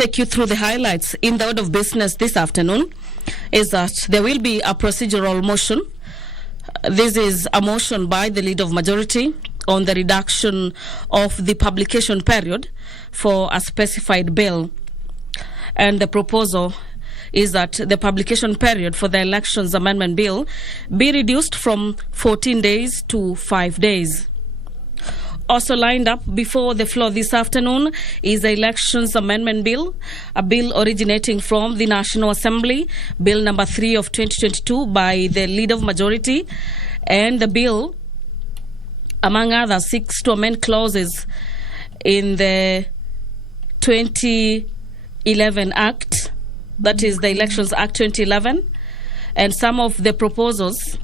take you through the highlights in the order of business this afternoon. Is that there will be a procedural motion. This is a motion by the Leader of Majority on the reduction of the publication period for a specified bill. And the proposal is that the publication period for the Elections Amendment Bill be reduced from 14 days to 5 days. Also lined up before the floor this afternoon is the Elections Amendment Bill, a bill originating from the National Assembly, Bill number 3 of 2022 by the Leader of Majority, and the bill, among others, seeks to amend clauses in the 2011 Act, that is the Elections Act 2011, and some of the proposals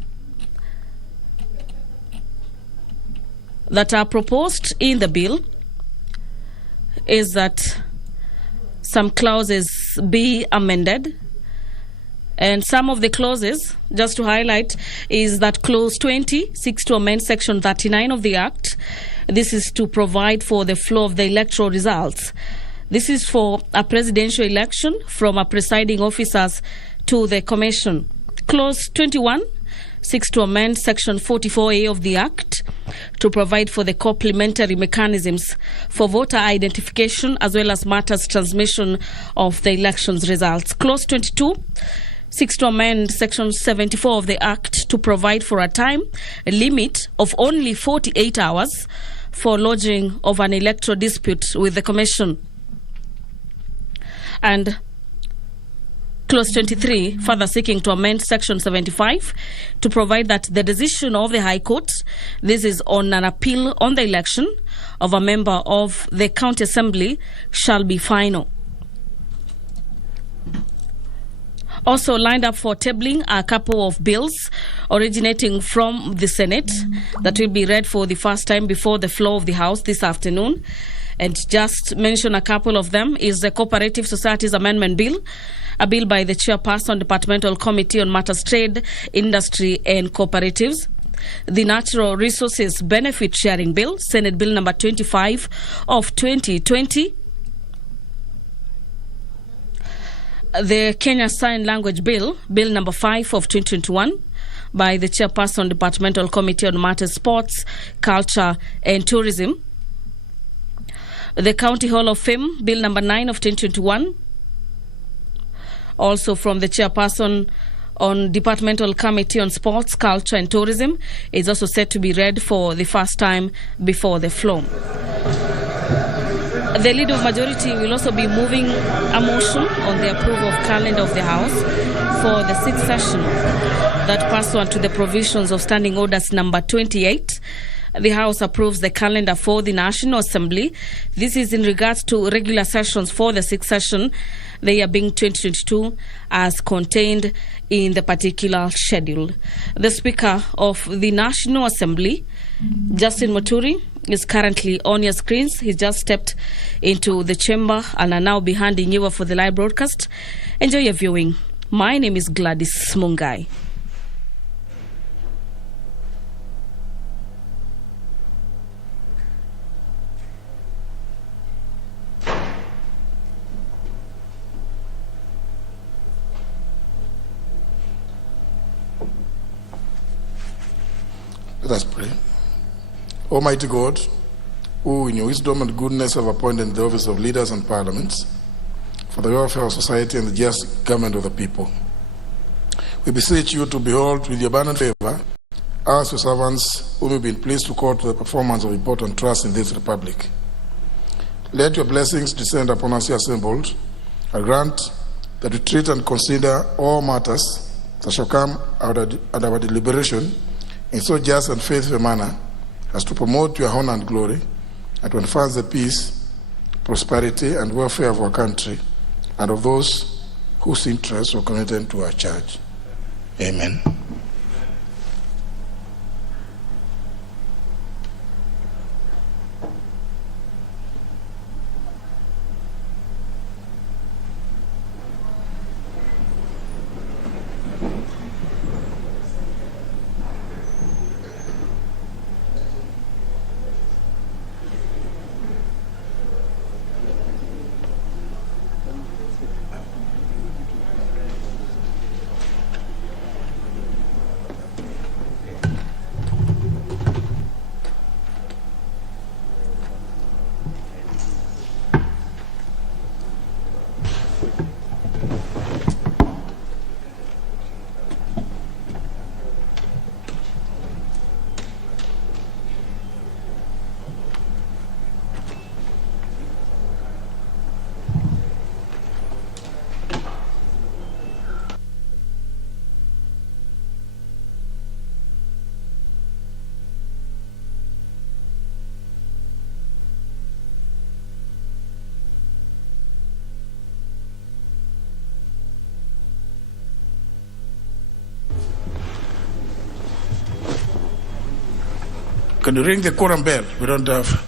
that are proposed in the bill is that some clauses be amended. And some of the clauses, just to highlight, is that Clause 20 seeks to amend Section 39 of the Act. This is to provide for the flow of the electoral results. This is for a presidential election from a presiding officers to the Commission. Clause 21 seeks to amend Section 44A of the Act to provide for the complementary mechanisms for voter identification as well as matters transmission of the elections results. Clause 22 seeks to amend Section 74 of the Act to provide for a time limit of only 48 hours for lodging of an electoral dispute with the Commission. And Clause 23, further seeking to amend Section 75 to provide that the decision of the High Court, this is on an appeal on the election of a member of the County Assembly, shall be final. Also lined up for tabling a couple of bills originating from the Senate that will be read for the first time before the floor of the House this afternoon. And just mention a couple of them is the Cooperative Societies Amendment Bill, a bill by the Chairperson, Departmental Committee on Matters Trade, Industry and Cooperatives. The Natural Resources Benefit Sharing Bill, Senate Bill number 25 of 2020. The Kenya Sign Language Bill, Bill number 5 of 2021, by the Chairperson, Departmental Committee on Matters Sports, Culture and Tourism. The County Hall of Fame, Bill number 9 of 2021, also from the Chairperson on Departmental Committee on Sports, Culture and Tourism, is also set to be read for the first time before the floor. The Leader of Majority will also be moving a motion on the approval of calendar of the House for the 6th session that pursuant to the provisions of Standing Orders number 28. The House approves the calendar for the National Assembly. This is in regards to regular sessions for the 6th session, the year being 2022, as contained in the particular schedule. The Speaker of the National Assembly, Justin Muturi, is currently on your screens. He just stepped into the chamber and are now be handing you over for the live broadcast. Enjoy your viewing. My name is Gladys Mungai. Let us pray. Almighty God, who in your wisdom and goodness have appointed the office of leaders and parliaments for the welfare of society and the just government of the people, we beseech you to behold with your abundant favor us, your servants, whom you've been pleased to call to the performance of important trusts in this republic. Let your blessings descend upon us here assembled, and grant that we treat and consider all matters that shall come out of our deliberation in so just and faithful a manner as to promote your honor and glory, and to advance the peace, prosperity, and welfare of our country and of those whose interests are connected to our church. Amen. Can you ring the quorum bell? We don't have.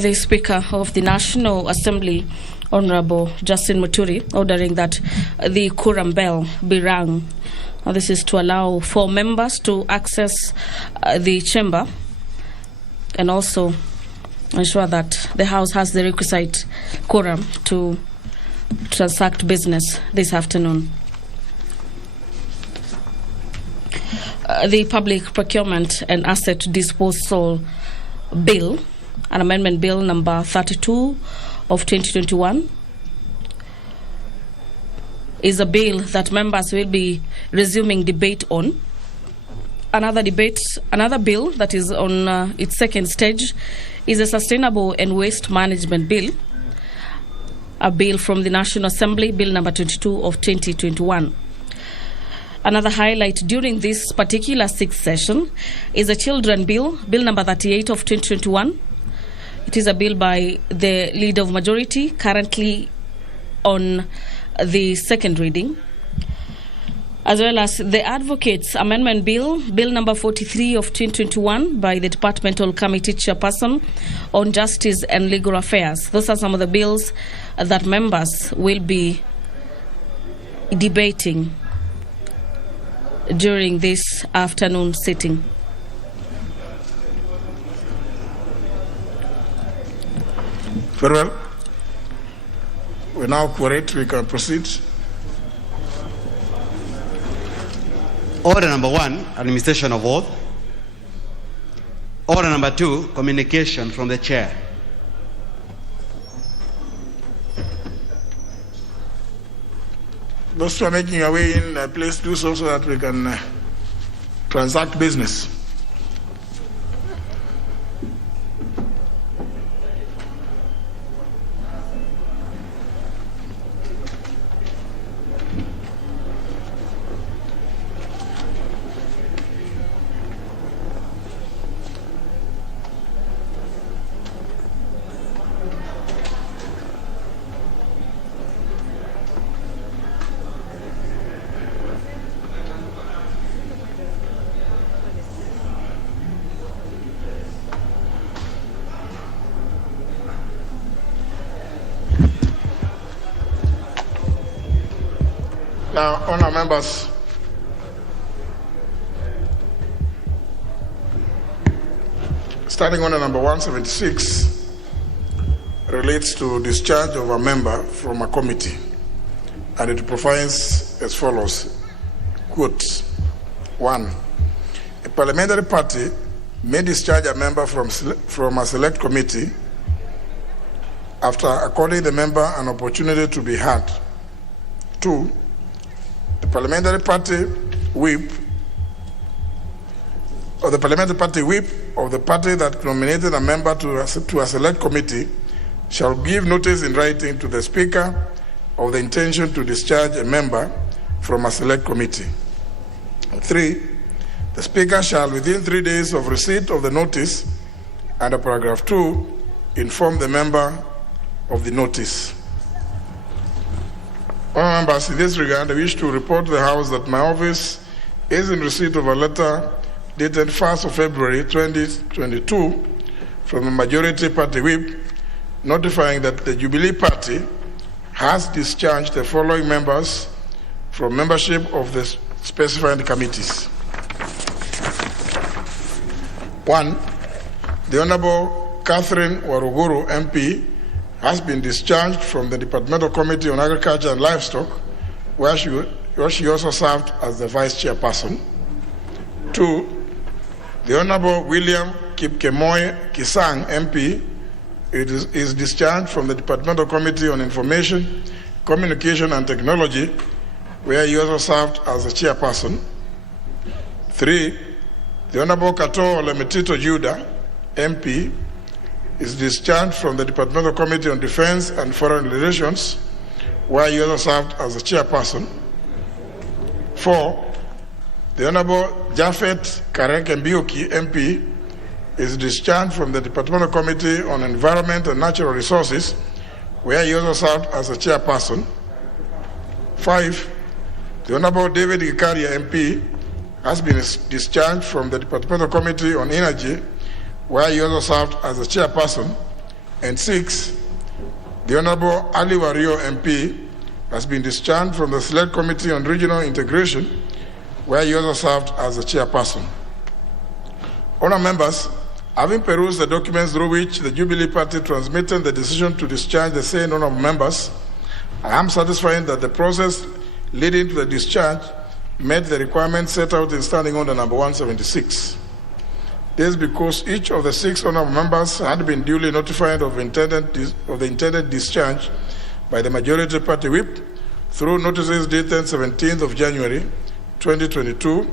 The Speaker of the National Assembly, Honorable Justin Muturi, ordering that the quorum bell be rung. This is to allow for members to access the chamber and also ensure that the House has the requisite quorum to transact business this afternoon. The Public Procurement and Asset Disposal Bill, an amendment bill number 32 of 2021, is a bill that members will be resuming debate on. Another bill that is on its second stage is a Sustainable and Waste Management Bill, a bill from the National Assembly, bill number 22 of 2021. Another highlight during this particular sixth session is a Children Bill, bill number 38 of 2021. It is a bill by the Leader of Majority, currently on the second reading, as well as the Advocates Amendment Bill, bill number 43 of 2021 by the Departmental Committee Chairperson on Justice and Legal Affairs. Those are some of the bills that members will be debating during this afternoon sitting. Very well. We now quorate. We can proceed. Order number 1, administration of oath. Order number 2, communication from the chair. Those who are making their way in, please do so that we can transact business. Now, honour members, starting order number 176 relates to discharge of a member from a committee, and it provides as follows, quote, 1. A parliamentary party may discharge a member from a select committee after according the member an opportunity to be heard. 2. The parliamentary party whip of the party that nominated a member to a select committee shall give notice in writing to the Speaker of the intention to discharge a member from a select committee. 3. The Speaker shall, within 3 days of receipt of the notice under paragraph 2, inform the member of the notice. Honourable members, in this regard, I wish to report to the House that my office is in receipt of a letter dated 1st of February 2022 from the Majority Party Whip notifying that the Jubilee Party has discharged the following members from membership of the specified committees. 1. The Honourable Catherine Waruguru, MP, has been discharged from the Departmental Committee on Agriculture and Livestock, where she also served as the Vice Chairperson. 2. The Honourable William Kipkemoy Kisang, MP, is discharged from the Departmental Committee on Information, Communication and Technology, where he also served as the Chairperson. 3. The Honourable Kato Olemetito Judah, MP, is discharged from the Departmental Committee on Defense and Foreign Relations, where he also served as the Chairperson. 4. The Honourable Jafet Karek Mbiuki, MP, is discharged from the Departmental Committee on Environment and Natural Resources, where he also served as a chairperson. 5, the Honorable David Gikaria MP has been discharged from the Departmental Committee on Energy, where he also served as a chairperson. And 6, the Honorable Ali Wario MP has been discharged from the Select Committee on Regional Integration, where he also served as a chairperson. Honourable members, having perused the documents through which the Jubilee Party transmitted the decision to discharge the same honourable members, I am satisfied that the process leading to the discharge met the requirements set out in Standing Order number 176. This is because each of the 6 honourable members had been duly notified of the intended discharge by the majority party whip through notices dated 17th of January 2022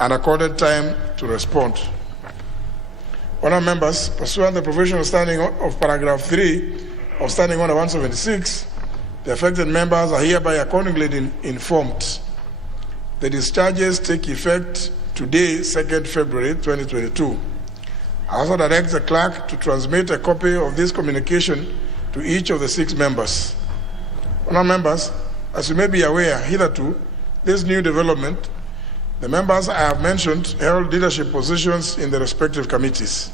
and accorded time to respond. Honourable members, pursuant to the provision of paragraph 3 of Standing Order 176, the affected members are hereby accordingly informed. The discharges take effect today, 2nd February 2022. I also direct the clerk to transmit a copy of this communication to each of the 6 members. Honourable members, as you may be aware, hitherto, this new development, the members I have mentioned held leadership positions in the respective committees.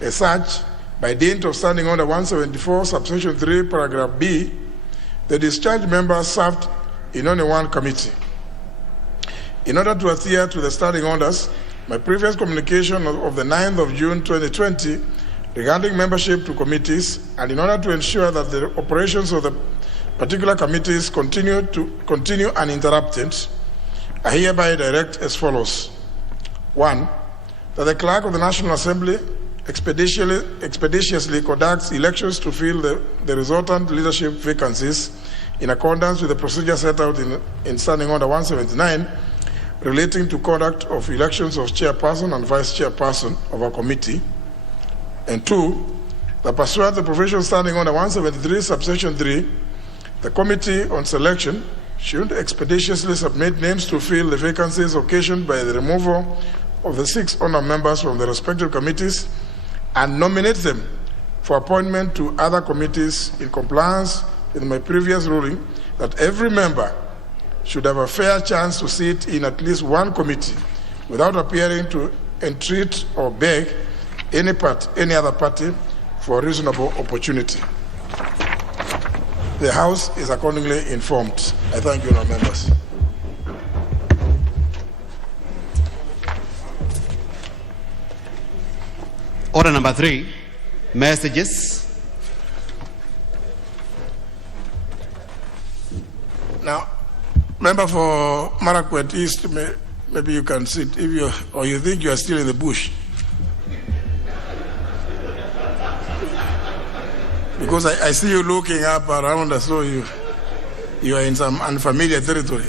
As such, by dint of Standing Order 174, subsection 3, paragraph B, the discharged members served in only one committee. In order to adhere to the standing orders, my previous communication of the 9th of June 2020 regarding membership to committees, and in order to ensure that the operations of the particular committees continue uninterrupted, I hereby direct as follows. 1, that the Clerk of the National Assembly expeditiously conducts elections to fill the resultant leadership vacancies in accordance with the procedure set out in Standing Order 179 relating to conduct of elections of chairperson and vice chairperson of a committee. And 2, that pursuant to the provision Standing Order 173, subsection 3, the Committee on Selection should expeditiously submit names to fill the vacancies occasioned by the removal of the 6 honour members from the respective committees and nominate them for appointment to other committees in compliance with my previous ruling that every member should have a fair chance to sit in at least one committee without appearing to entreat or beg any other party for a reasonable opportunity. The House is accordingly informed. I thank you, members. Order number 3, messages. Now, member for Marakwet East, maybe you can sit if you think you are still in the bush. Because I see you looking up around as though you are in some unfamiliar territory.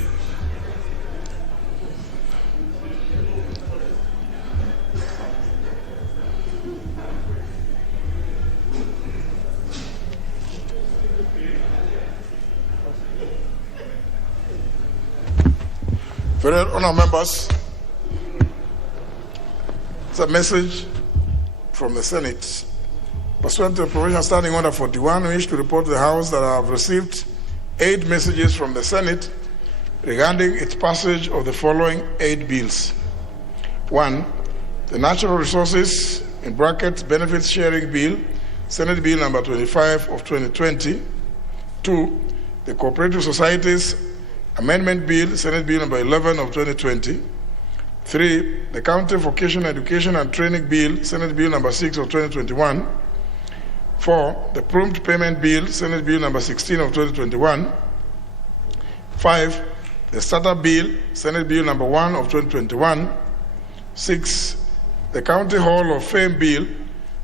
Very honourable members, it's a message from the Senate. Pursuant to the provision Standing Order 41, I wish to report to the House that I have received 8 messages from the Senate regarding its passage of the following 8 bills. 1, the Natural Resources in brackets Benefits Sharing Bill, Senate Bill number 25 of 2020. 2, the Cooperative Societies Amendment Bill, Senate Bill number 11 of 2020. 3, the County Vocational Education and Training Bill, Senate Bill number 6 of 2021. 4, the Prompt Payment Bill, Senate Bill number 16 of 2021. 5, the Startup Bill, Senate Bill number 1 of 2021. 6, the County Hall of Fame Bill,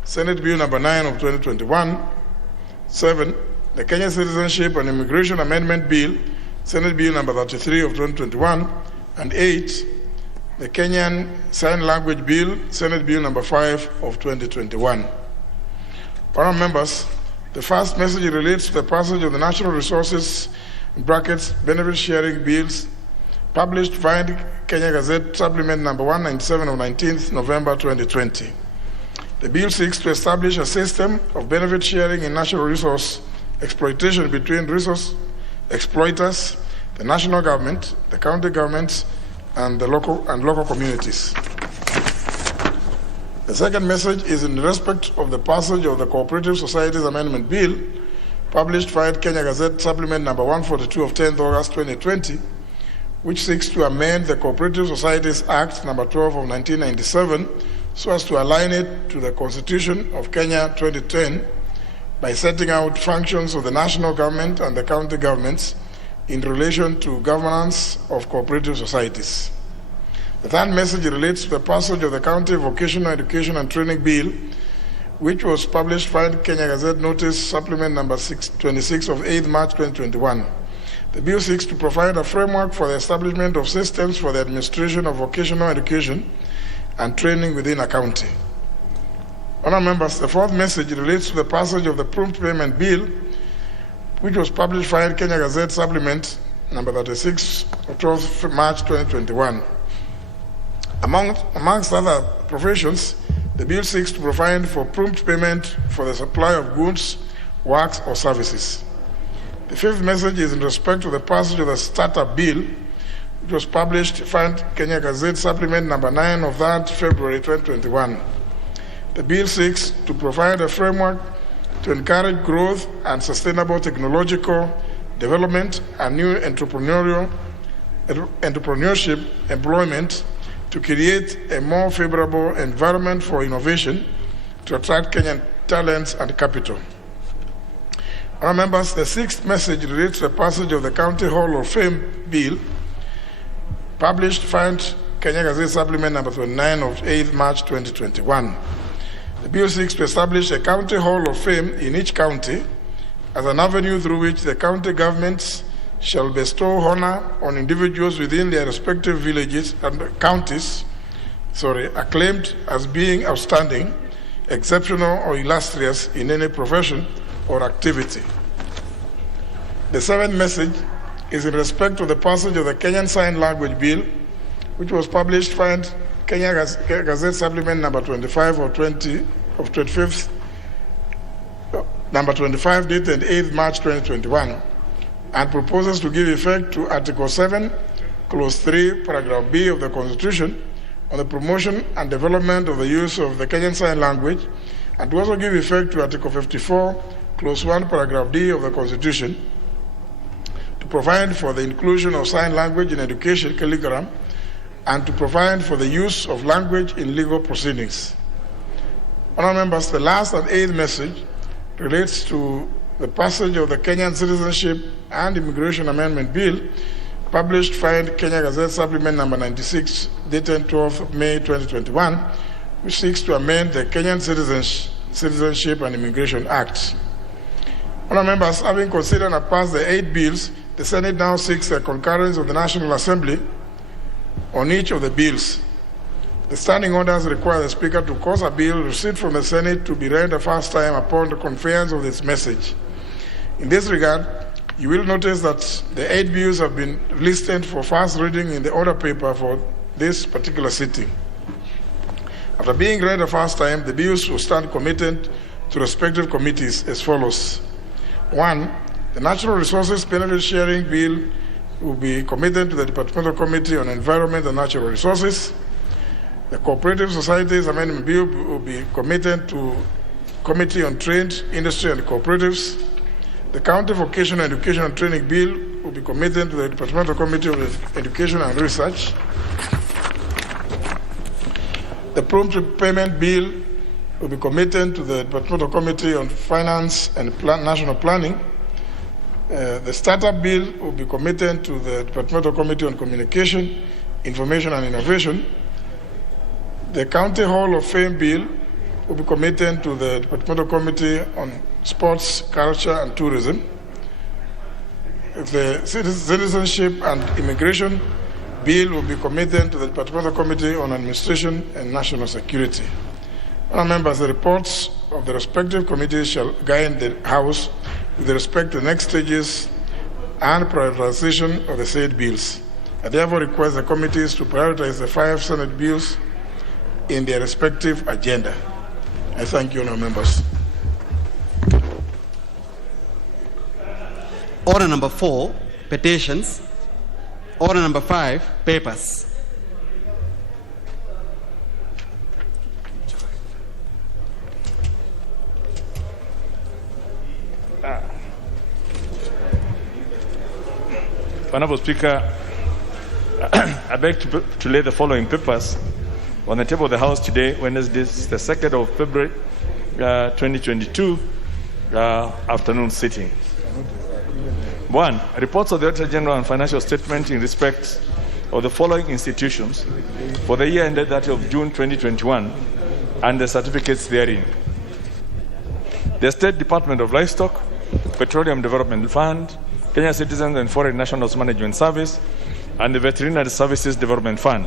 Senate Bill number 9 of 2021. 7, the Kenya Citizenship and Immigration Amendment Bill, Senate Bill number 33 of 2021. And 8, the Kenyan Sign Language Bill, Senate Bill number 5 of 2021. Honourable members, the first message relates to the passage of the Natural Resources in brackets Benefit Sharing Bills published via Kenya Gazette Supplement number 197 of 19th November 2020. The bill seeks to establish a system of benefit sharing in natural resource exploitation between resource exploiters, the national government, the county governments, and the local communities. The second message is in respect of the passage of the Cooperative Societies Amendment Bill, published via Kenya Gazette Supplement number 142 of 10th August 2020, which seeks to amend the Cooperative Societies Act number 12 of 1997 so as to align it to the Constitution of Kenya 2010 by setting out functions of the national government and the county governments in relation to governance of cooperative societies. The third message relates to the passage of the County Vocational Education and Training Bill, which was published via Kenya Gazette Notice Supplement number 26 of 8th March 2021. The bill seeks to provide a framework for the establishment of systems for the administration of vocational education and training within a county. Honourable members, the fourth message relates to the passage of the Prompt Payment Bill, which was published via Kenya Gazette Supplement number 36 of 12th March 2021. Amongst other provisions, the bill seeks to provide for prompt payment for the supply of goods, works, or services. The fifth message is in respect to the passage of the Startup Bill, which was published via Kenya Gazette Supplement number 9 of that February 2021. The bill seeks to provide a framework to encourage growth and sustainable technological development and new entrepreneurship employment to create a more favorable environment for innovation to attract Kenyan talents and capital. Our members, the sixth message relates to the passage of the County Hall of Fame Bill, published via Kenya Gazette Supplement number 29 of 8th March 2021. The bill seeks to establish a County Hall of Fame in each county as an avenue through which the county governments shall bestow honor on individuals within their respective villages and counties, acclaimed as being outstanding, exceptional, or illustrious in any profession or activity. The seventh message is in respect to the passage of the Kenyan Sign Language Bill, which was published via Kenya Gazette Supplement number 25 of 25th, number 25, dated 8th March 2021, and proposes to give effect to Article 7, Clause 3, Paragraph B of the Constitution on the promotion and development of the use of the Kenyan Sign Language, and to also give effect to Article 54, Clause 1, Paragraph D of the Constitution, to provide for the inclusion of sign language in education curriculum, and to provide for the use of language in legal proceedings. Honourable members, the last and eighth message relates to the passage of the Kenyan Citizenship and Immigration Amendment Bill, published via Kenya Gazette Supplement number 96, dated 12th of May 2021, which seeks to amend the Kenyan Citizenship and Immigration Act. Honourable members, having considered and passed the 8 bills, the Senate now seeks the concurrence of the National Assembly on each of the bills. The standing orders require the Speaker to cause a bill received from the Senate to be read the first time upon the conference of this message. In this regard, you will notice that the 8 bills have been listed for first reading in the order paper for this particular sitting. After being read the first time, the bills will stand committed to respective committees as follows. 1. The Natural Resources Benefit Sharing Bill will be committed to the Departmental Committee on Environment and Natural Resources. The Cooperative Societies Amendment Bill will be committed to Committee on Trade, Industry and Cooperatives. The County Vocational Education and Training Bill will be committed to the Departmental Committee of Education and Research. The Prompt Payment Bill will be committed to the Departmental Committee on Finance and National Planning. The Startup Bill will be committed to the Departmental Committee on Communication, Information and Innovation. The County Hall of Fame Bill will be committed to the Departmental Committee on Sports, Culture and Tourism. The Citizenship and Immigration Bill will be committed to the Departmental Committee on Administration and National Security. Our members, the reports of the respective committees shall guide the House with respect to the next stages and prioritization of the said bills. I therefore request the committees to prioritize the 5 Senate bills in their respective agenda. I thank you, honourable members. Order number 4, petitions. Order number 5, papers. Honourable Speaker, I beg to lay the following papers on the table of the House today, Wednesday, the 2nd of February, 2022, afternoon sitting. 1. Reports of the Auditor General and financial statement in respect of the following institutions for the year ended 30th of June 2021 and the certificates therein. The State Department of Livestock, Petroleum Development Fund, Kenya Citizens and Foreign Nationals Management Service, and the Veterinary Services Development Fund.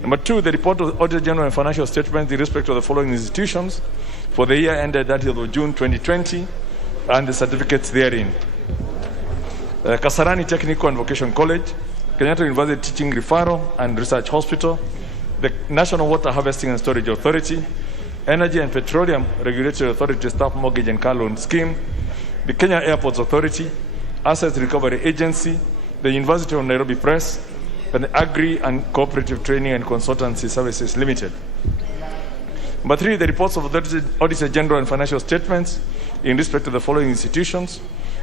Number 2, the report of the Auditor General and financial statement in respect of the following institutions for the year ended 30th of June 2020 and the certificates therein. Kasarani Technical and Vocational College, Kenyatta University Teaching Referral and Research Hospital, the National Water Harvesting and Storage Authority, Energy and Petroleum Regulatory Authority Staff Mortgage and Car Loan Scheme, the Kenya Airports Authority, Assets Recovery Agency, the University of Nairobi Press, and the Agri and Cooperative Training and Consultancy Services Limited. Number 3, the reports of the Auditor General and financial statements in respect to the following institutions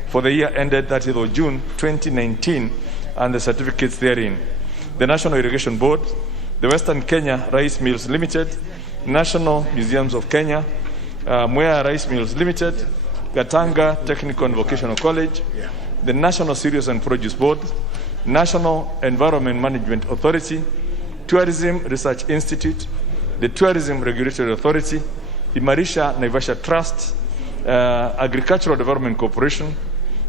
for the year ended 30th of June 2019 and the certificates therein. The National Irrigation Board, the Western Kenya Rice Mills Limited, National Museums of Kenya, Mwea Rice Mills Limited, Gatanga Technical and Vocational College, the National Cereals and Produce Board, National Environment Management Authority, Tourism Research Institute, the Tourism Regulatory Authority, Imarisha Naivasha Trust, Agricultural Development Corporation,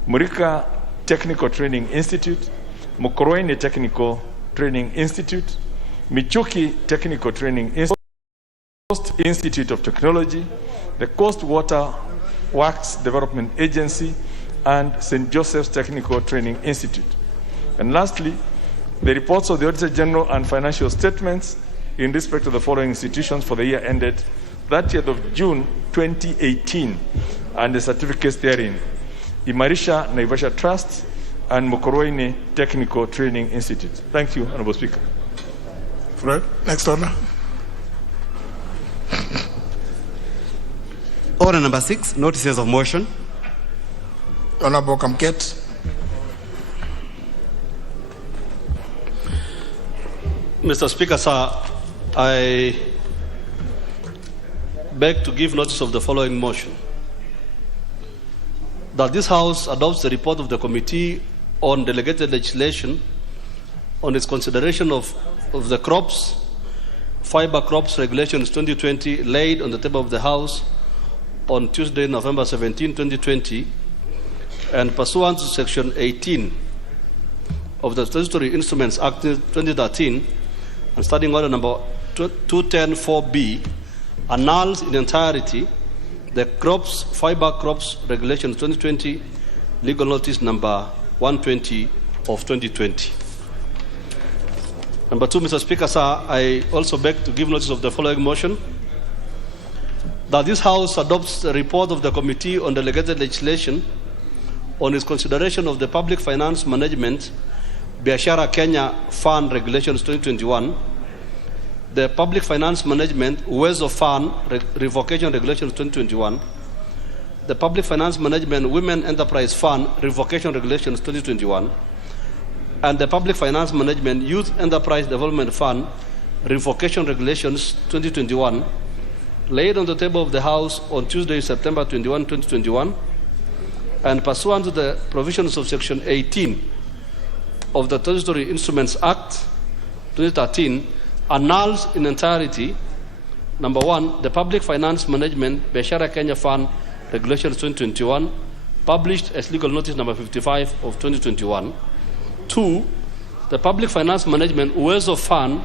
Murika Technical Training Institute, Mukoroini Technical Training Institute, Michuki Technical Training Institute, Coast Institute of Technology, the Coast Water Works Development Agency, and St. Joseph's Technical Training Institute. And lastly, the reports of the Auditor General and financial statements in respect to the following institutions for the year ended 30th of June 2018 and the certificates therein. Imarisha Naivasha Trust and Mukoroini Technical Training Institute. Thank you, Honourable Speaker. Fred, next order. Order number 6, notices of motion. Honourable Kamket. Mr. Speaker, sir, I beg to give notice of the following motion. That this House adopts the report of the Committee on Delegated Legislation on its consideration of the Fiber Crops Regulations 2020 laid on the table of the House on Tuesday, November 17, 2020, and pursuant to Section 18 of the Statutory Instruments Act 2013, and Standing Order number 210-4B, annuls in entirety the Fiber Crops Regulations 2020 Legal Notice number 120 of 2020. Number 2, Mr. Speaker, sir, I also beg to give notice of the following motion. That this House adopts the report of the Committee on Delegated Legislation on its consideration of the Public Finance Management Biashara Kenya Fund Regulations 2021, the Public Finance Management Uwezo Fund Revocation Regulations 2021, the Public Finance Management Women Enterprise Fund Revocation Regulations 2021, and the Public Finance Management Youth Enterprise Development Fund Revocation Regulations 2021, laid on the table of the House on Tuesday, September 21, 2021, and pursuant to the provisions of Section 18 of the Statutory Instruments Act 2013, annuls in entirety, number 1, the Public Finance Management Biashara Kenya Fund Regulations 2021, published as legal notice number 55 of 2021. 2, the Public Finance Management Uwezo Fund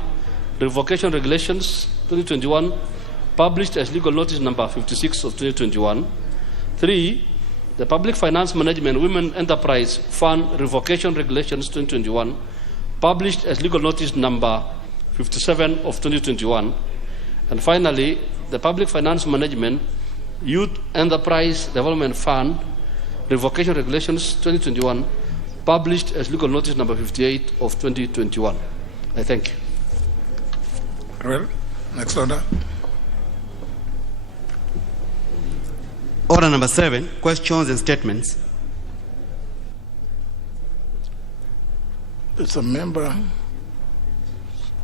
Revocation Regulations 2021, published as legal notice number 56 of 2021. 3, the Public Finance Management Women Enterprise Fund Revocation Regulations 2021, published as legal notice number 57 of 2021. And finally, the Public Finance Management Youth Enterprise Development Fund Revocation Regulations 2021, published as legal notice number 58 of 2021. I thank you. Well, next order. Order number 7, questions and statements. It's a member,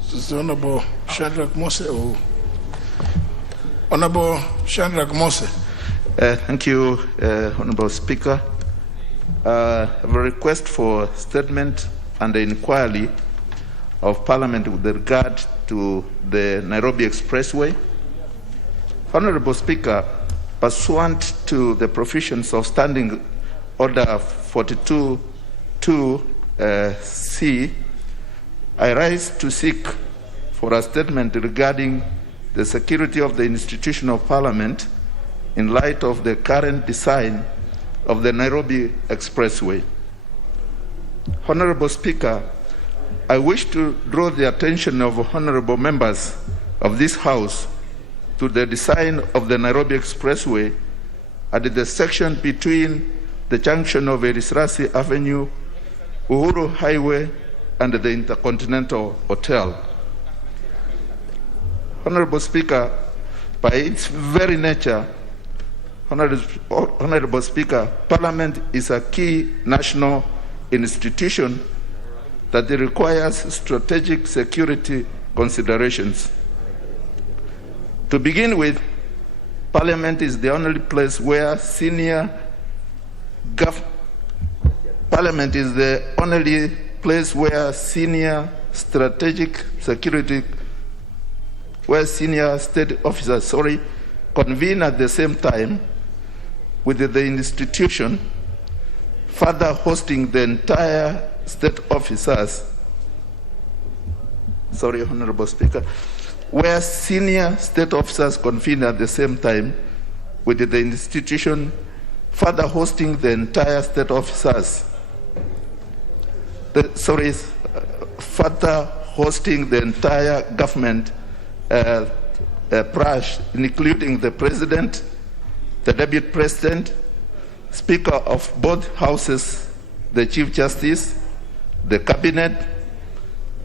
it's the Honorable Shadrach Mose. Honorable Shadrach Mose. Thank you, Honorable Speaker. I have a request for statement and inquiry of Parliament with regard to the Nairobi Expressway. Honorable Speaker, pursuant to the provisions of Standing Order 42(2)(c), I rise to seek for a statement regarding the security of the institution of Parliament in light of the current design of the Nairobi Expressway. Honorable Speaker, I wish to draw the attention of honorable members of this House to the design of the Nairobi Expressway at the section between the junction of Erisrasi Avenue, Uhuru Highway, and the Intercontinental Hotel. Honorable Speaker, by its very nature, Honorable Speaker, Parliament is a key national institution that requires strategic security considerations. To begin with, Parliament is the only place where senior state officers convene at the same time with the institution, further hosting the entire state officers. Honorable Speaker, where senior state officers convene at the same time with the institution, further hosting the entire state officers. Further hosting the entire government branch, including the President, the Deputy President, Speaker of both Houses, the Chief Justice, the Cabinet,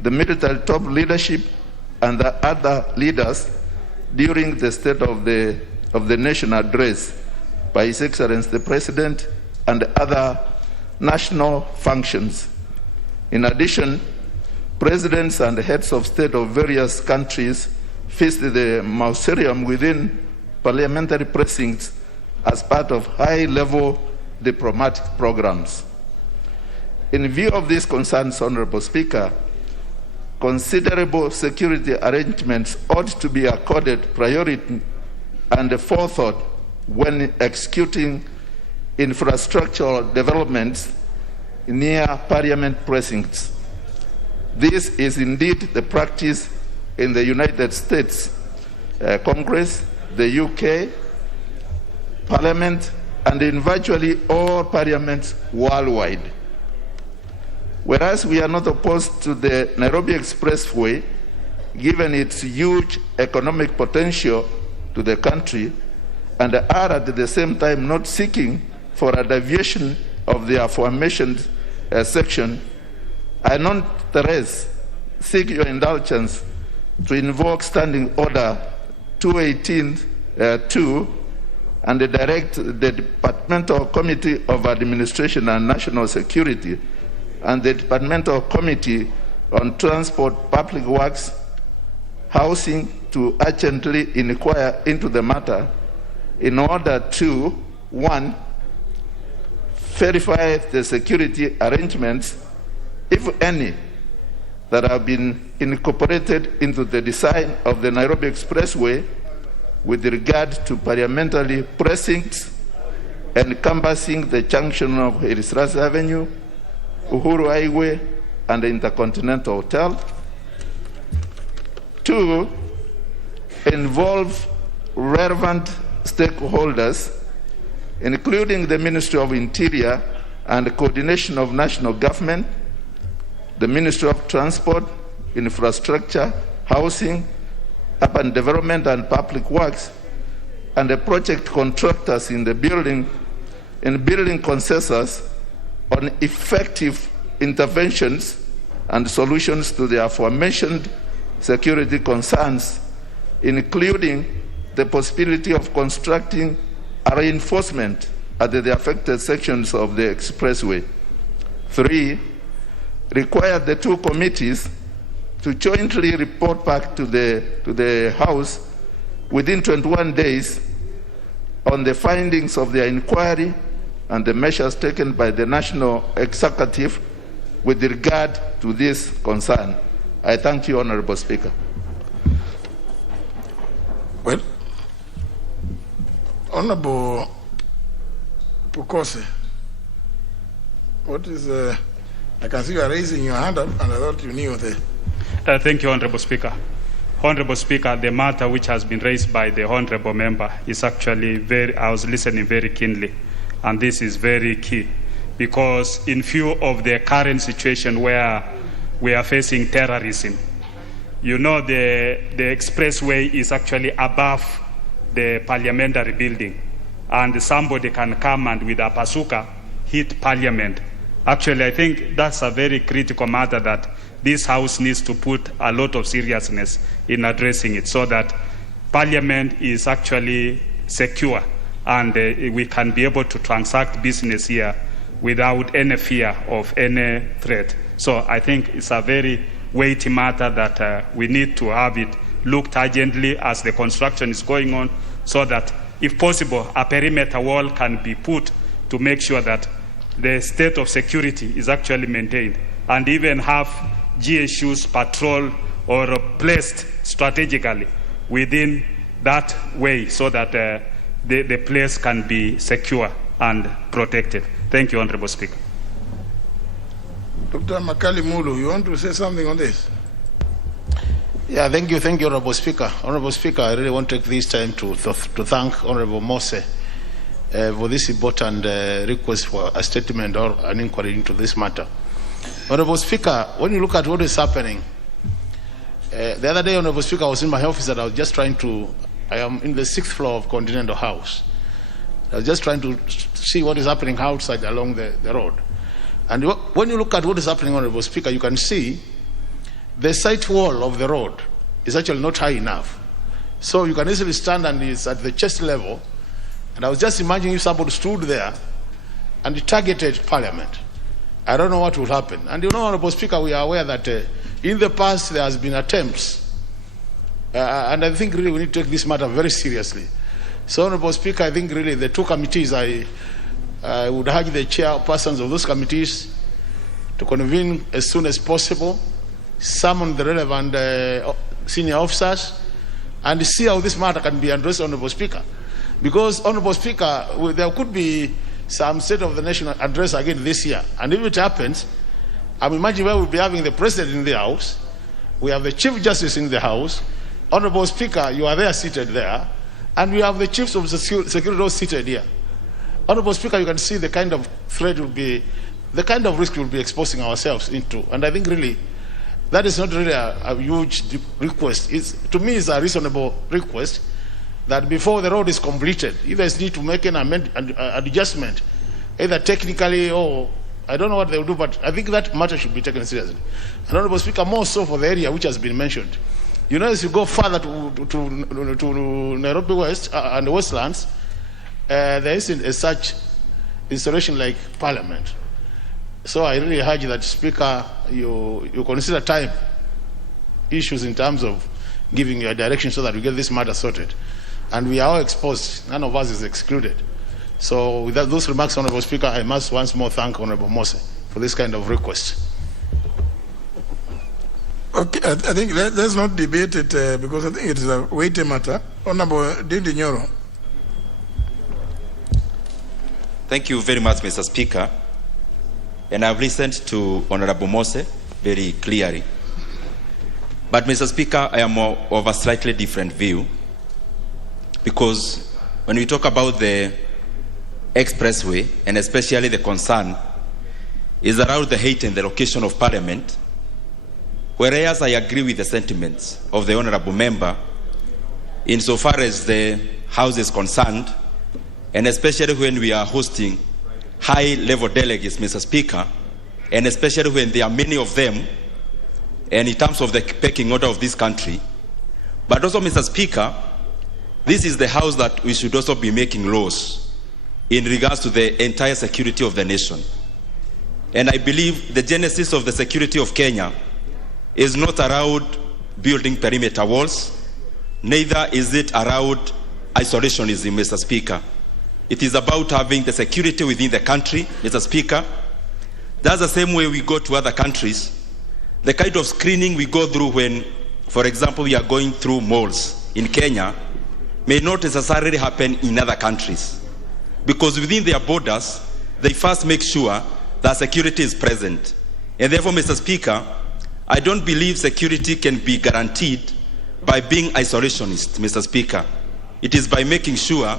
the military top leadership, and the other leaders during the State of the Nation address by His Excellency the President and other national functions. In addition, presidents and heads of state of various countries visit the mausoleum within parliamentary precincts as part of high-level diplomatic programs. In view of these concerns, Honorable Speaker, considerable security arrangements ought to be accorded priority and forethought when executing infrastructural developments near Parliament precincts. This is indeed the practice in the United States Congress, the UK Parliament, and in virtually all parliaments worldwide. Whereas we are not opposed to the Nairobi Expressway, given its huge economic potential to the country, and are at the same time not seeking for a deviation of the aforementioned section, I nonetheless seek your indulgence to invoke Standing Order 218(2) and direct the Departmental Committee of Administration and National Security and the Departmental Committee on Transport, Public Works, Housing to urgently inquire into the matter in order to, 1, verify the security arrangements, if any, that have been incorporated into the design of the Nairobi Expressway with regard to parliamentary precincts encompassing the junction of Erisrasi Avenue, Uhuru Highway, and the Intercontinental Hotel. 2, involve relevant stakeholders, including the Ministry of Interior and the Coordination of National Government, the Ministry of Transport, Infrastructure, Housing, Urban Development and Public Works, and the project contractors in building consensus on effective interventions and solutions to the aforementioned security concerns, including the possibility of constructing a reinforcement at the affected sections of the expressway. 3, require the two committees to jointly report back to the House within 21 days on the findings of their inquiry and the measures taken by the National Executive with regard to this concern. I thank you, Honorable Speaker. Well, Honorable Pukose, what is I can see you are raising your hand up, and I thought you knew the. Thank you, Honorable Speaker. Honorable Speaker, the matter which has been raised by the Honorable Member is actually I was listening very keenly, and this is very key, because in view of the current situation where we are facing terrorism, you know the expressway is actually above the Parliamentary building, and somebody can come and with a bazooka hit Parliament. Actually, I think that's a very critical matter that this House needs to put a lot of seriousness in addressing it, so that Parliament is actually secure and we can be able to transact business here without any fear of any threat. So I think it's a very weighty matter that we need to have it looked urgently as the construction is going on, so that, if possible, a perimeter wall can be put to make sure that the state of security is actually maintained, and even have GSUs patrol or placed strategically within that way, so that the place can be secure and protected. Thank you, Honorable Speaker. Dr. Makali Mulu, you want to say something on this? Yeah, thank you, Honorable Speaker. Honorable Speaker, I really want to take this time to thank Honorable Mose for this important request for a statement or an inquiry into this matter. Honorable Speaker, when you look at what is happening, the other day, Honorable Speaker, I was in my office and I was just trying to, I am in the 6th floor of Continental House. I was just trying to see what is happening outside along the road. And when you look at what is happening, Honorable Speaker, you can see the side wall of the road is actually not high enough. So you can easily stand and it's at the chest level. And I was just imagining if somebody stood there and targeted Parliament. I don't know what will happen. And you know, Honorable Speaker, we are aware that in the past there has been attempts. And I think really we need to take this matter very seriously. So, Honorable Speaker, I think really the two committees, I would urge the chairpersons of those committees to convene as soon as possible, summon the relevant senior officers, and see how this matter can be addressed, Honorable Speaker. Because, Honorable Speaker, there could be some State of the Nation address again this year. And if it happens, I'm imagining where we'll be having the President in the House, we have the Chief Justice in the House, Honorable Speaker, you are there seated there, and we have the Chiefs of Security seated here. Honorable Speaker, you can see the kind of threat will be, the kind of risk we'll be exposing ourselves into. And I think really, that is not really a huge request. To me, it's a reasonable request that before the road is completed, if there's need to make an adjustment, either technically or I don't know what they will do, but I think that matter should be taken seriously. And Honorable Speaker, more so for the area which has been mentioned. You know, as you go further to Nairobi West and the Westlands, there isn't such installation like Parliament. So I really urge that, Speaker, you consider time issues in terms of giving your direction so that we get this matter sorted. And we are all exposed. None of us is excluded. So with those remarks, Honorable Speaker, I must once more thank Honorable Mose for this kind of request. Okay, I think let's not debate it because I think it is a weighty matter. Honorable Dindi Nyoro. Thank you very much, Mr. Speaker. And I've listened to Honorable Mose very clearly. But, Mr. Speaker, I am of a slightly different view, because when we talk about the expressway, and especially the concern is around the height and the location of Parliament, whereas I agree with the sentiments of the Honourable Member insofar as the House is concerned, and especially when we are hosting high-level delegates, Mr. Speaker, and especially when there are many of them, and in terms of the pecking order of this country. But also, Mr. Speaker, this is the House that we should also be making laws in regards to the entire security of the nation. And I believe the genesis of the security of Kenya is not around building perimeter walls, neither is it around isolationism, Mr. Speaker. It is about having the security within the country, Mr. Speaker. That's the same way we go to other countries. The kind of screening we go through when, for example, we are going through malls in Kenya may not necessarily happen in other countries. Because within their borders, they first make sure that security is present. And therefore, Mr. Speaker, I don't believe security can be guaranteed by being isolationist, Mr. Speaker. It is by making sure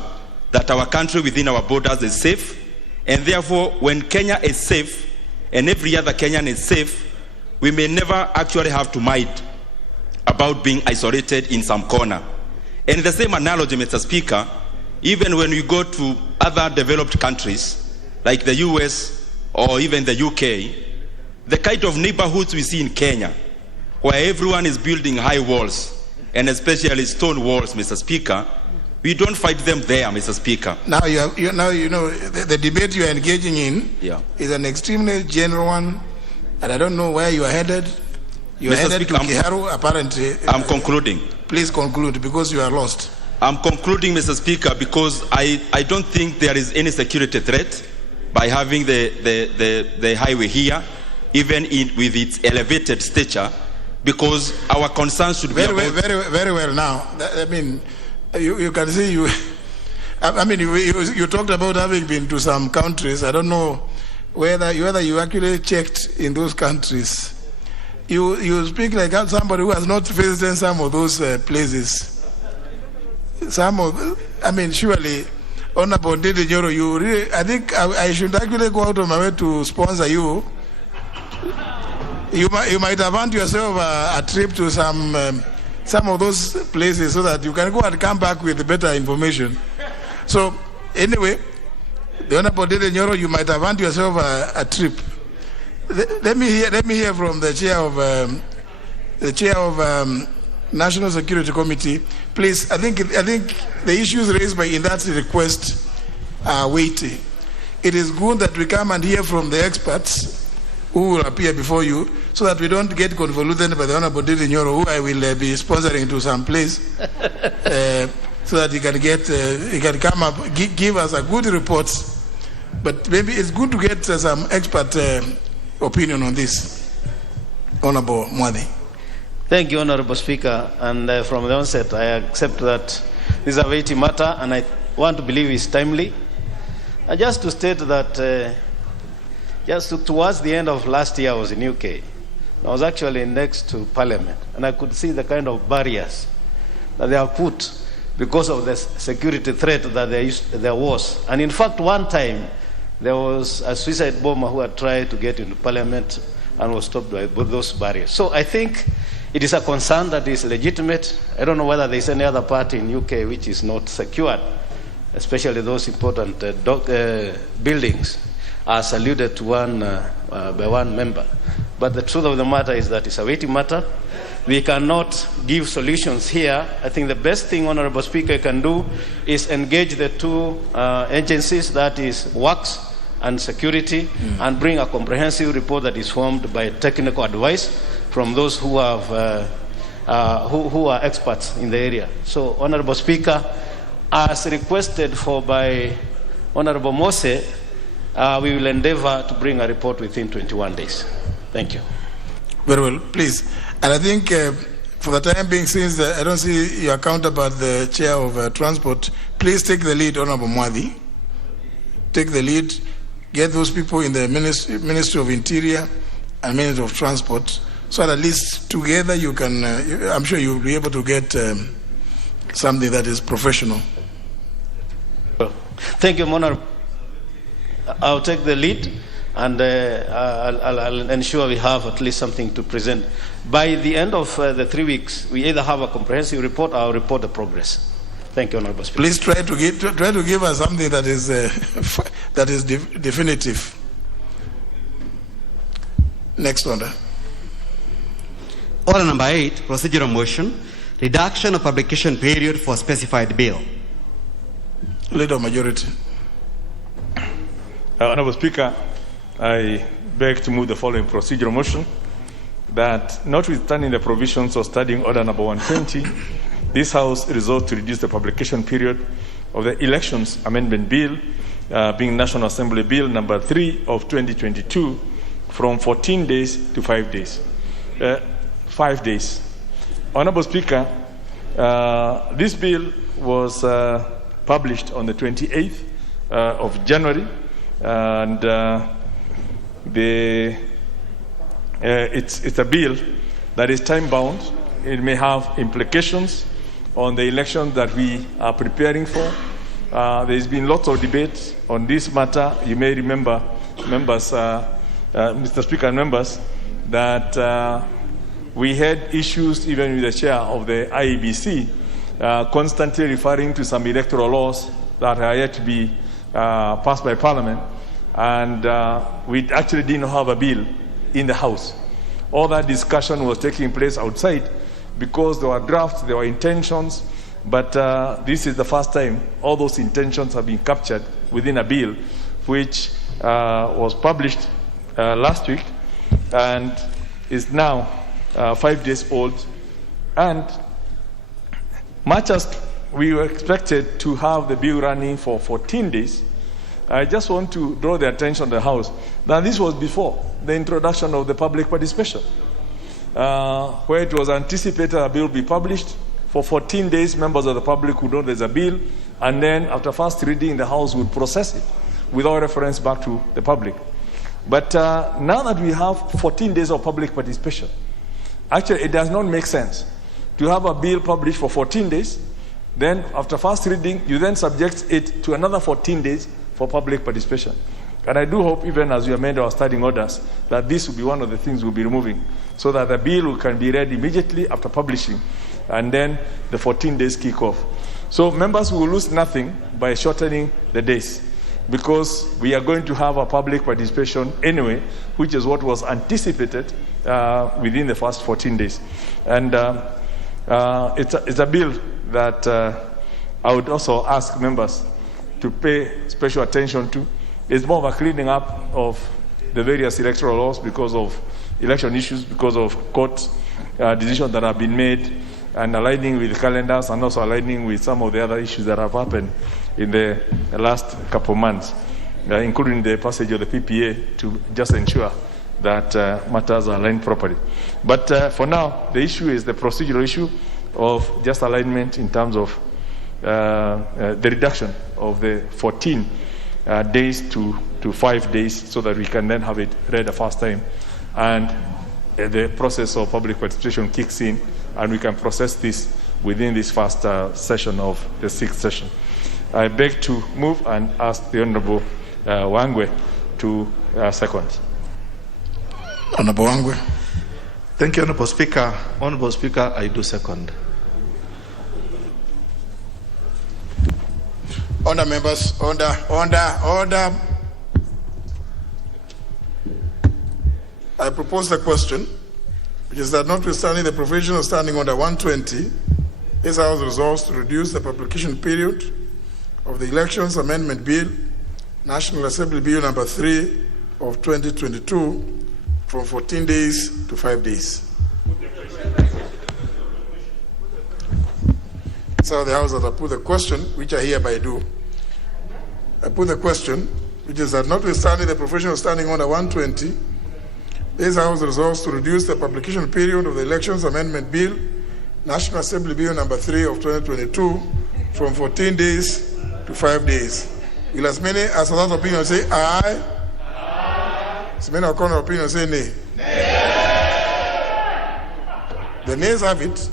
that our country within our borders is safe, and therefore, when Kenya is safe and every other Kenyan is safe, we may never actually have to mind about being isolated in some corner. And the same analogy, Mr. Speaker, even when we go to other developed countries, like the US or even the UK, the kind of neighborhoods we see in Kenya, where everyone is building high walls, and especially stone walls, Mr. Speaker, we don't find them there, Mr. Speaker. Now, the debate you are engaging in is an extremely general one, and I don't know where you are headed. You are headed to Kiharu, apparently. I'm concluding. Please conclude, because you are lost. I'm concluding, Mr. Speaker, because I don't think there is any security threat by having the highway here, even with its elevated stature, because our concerns should be very well now. I mean, you can see you talked about having been to some countries. I don't know whether you actually checked in those countries. You speak like somebody who has not visited some of those places. Surely, Honorable Ndidi Nyoro, I think I should actually go out of my way to sponsor you. You might have earned yourself a trip to some of those places so that you can go and come back with better information. So, anyway, the Honorable Ndidi Nyoro, you might have earned yourself a trip. Let me hear from the chair of National Security Committee, please. I think the issues raised in that request are weighty. It is good that we come and hear from the experts who will appear before you, so that we don't get convoluted by the Honorable Ndidi Nyoro, who I will be sponsoring to some place, so that he can come up, give us a good report. But maybe it's good to get some expert opinion on this. Honorable Mwadi. Thank you, Honorable Speaker. And from the onset, I accept that this is a weighty matter, and I want to believe it's timely. And just to state that towards the end of last year, I was in UK. I was actually next to Parliament, and I could see the kind of barriers that they have put because of the security threat that there was. And in fact, one time, there was a suicide bomber who had tried to get into Parliament and was stopped by those barriers. So I think it is a concern that is legitimate. I don't know whether there is any other part in UK which is not secured, especially those important buildings, as alluded to by one member. But the truth of the matter is that it's a weighty matter. We cannot give solutions here. I think the best thing, Honorable Speaker, can do is engage the two agencies, that is Works and Security, and bring a comprehensive report that is formed by technical advice from those who have who are experts in the area. So, Honorable Speaker, as requested for by Honorable Mose, we will endeavor to bring a report within 21 days. Thank you. Very well, please. And I think for the time being, since I don't see your counterpart, the chair of transport, please take the lead, Honorable Mwadi. Take the lead. Get those people in the Ministry of Interior and Ministry of Transport, so that at least together you can, I'm sure you'll be able to get something that is professional. Thank you, Honorable. I'll take the lead, and I'll ensure we have at least something to present. By the end of the 3 weeks, we either have a comprehensive report or report the progress. Thank you, Honorable Speaker. Please try to give us something that is definitive. Next order. Order number 8, procedural motion, reduction of publication period for specified bill. Leader of Majority. Honorable Speaker, I beg to move the following procedural motion, that notwithstanding the provisions of Standing Order number 120, this House resolved to reduce the publication period of the Elections Amendment Bill, being National Assembly Bill number 3 of 2022, from 14 days to 5 days. 5 days. Honorable Speaker, this bill was published on the 28th of January, and it's a bill that is time-bound. It may have implications on the election that we are preparing for. There's been lots of debates on this matter. You may remember, members, Mr. Speaker and members, that we had issues even with the chair of the IEBC constantly referring to some electoral laws that are yet to be passed by Parliament, and we actually didn't have a bill in the House. All that discussion was taking place outside because there were drafts, there were intentions, but this is the first time all those intentions have been captured within a bill which was published last week and is now 5 days old. And much as we were expected to have the bill running for 14 days, I just want to draw the attention of the House that this was before the introduction of the public participation, where it was anticipated a bill will be published. For 14 days, members of the public would know there's a bill, and then after first reading, the House would process it without reference back to the public. But now that we have 14 days of public participation, actually it does not make sense to have a bill published for 14 days, then after first reading, you then subject it to another 14 days for public participation. And I do hope, even as we amend our standing orders, that this will be one of the things we'll be removing, so that the bill can be read immediately after publishing, and then the 14 days kick off. So members will lose nothing by shortening the days, because we are going to have a public participation anyway, which is what was anticipated within the first 14 days. And it's a bill that I would also ask members to pay special attention to. It's more of a cleaning up of the various electoral laws because of election issues, because of court decisions that have been made, and aligning with calendars, and also aligning with some of the other issues that have happened in the last couple of months, including the passage of the PPA, to just ensure that matters are aligned properly. But for now, the issue is the procedural issue of just alignment in terms of the reduction of the 14 days to 5 days, so that we can then have it read the first time, and the process of public participation kicks in, and we can process this within this first session of the 6th session. I beg to move and ask the Honourable Wangwe to second. Honourable Wangwe. Thank you, Honourable Speaker. Honourable Speaker, I do second. Order, members. Order. I propose the question, which is that notwithstanding the provision of Standing Order 120, this House resolves to reduce the publication period of the Elections Amendment Bill, National Assembly Bill number 3 of 2022, from 14 days to 5 days. So the House that I put the question, which I hereby do. I put the question, which is that notwithstanding the provision of Standing Order 120, this House resolves to reduce the publication period of the Elections Amendment Bill, National Assembly Bill number 3 of 2022, from 14 days to 5 days. Will as many as that opinion say aye? Aye. As many as contrary opinion say nay? Nay. The nays have it.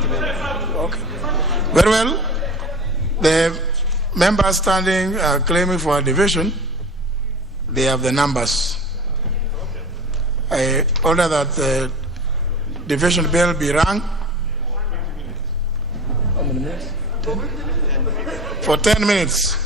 30 members. Okay. Very well. The members standing claiming for a division, they have the numbers. I order that the division bill be rung. How many minutes? 10? For 10 minutes.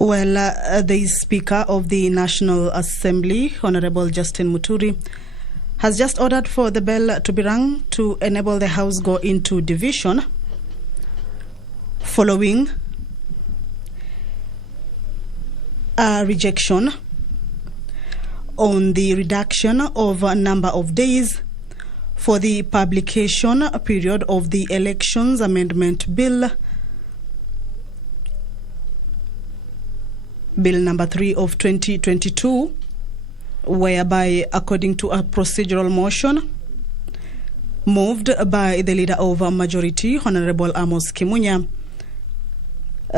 Well, the Speaker of the National Assembly, Honorable Justin Muturi, has just ordered for the bell to be rung to enable the House go into division following a rejection on the reduction of a number of days for the publication period of the Elections Amendment Bill, Bill number 3 of 2022, whereby, according to a procedural motion moved by the Leader of a Majority, Honorable Amos Kimunya,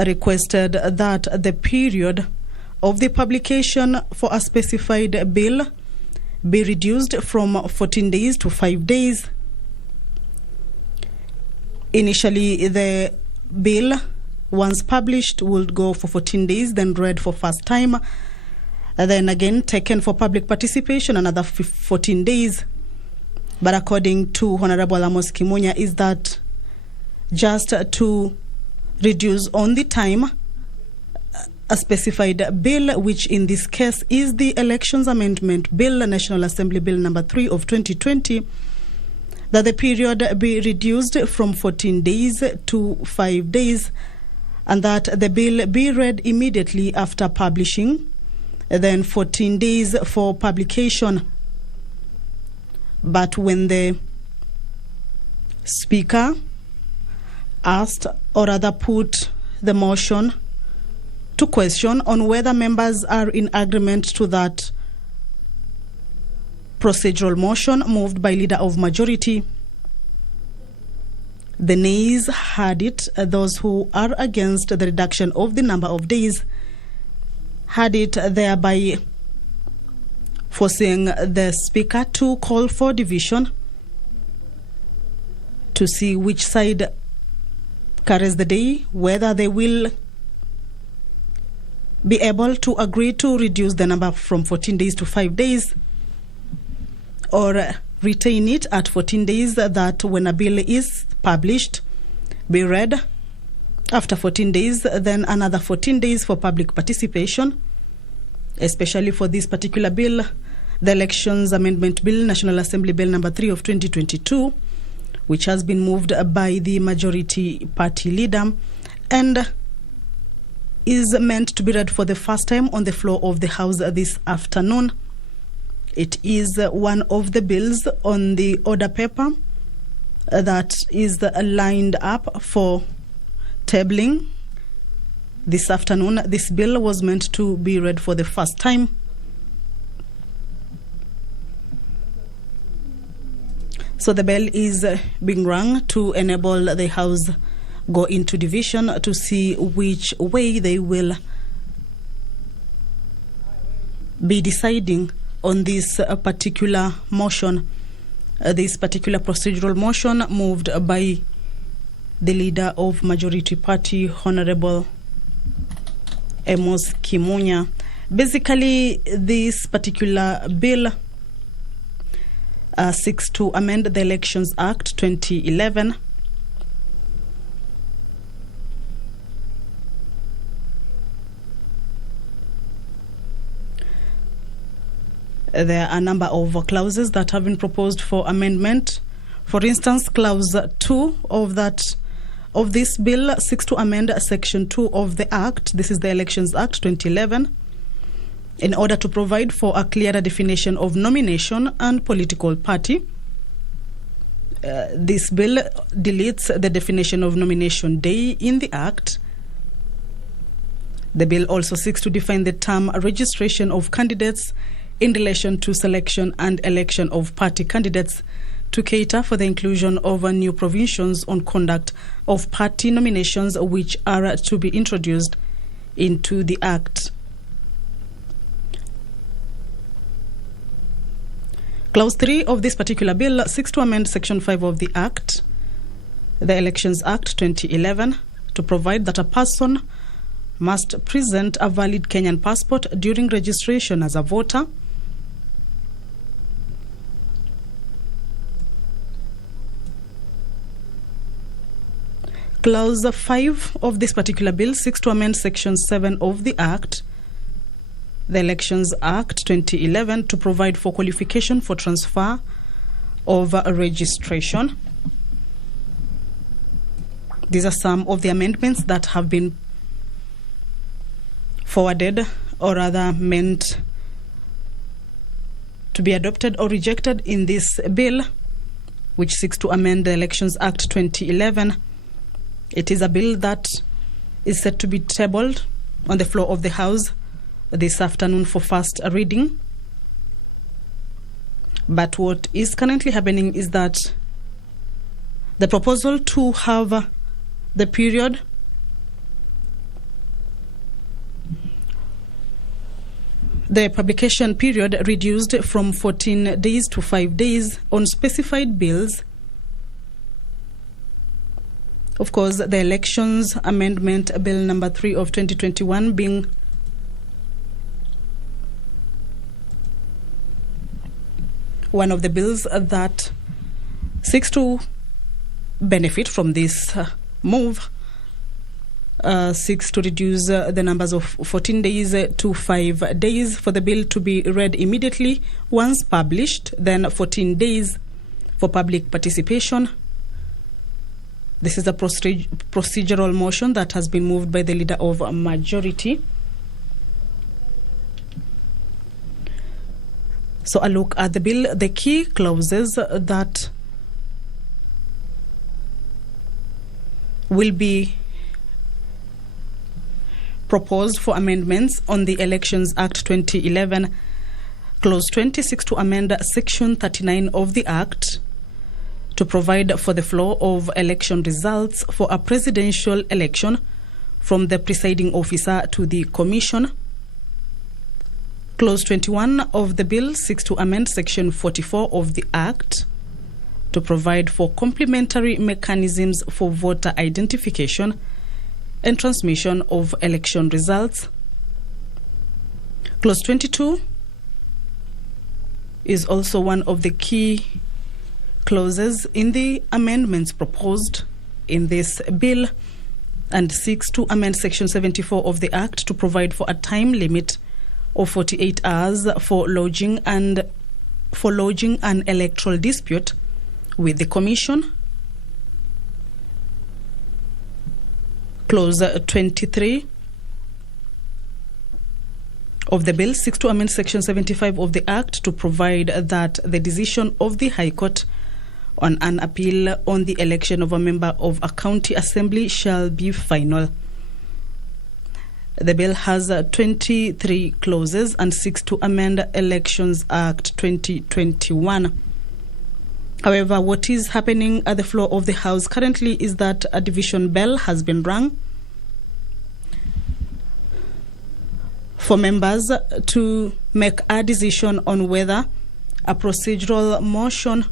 requested that the period of the publication for a specified bill be reduced from 14 days to 5 days. Initially, the bill, once published, would go for 14 days, then read for first time, then again taken for public participation another 14 days. But according to Honorable Amos Kimunya, is that just to reduce on the time a specified bill, which in this case is the Elections Amendment Bill, National Assembly Bill number 3 of 2020, that the period be reduced from 14 days to 5 days, and that the bill be read immediately after publishing, then 14 days for publication. But when the Speaker asked, or rather put the motion to question on whether members are in agreement to that procedural motion moved by Leader of Majority, the nays had it. Those who are against the reduction of the number of days had it, thereby forcing the Speaker to call for division to see which side carries the day, whether they will be able to agree to reduce the number from 14 days to 5 days, or retain it at 14 days, that when a bill is published, be read after 14 days, then another 14 days for public participation, especially for this particular bill, the Elections Amendment Bill, National Assembly Bill number 3 of 2022, which has been moved by the Majority Party Leader and is meant to be read for the first time on the floor of the House this afternoon. It is one of the bills on the order paper that is lined up for tabling this afternoon. This bill was meant to be read for the first time. So the bell is being rung to enable the House go into division to see which way they will be deciding on this particular motion, this particular procedural motion moved by the Leader of Majority Party, Honorable Amos Kimunya. Basically, this particular bill seeks to amend the Elections Act 2011. There are a number of clauses that have been proposed for amendment. For instance, Clause 2 of this bill seeks to amend Section 2 of the Act. This is the Elections Act 2011, in order to provide for a clearer definition of nomination and political party. This bill deletes the definition of nomination day in the Act. The bill also seeks to define the term registration of candidates in relation to selection and election of party candidates to cater for the inclusion of new provisions on conduct of party nominations, which are to be introduced into the Act. Clause 3 of this particular bill seeks to amend Section 5 of the Act, the Elections Act 2011, to provide that a person must present a valid Kenyan passport during registration as a voter. Clause 5 of this particular bill seeks to amend Section 7 of the Act, the Elections Act 2011, to provide for qualification for transfer of registration. These are some of the amendments that have been forwarded, or rather meant to be adopted or rejected in this bill, which seeks to amend the Elections Act 2011. It is a bill that is set to be tabled on the floor of the House this afternoon for first reading. But what is currently happening is that the proposal to have the period the publication period reduced from 14 days to 5 days on specified bills. Of course, the Elections Amendment Bill number 3 of 2021 being one of the bills that seeks to benefit from this move, seeks to reduce the numbers of 14 days to 5 days for the bill to be read immediately once published, then 14 days for public participation. This is a procedural motion that has been moved by the leader of a majority. So a look at the bill, the key clauses that will be proposed for amendments on the Elections Act 2011. Clause 20 seeks to amend Section 39 of the Act to provide for the flow of election results for a presidential election from the presiding officer to the Commission. Clause 21 of the bill seeks to amend Section 44 of the Act to provide for complementary mechanisms for voter identification and transmission of election results. Clause 22 is also one of the key clauses in the amendments proposed in this bill, and seeks to amend Section 74 of the Act to provide for a time limit of 48 hours for lodging an electoral dispute with the Commission. Clause 23 of the bill seeks to amend Section 75 of the Act to provide that the decision of the High Court on an appeal on the election of a member of a county assembly shall be final. The bill has 23 clauses and seeks to amend Elections Act 2021. However, what is happening at the floor of the House currently is that a division bell has been rung for members to make a decision on whether a procedural motion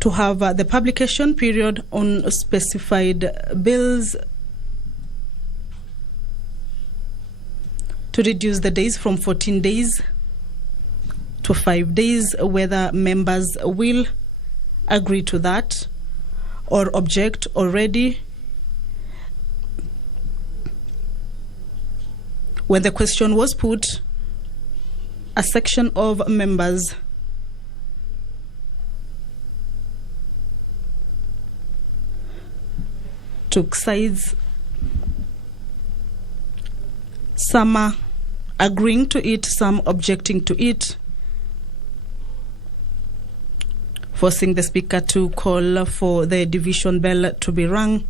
to have the publication period on specified bills to reduce the days from 14 days to 5 days, whether members will agree to that or object already. When the question was put, a section of members took sides, some are agreeing to it, some objecting to it, forcing the Speaker to call for the division bell to be rung.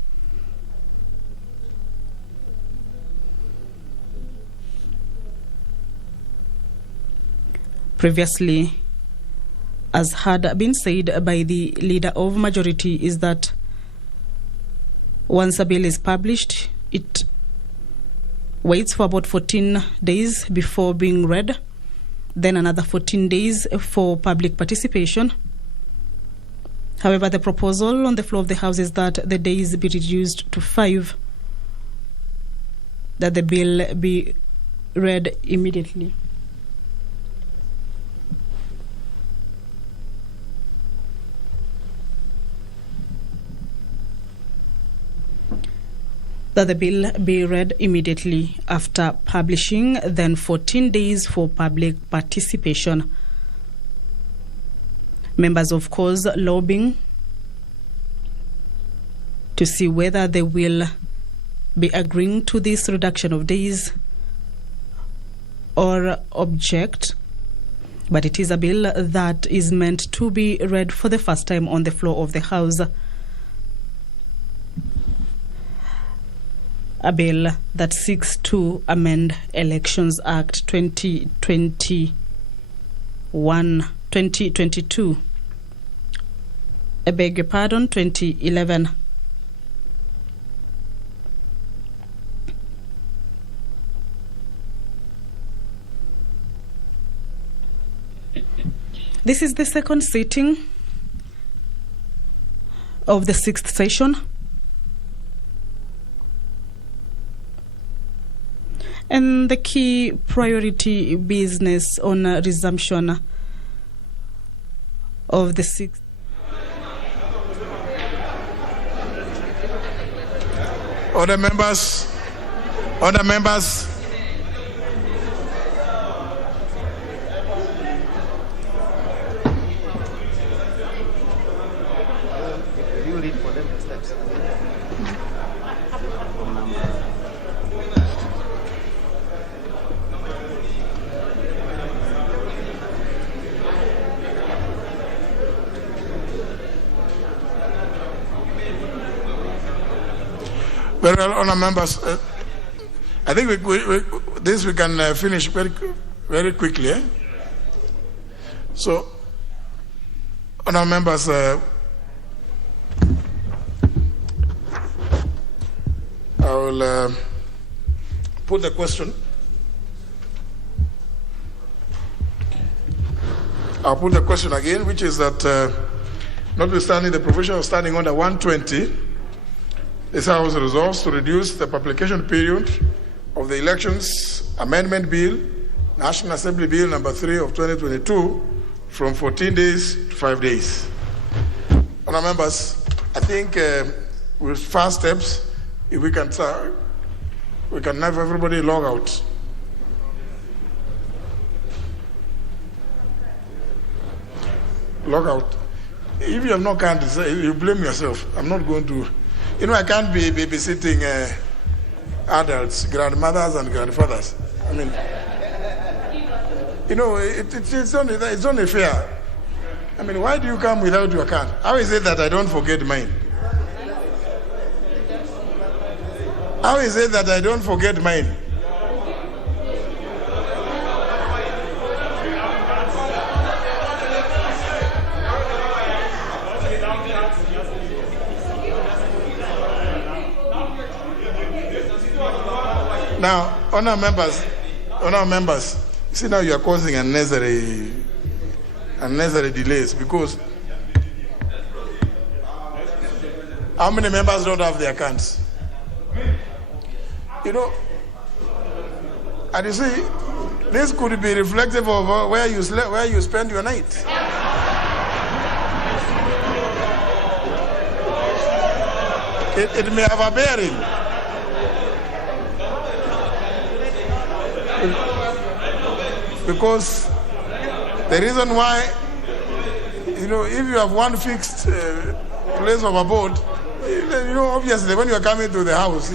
Previously, as had been said by the Leader of Majority, is that once a bill is published, it waits for about 14 days before being read, then another 14 days for public participation. However, the proposal on the floor of the House is that the days be reduced to 5, that the bill be read immediately. That the bill be read immediately after publishing, then 14 days for public participation. Members, of course, lobbying to see whether they will be agreeing to this reduction of days or object. But it is a bill that is meant to be read for the first time on the floor of the House. A bill that seeks to amend Elections Act 2022. I beg your pardon, 2011. This is the second sitting of the 6th session. And the key priority business on resumption of the 6th. Other members. You read for them the steps. Very well, honour members. I think this we can finish very quickly. Eh? So, honour members, I will put the question. I'll put the question again, which is that notwithstanding the provision of standing under 120, this House resolves to reduce the publication period of the Elections Amendment Bill, National Assembly Bill number 3 of 2022, from 14 days to 5 days. Honour members, I think with fast steps, if we can have everybody log out. Log out. If you have not can't, you blame yourself. I'm not going to. You know, I can't be babysitting adults, grandmothers and grandfathers. I mean, you know, it's only fair. I mean, why do you come without your card? How is it that I don't forget mine? How is it that I don't forget mine? Now, honour members, see now you are causing unnecessary delays because how many members don't have their accounts? You know, And you see, this could be reflective of where you slept, where you spend your night. It may have a bearing. Because the reason why, if you have one fixed place of abode, obviously when you are coming to the house,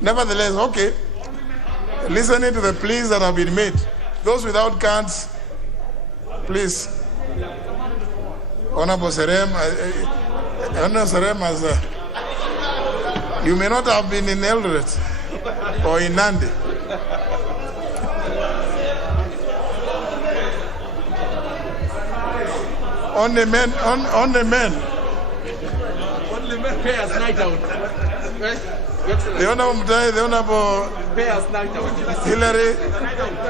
nevertheless, okay, listening to the pleas that have been made. Those without cards, please. Honorable Serem, you may not have been in Eldoret or in Nandi. Only men. Only men pay us night out. The Honorable Mutai, the Honorable pay us night out. Hillary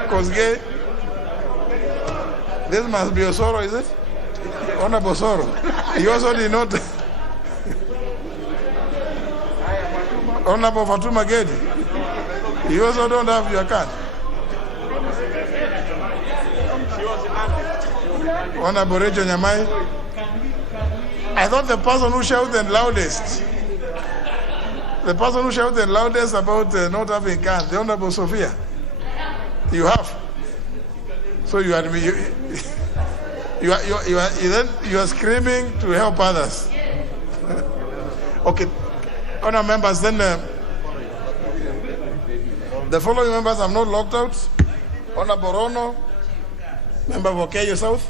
Kosgei. This must be Osoro, is it? Honorable Osoro. You also did not. Honorable Fatuma Gedi. You also don't have your card. Honorable Rachel Nyamai. I thought the person who shouted loudest about not having card, the Honorable Sophia. You have. So you are screaming to help others. Okay. Honourable members, then the following members have not logged out. Honourable Rono, member of Okeyo South.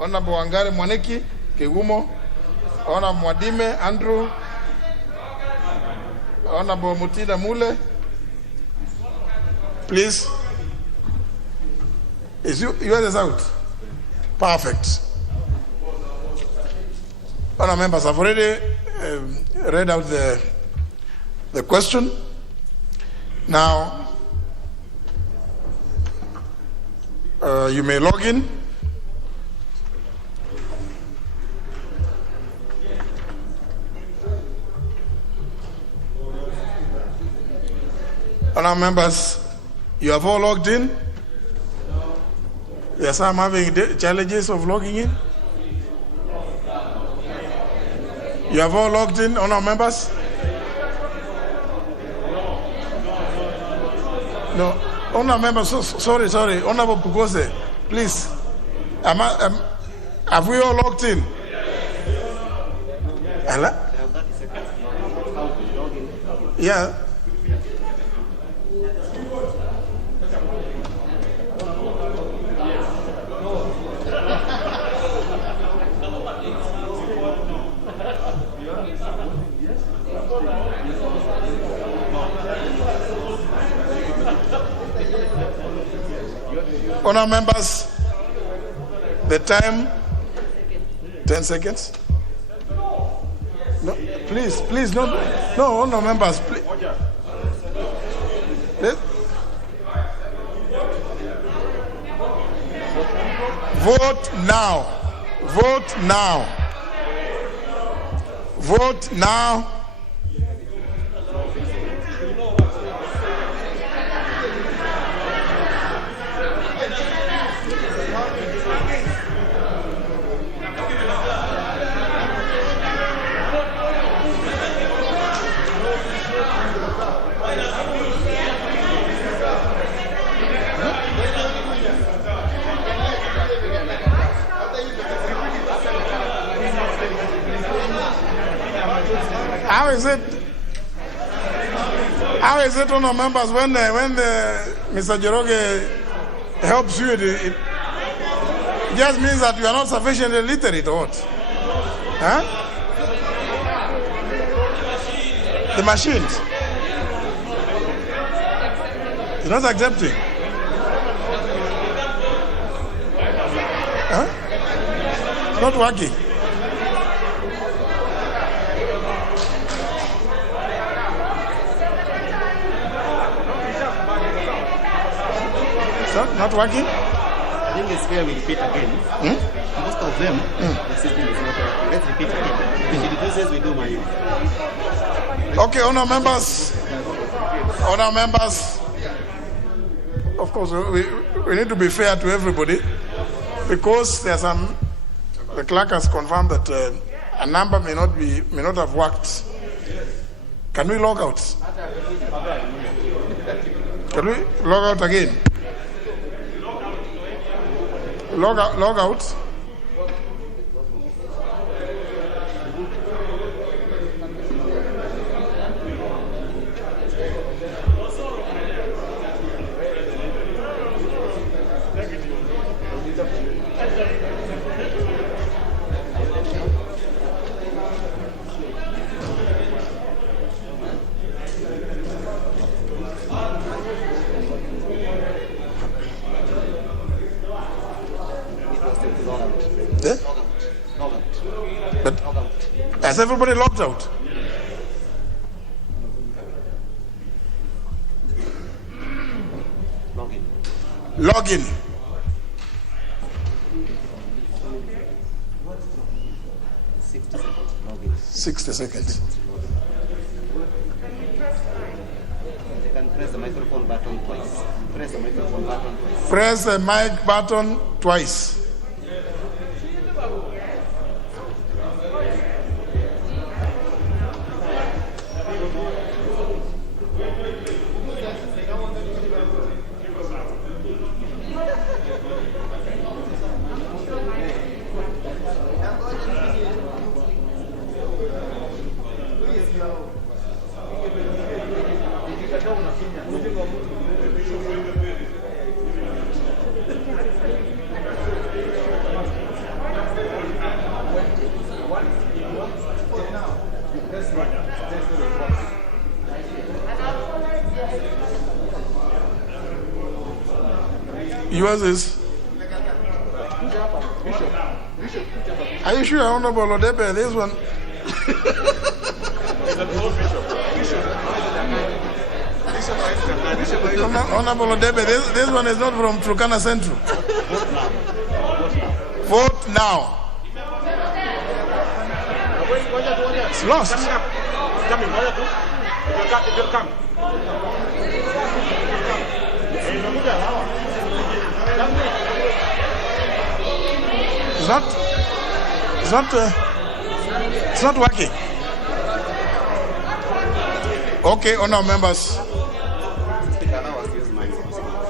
Honourable Wangari Mwaniki, Kegumo. Honourable Mwadime, Andrew. Honourable Mutida Mule. Please. Is yours out? Perfect. Honourable members, I've already read out the question. Now, you may log in. Honourable members, you have all logged in. Yes, I'm having challenges of logging in. You have all logged in, honourable members? No, honourable members, sorry, Honourable Pugose, please. Have we all logged in? Yeah. Honourable members, the time, 10 seconds. No, please, no, honourable members, please. Vote now. Vote now. Vote now. How is it, honourable members, when Mr. Jeroge helps you, it just means that you are not sufficiently literate or what? Huh? The machines. You're not accepting. Huh? It's not working. Not working? I think it's fair we repeat again. Most of them, the system is not working. Let's repeat again. If it reduces, we do manual. Okay, honourable members. of course, we need to be fair to everybody, because there's the clerk has confirmed that a number may not have worked. Can we log out? Can we log out again? Log out. But has everybody logged out? Log in. $60 seconds. You can press the microphone button twice. Press the microphone button twice. Press the mic button twice. Yours is? Are you sure, Honorable Odebe? This one. Honorable Odebe, this one is not from Turkana Central. Vote now. It's lost. It's not working. Okay, honourable members.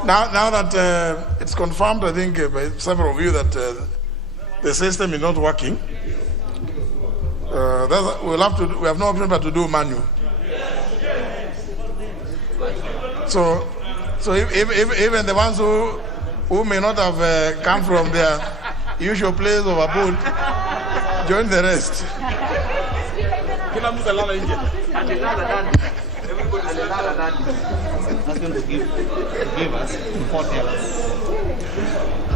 Now that it's confirmed, I think by several of you that the system is not working, we have no option but to do manual. So if even the ones who may not have come from their usual place of abode, join the rest. That's going to give us 4 tellers.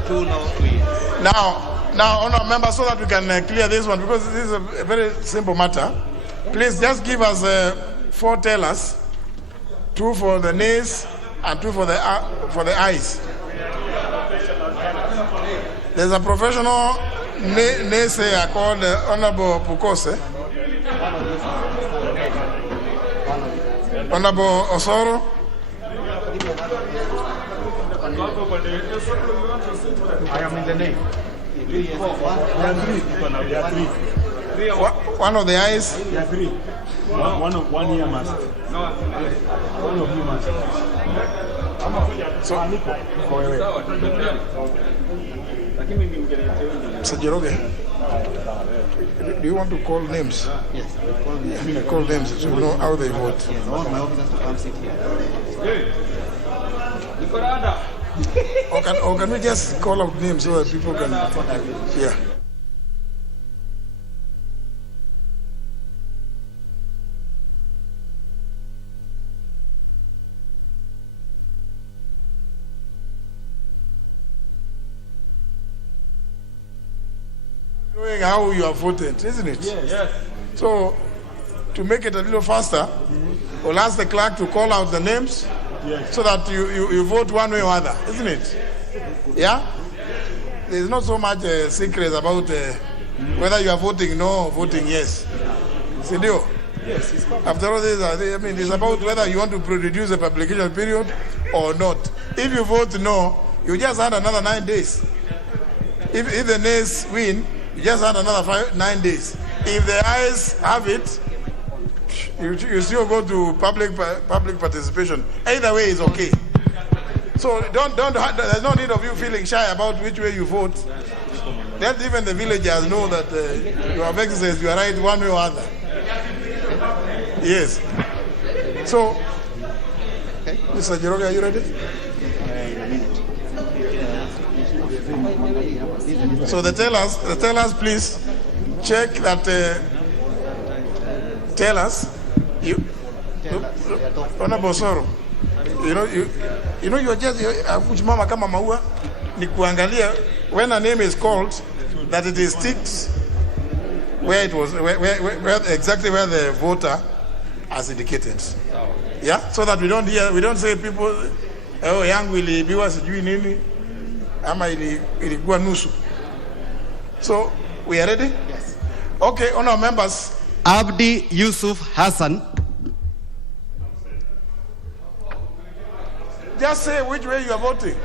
2 now. Now, honourable members, so that we can clear this one, because this is a very simple matter. Please just give us 4 tellers, 2 for the nays and 2 for the ayes. There's a professional naysayer called Honorable Pukose. Honorable Osoro. I am in the name. One of the ayes. There are 3. One here must. One of you must. So Jeroge, do you want to call names? Yes, call names. Call names so you know how they vote. Yes, I want my officers to come sit here. Or can we just call out names so that people can... Yeah. Knowing how you are voted, isn't it? Yes. So, to make it a little faster, we'll ask the clerk to call out the names. Yes. So that you vote one way or other, isn't it? Yeah? There's not so much secret about whether you are voting no or voting yes. Sidio? After all this, I mean, it's about whether you want to reduce the publication period or not. If you vote no, you just add another 9 days. If the nays win, you just add another 9 days. If the ayes have it, you still go to public participation. Either way is okay. So there's no need of you feeling shy about which way you vote. Let even the villagers know that you have exercised your right one way or other. Yes. So, Mr. Jiroga, are you ready? So the tellers, please check that. Tell us, Honorable Soro, you know you're just mama kama maua ni kuangalia when a name is called that it is ticked where it was where exactly where the voter has indicated. Yeah, so that we don't say people yangu iliibiwa sijui nini ama ilikuwa nusu. So we are ready? Yes. Okay, honorable members. Abdi Yusuf Hassan. Just say which way you are voting.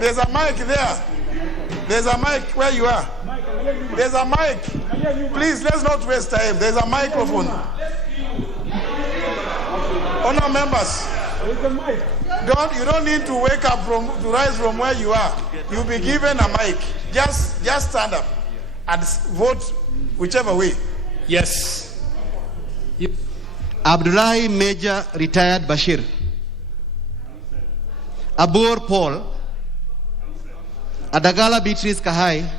There's a mic there. There's a mic where you are. There's a mic. Please, let's not waste time. There's a microphone. Honor members, you don't need to wake up to rise from where you are. You'll be given a mic. Just stand up and vote whichever way. Yes. Abdullahi Major Retired Bashir. Abur Paul. Adagala Beatrice Kahai.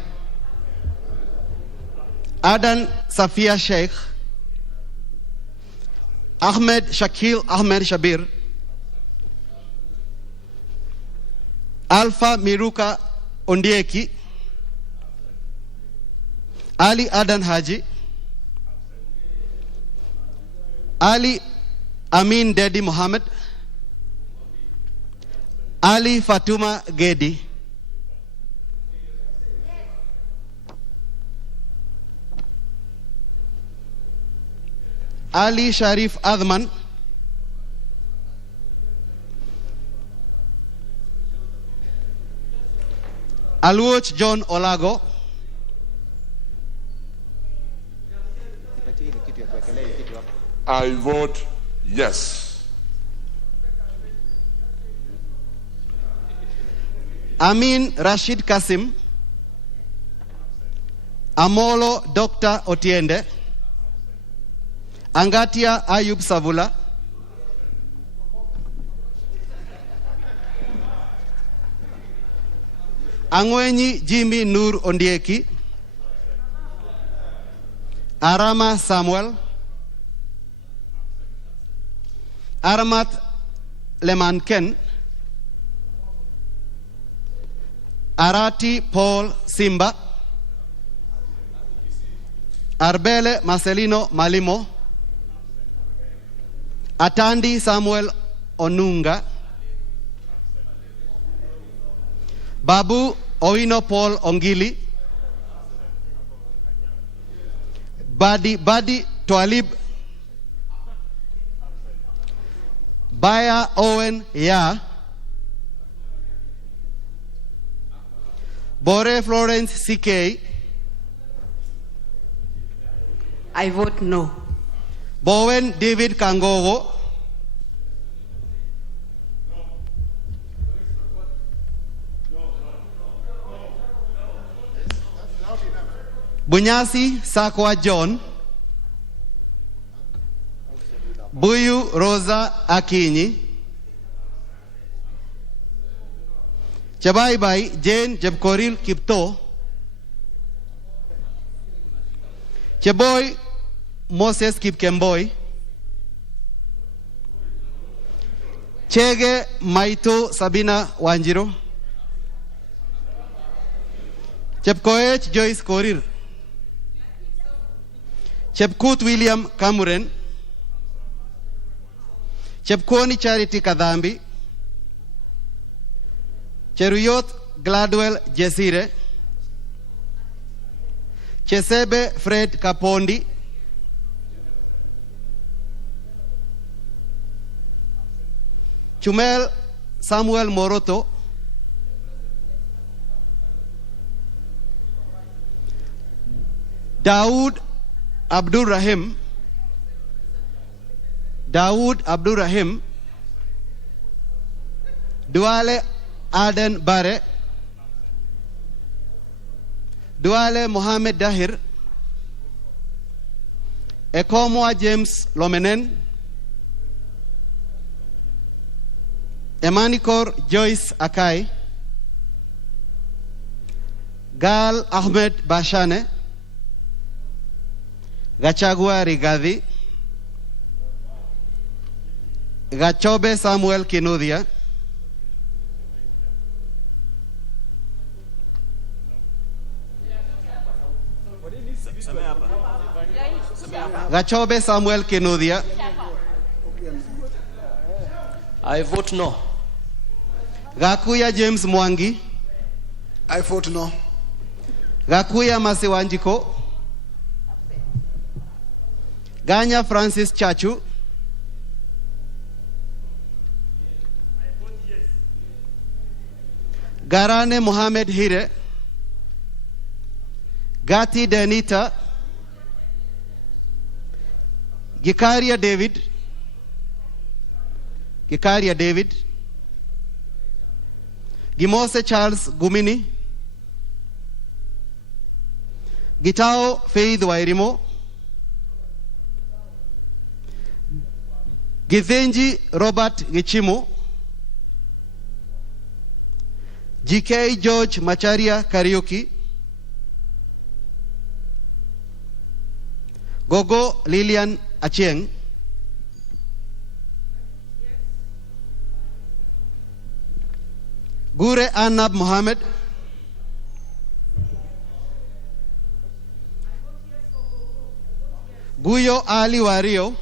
Adan Safia Sheikh. Ahmed Shakil Ahmed Shabir. Alpha Miruka Ondieki. Ali Adan Haji. Ali Amin Dedi Muhammad. Ali Fatuma Gedi. Ali Sharif Adman. Aluoch John Olago. I vote yes. Amin Rashid Kasim. Amolo Dr. Otiende. Angatia Ayub Savula. Angwenyi Jimmy Nur Ondieki. Arama Samuel. Aramat Lemanken. Arati Paul Simba. Arbele Marcelino Malimo. Atandi Samuel Onunga. Babu Oino Paul Ongili. Badi Twalib. Baya Owen Ya. Bore Florence CK. I vote no. Bowen David Kangogo. Bunyasi Sakwa John. Buyu Rosa Akinyi. Chabaibai Jane Jebkoril Kipto. Cheboy Moses Kipkemboy. Chege Maito Sabina Wanjiro. Chepkoech Joyce Korir. Chepkut William Kamuren. Chepkoni Charity Kadhambi. Cheruyot Gladwell Jesire. Chesebe Fred Kapondi. Chumel Samuel Moroto, Dawood Abdul Rahim, Duale Aden Bare, Duale Mohamed Dahir, Ekomwa James Lomenen, Emanikor Joyce Akai, Gal Ahmed Bashane, Gachagua Rigathi, Gachobe Samuel Kinudia, Gachobe Samuel Kinudia. I vote no. Gakuya James Mwangi. I vote no. Gakuya Masiwanjiko. Ganya Francis Chachu. Garane Mohamed Hire. Gati Denita. Gikaria David. Gimose Charles Gumini, Gitao Faith Wairimo, Githenji Robert Gichimo, GK George Macharia Karaoke, Gogo Lilian Achieng, Gure Anab Mohammed, Guyo Ali Wario,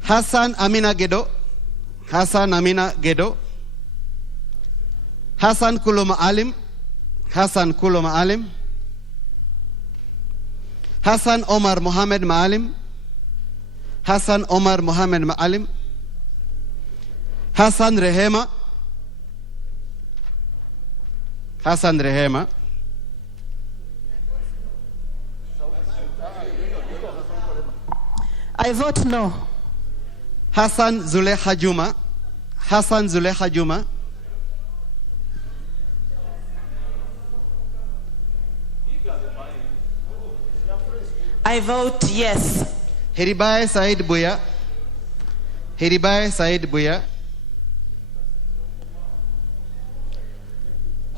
Hassan Amina Gedo, Hassan Kuloma Alim, Hassan Omar Mohammed Maalim, Hassan Rehema, I vote no. Hassan Zulekha Juma, I vote yes. Heribaye Said Buya,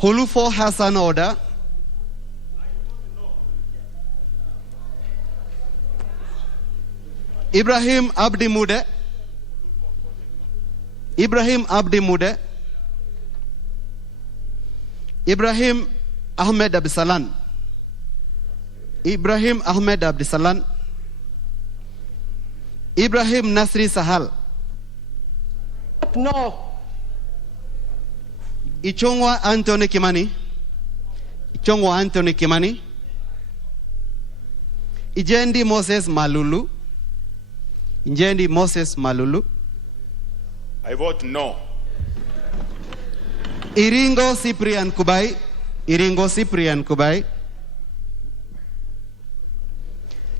Hulufo Hassan Oda, Ibrahim Abdi Mude, Ibrahim Ahmed Abdisalan, Ibrahim Nasri Sahal, No. Ichongwa Anthony Kimani, Ijendi Moses Malulu, I vote no. Iringo Cyprian Kubai,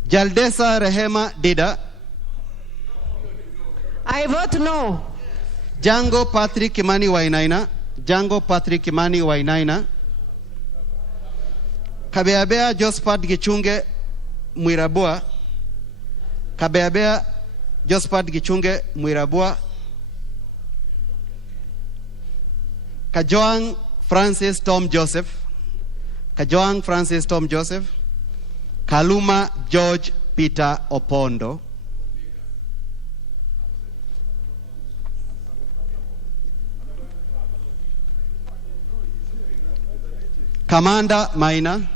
Jaldesa Rehema Dida, I vote no. Jango Patrick Kimani Wainaina, Kabeabea Jospat Gichunge Mwirabua, Kajoang Francis Tom Joseph, Kaluma George Peter Opondo, Commander Maina,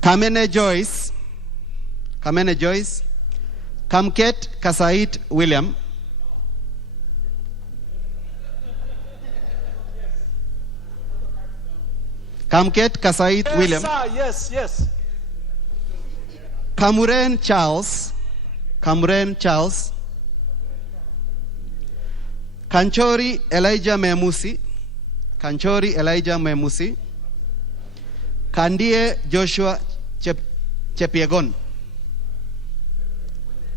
Kamene Joyce, Kamket Kasait William, Kamket Kasait Yes, William. sir. Yes, yes. Kamuren Charles. Kamuren Charles. Kanchori Elijah Memusi. Kanchori Elijah Memusi. Kandie Joshua Chepiegon.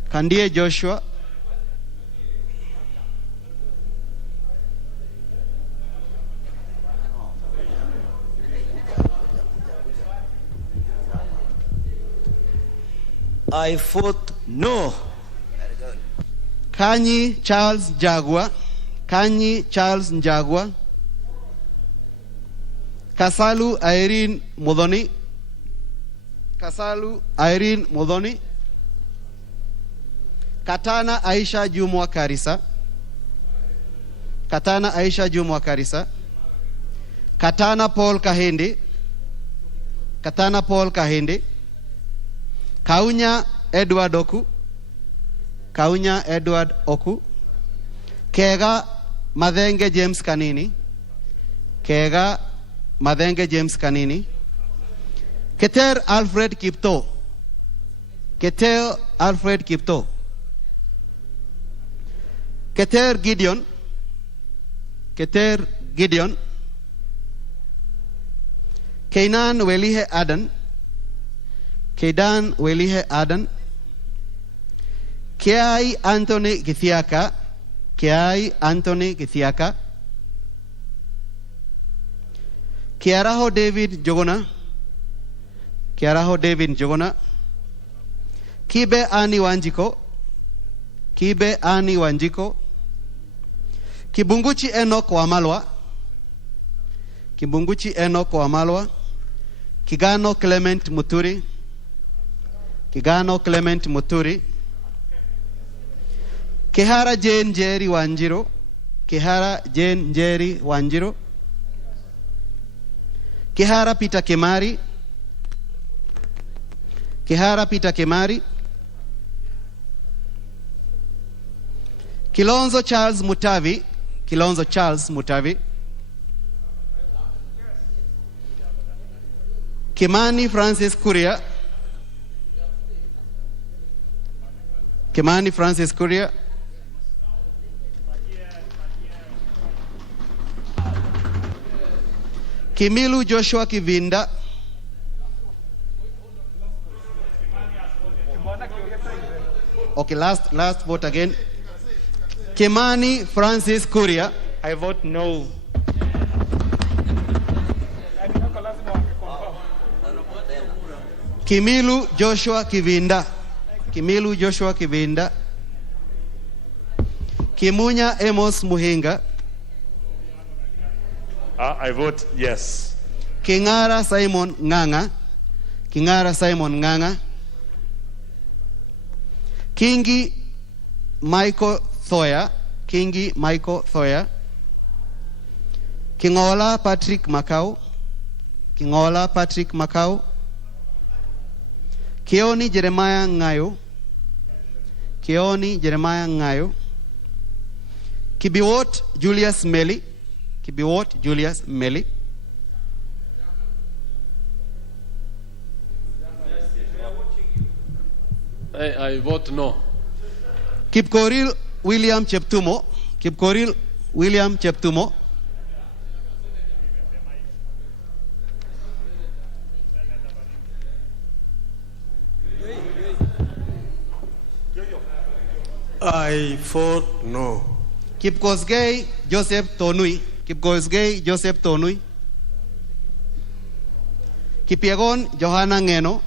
Kandie Joshua. I vote no. Kanyi Charles Jagua. Kanyi Charles Njagua. Kasalu Irene Modoni. Kasalu Irene Modoni. Katana Aisha Jumwa Karisa. Katana Aisha Jumwa Karisa. Katana Paul Kahindi. Katana Paul Kahindi. Kaunya Edward Oku. Kaunya Edward Oku. Kega Madenge James Kanini. Kega Madenge James Kanini. Keter Alfred Kipto. Keter Alfred Kipto. Keter Gideon. Keter Gideon. Keinan Welihe Adan. Kedan Welihe Adan. Kiai Anthony Githiaka. Kiai Anthony Githiaka. Kiaraho David Jogona. Kiaraho David Jogona. Kibe Ani Wanjiko. Kibe Ani Wanjiko. Kibunguchi Enoch Wamalwa. Kibunguchi Enoch Wamalwa. Kigano Clement Muturi. Kigano Clement Muturi. Kehara Jane Jerry Wanjiro. Kehara Jane Jerry Wanjiro. Kehara Peter Kemari. Kehara Peter Kemari. Kilonzo Charles Mutavi. Kilonzo Charles Mutavi. Kimani Francis Kuria. Kimani Francis Kuria. Kimilu Joshua Kivinda. Okay, last vote again. Kimani Francis Kuria. I vote no. Kimilu Joshua Kivinda. Kimilu Joshua Kivinda. Kimunya Amos Muhinga. I vote yes. Kingara Simon Nganga. Kingara Simon Nganga. Kingi Michael Thoya. Kingi Michael Thoya. Kingola Patrick Macau. Kingola Patrick Macau. Kioni Jeremiah Ngayo. Kioni Jeremiah Ngayo. Kibiwot Julius Meli. Kibiwot Julius Meli. I vote no. Kipkoril William Cheptumo. Kipkoril William Cheptumo. I vote no. Kipkosgei Joseph Tonui. Kipkosgei Joseph Tonui. Kipiegon Johanna Ngeno.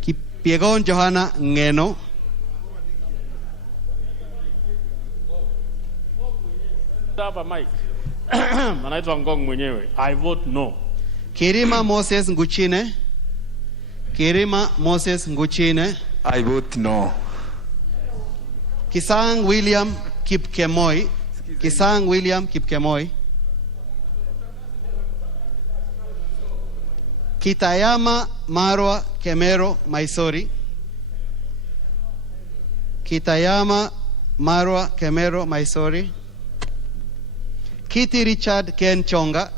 Kipiegon Johanna Ngeno. Hapa Mike. Anaitwa Ngong mwenyewe. I vote no. Kirima Moses Nguchine. Kirima Moses Nguchine. I vote no. Kisang William Kipkemoi. Kisang William Kipkemoi. Kitayama Marwa Kemero Maisori. Kitayama Marwa Kemero Maisori. Kiti Richard Ken Chonga.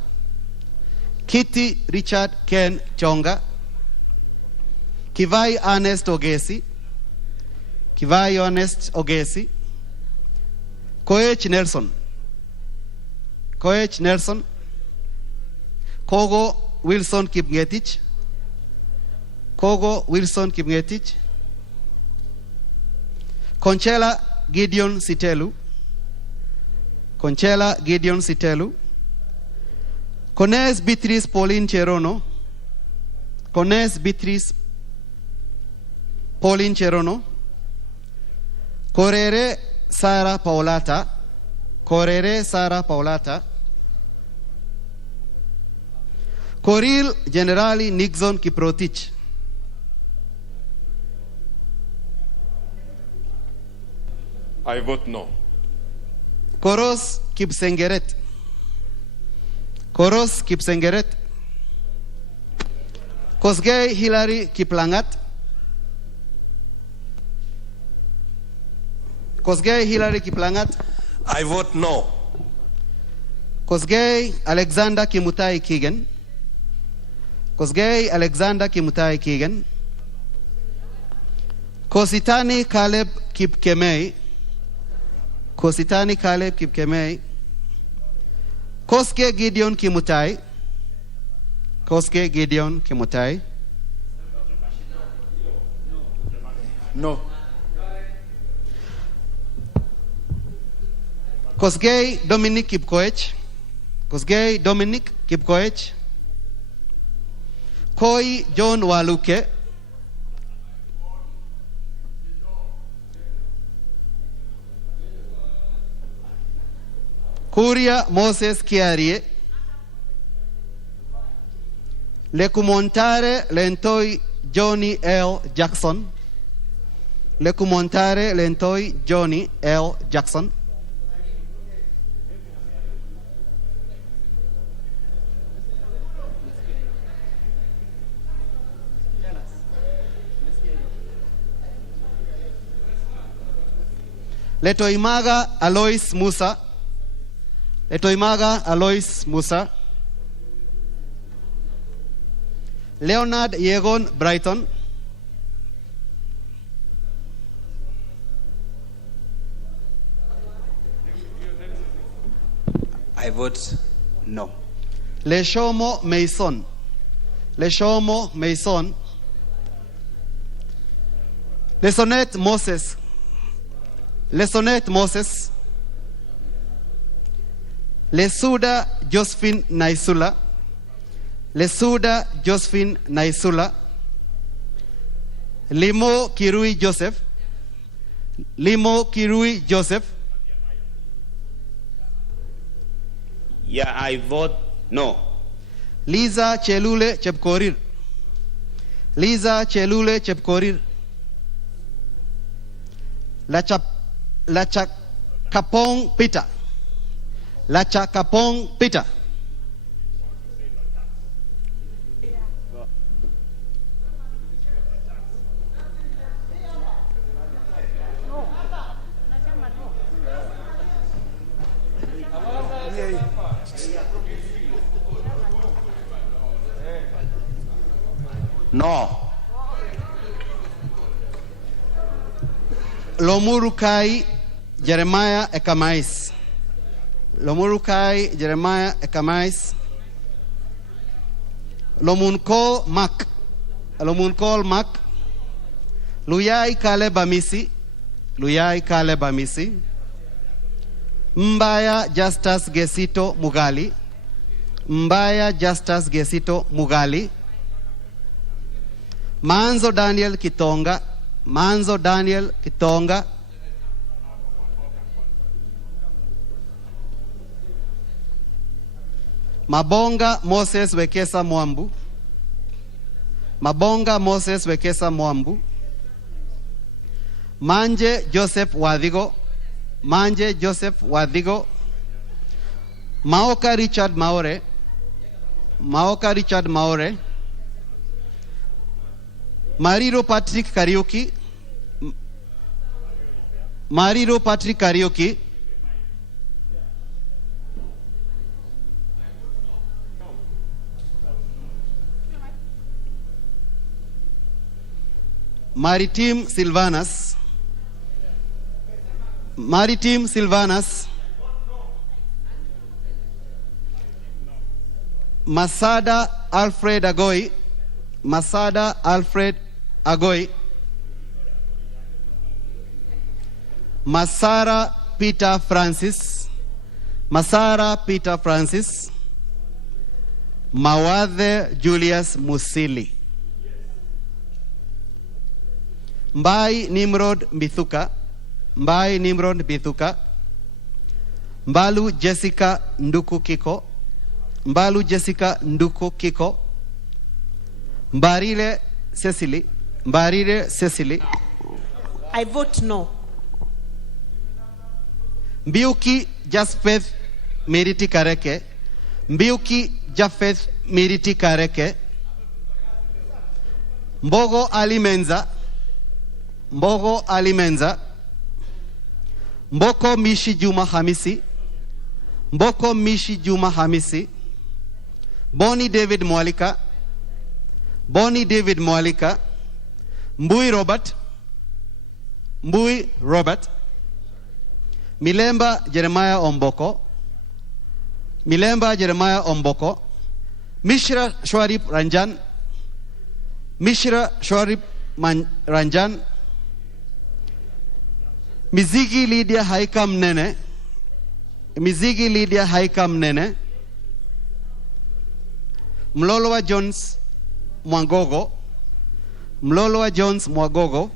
Kitty Richard Ken Chonga, Kivai Ernest Ogesi, Kivai Ernest Ogesi, Koech Nelson, Koech Nelson, Kogo Wilson Kipngetich, Kogo Wilson Kipngetich, Conchela Gideon Sitelu, Conchela Gideon Sitelu, Cones Beatrice Pauline Cherono, Cones Beatrice Pauline Cherono, Correre Sara Paolata, Correre Sara Paolata, Coril Generali Nixon Kiprotich, I vote no. Koros Kipsengeret, Koros Kipsengeret, Kosgei Hilary Kiplangat, Kosgei Hilary Kiplangat, I vote no. Kosgei Alexander Kimutai Kigen, Kosgei Alexander Kimutai Kigen, Kositani Caleb Kipkemei, Kositani Caleb Kipkemei, Koske Gideon Kimutai, Koske Gideon Kimutai, No. Kosgei Dominic Kipkoech, Kosgei Dominic Kipkoech, Koi John Waluke, Kuria Moses Kiarie, Lekumontare Lentoi Johnny L. Jackson, Lekumontare Lentoi Johnny L. Jackson, Letoimaga Alois Musa, Letoimaga Alois Musa, Leonard Yegon Brighton, I vote no. Leshomo Mason, Leshomo Mason, Lesonet Moses, Lesonet Moses, Lesuda Josephine Naisula, Lesuda Josephine Naisula, Limo Kirui Joseph, Limo Kirui Joseph, Yeah, I vote no. Liza Chelule Chepkorir, Liza Chelule Chepkorir, Lachakapong Peter, Lachakapong Peter, No. Lomurukai Jeremiah Ekamais, Lomurukai Jeremiah Ekamais, Lomunkol Mak, Lomunkol Mak, Luyai Kale Bamisi, Luyai Kale Bamisi, Mbaya Justus Gesito Mugali, Mbaya Justus Gesito Mugali, Manzo Daniel Kitonga, Manzo Daniel Kitonga, Mabonga Moses Wekesa Mwambu, Mabonga Moses Wekesa Mwambu, Manje Joseph Wadigo, Manje Joseph Wadigo, Maoka Richard Maore, Maoka Richard Maore, Mariro Patrick Kariuki, Mariro Patrick Kariuki, Maritime Silvanus. Maritime Silvanus. Masada Alfred Agoi. Masada Alfred Agoi. Masara Peter Francis. Masara Peter Francis. Mawadhe Julius Musili. Mbai Nimrod Mbithuka. Mbai Nimrod Mbithuka. Mbalu Jessica Nduku Kiko. Mbalu Jessica Nduku Kiko. Mbarile Cecily. Mbarile Cecily. I vote no. Mbiuki Japheth Miriti Kareke. Mbiuki Japheth Miriti Kareke. Mbogo Alimenza. Mbogo Alimenza. Mboko Mishi Juma Hamisi. Mboko Mishi Juma Hamisi. Bonnie David Mwalika. Bonnie David Mwalika. Mbui Robert. Mbui Robert. Milemba Jeremiah Omboko. Milemba Jeremiah Omboko. Mishra Shwarip Ranjan. Mishra Shwarip Ranjan. Mizigi Lydia Haikam Nene. Mizigi Lydia Haikam Nene. Mlolwa Jones Mwangogo. Mlolwa Jones Mwagogo.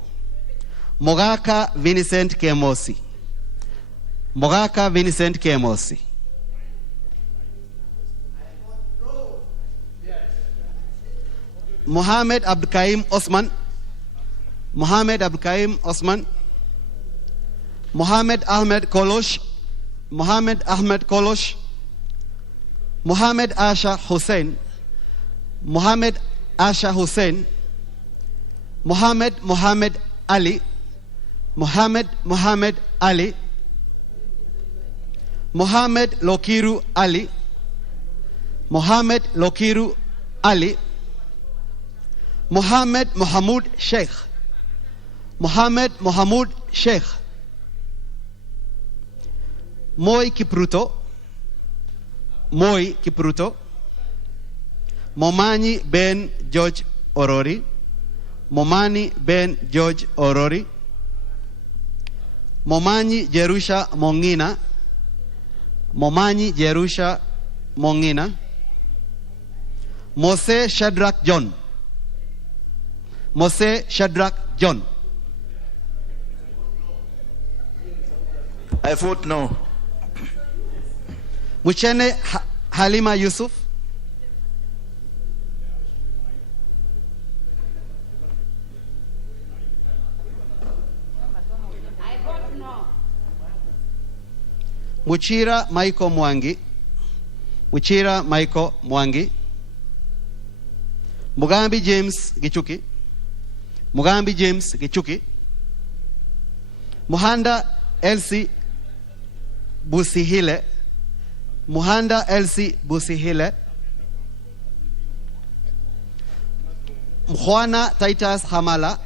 Mogaka Vincent Kemosi. Mogaka Vincent Kemosi. Mohammed Abdukaim Osman. Mohammed Abdukaim Osman. Mohammed Ahmed Kolosh. Mohammed Ahmed Kolosh. Mohammed Asha Hussein. Mohammed Asha Hussein. Mohammed Ali. Mohammed Ali. Mohammed Lokiru Ali. Mohammed Lokiru Ali. Mohammed Mohamud Sheikh. Mohammed Mohamud Sheikh. Moi Kipruto. Moi Kipruto. Momani Ben George Orori. Momani Ben George Orori. Momani Jerusha Mongina. Momani Jerusha Mongina. Mose Shadrach John. Mose Shadrach John. I vote no. Muchene Halima Yusuf. I vote no. Muchira Michael Mwangi. Muchira Michael Mwangi. Mugambi James Gichuki. Mugambi James Gichuki. Muhanda Elsie Busihile. Muhanda Elsie Busihile. Mkhwana Titus Hamala.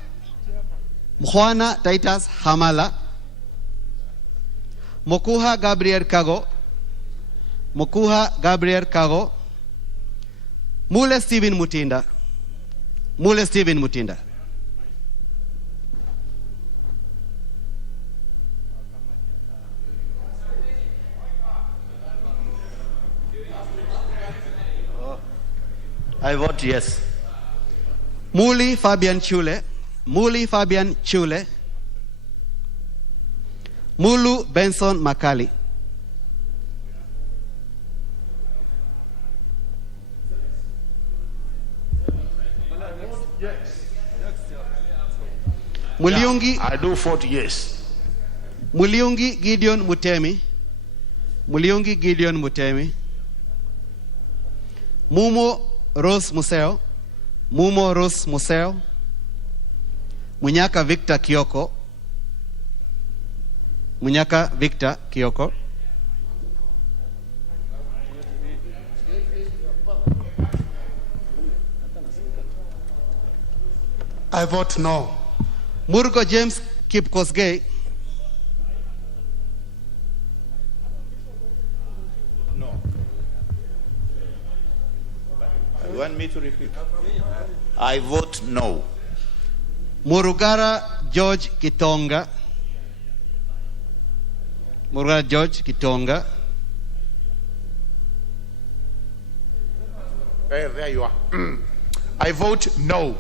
Mkhwana Titus Hamala. Mokuha Gabriel Kago. Mokuha Gabriel Kago. Mule Stephen Mutinda. Mule Stephen Mutinda. I vote yes. Muli Fabian Chule. Muli Fabian Chule. Mulu Benson Makali. Muliungi. Yeah, I do vote yes. Muliungi Gideon Mutemi. Muliungi Gideon Mutemi. Mumo Rose Museo. Mumo Rose Museo. Munyaka Victor Kioko. Munyaka Victor Kioko. I vote no. Murgo James Kipkosgei. No. You want me to repeat? I vote no. Murugara George Kitonga. Murugara George Kitonga. There you are. I vote no.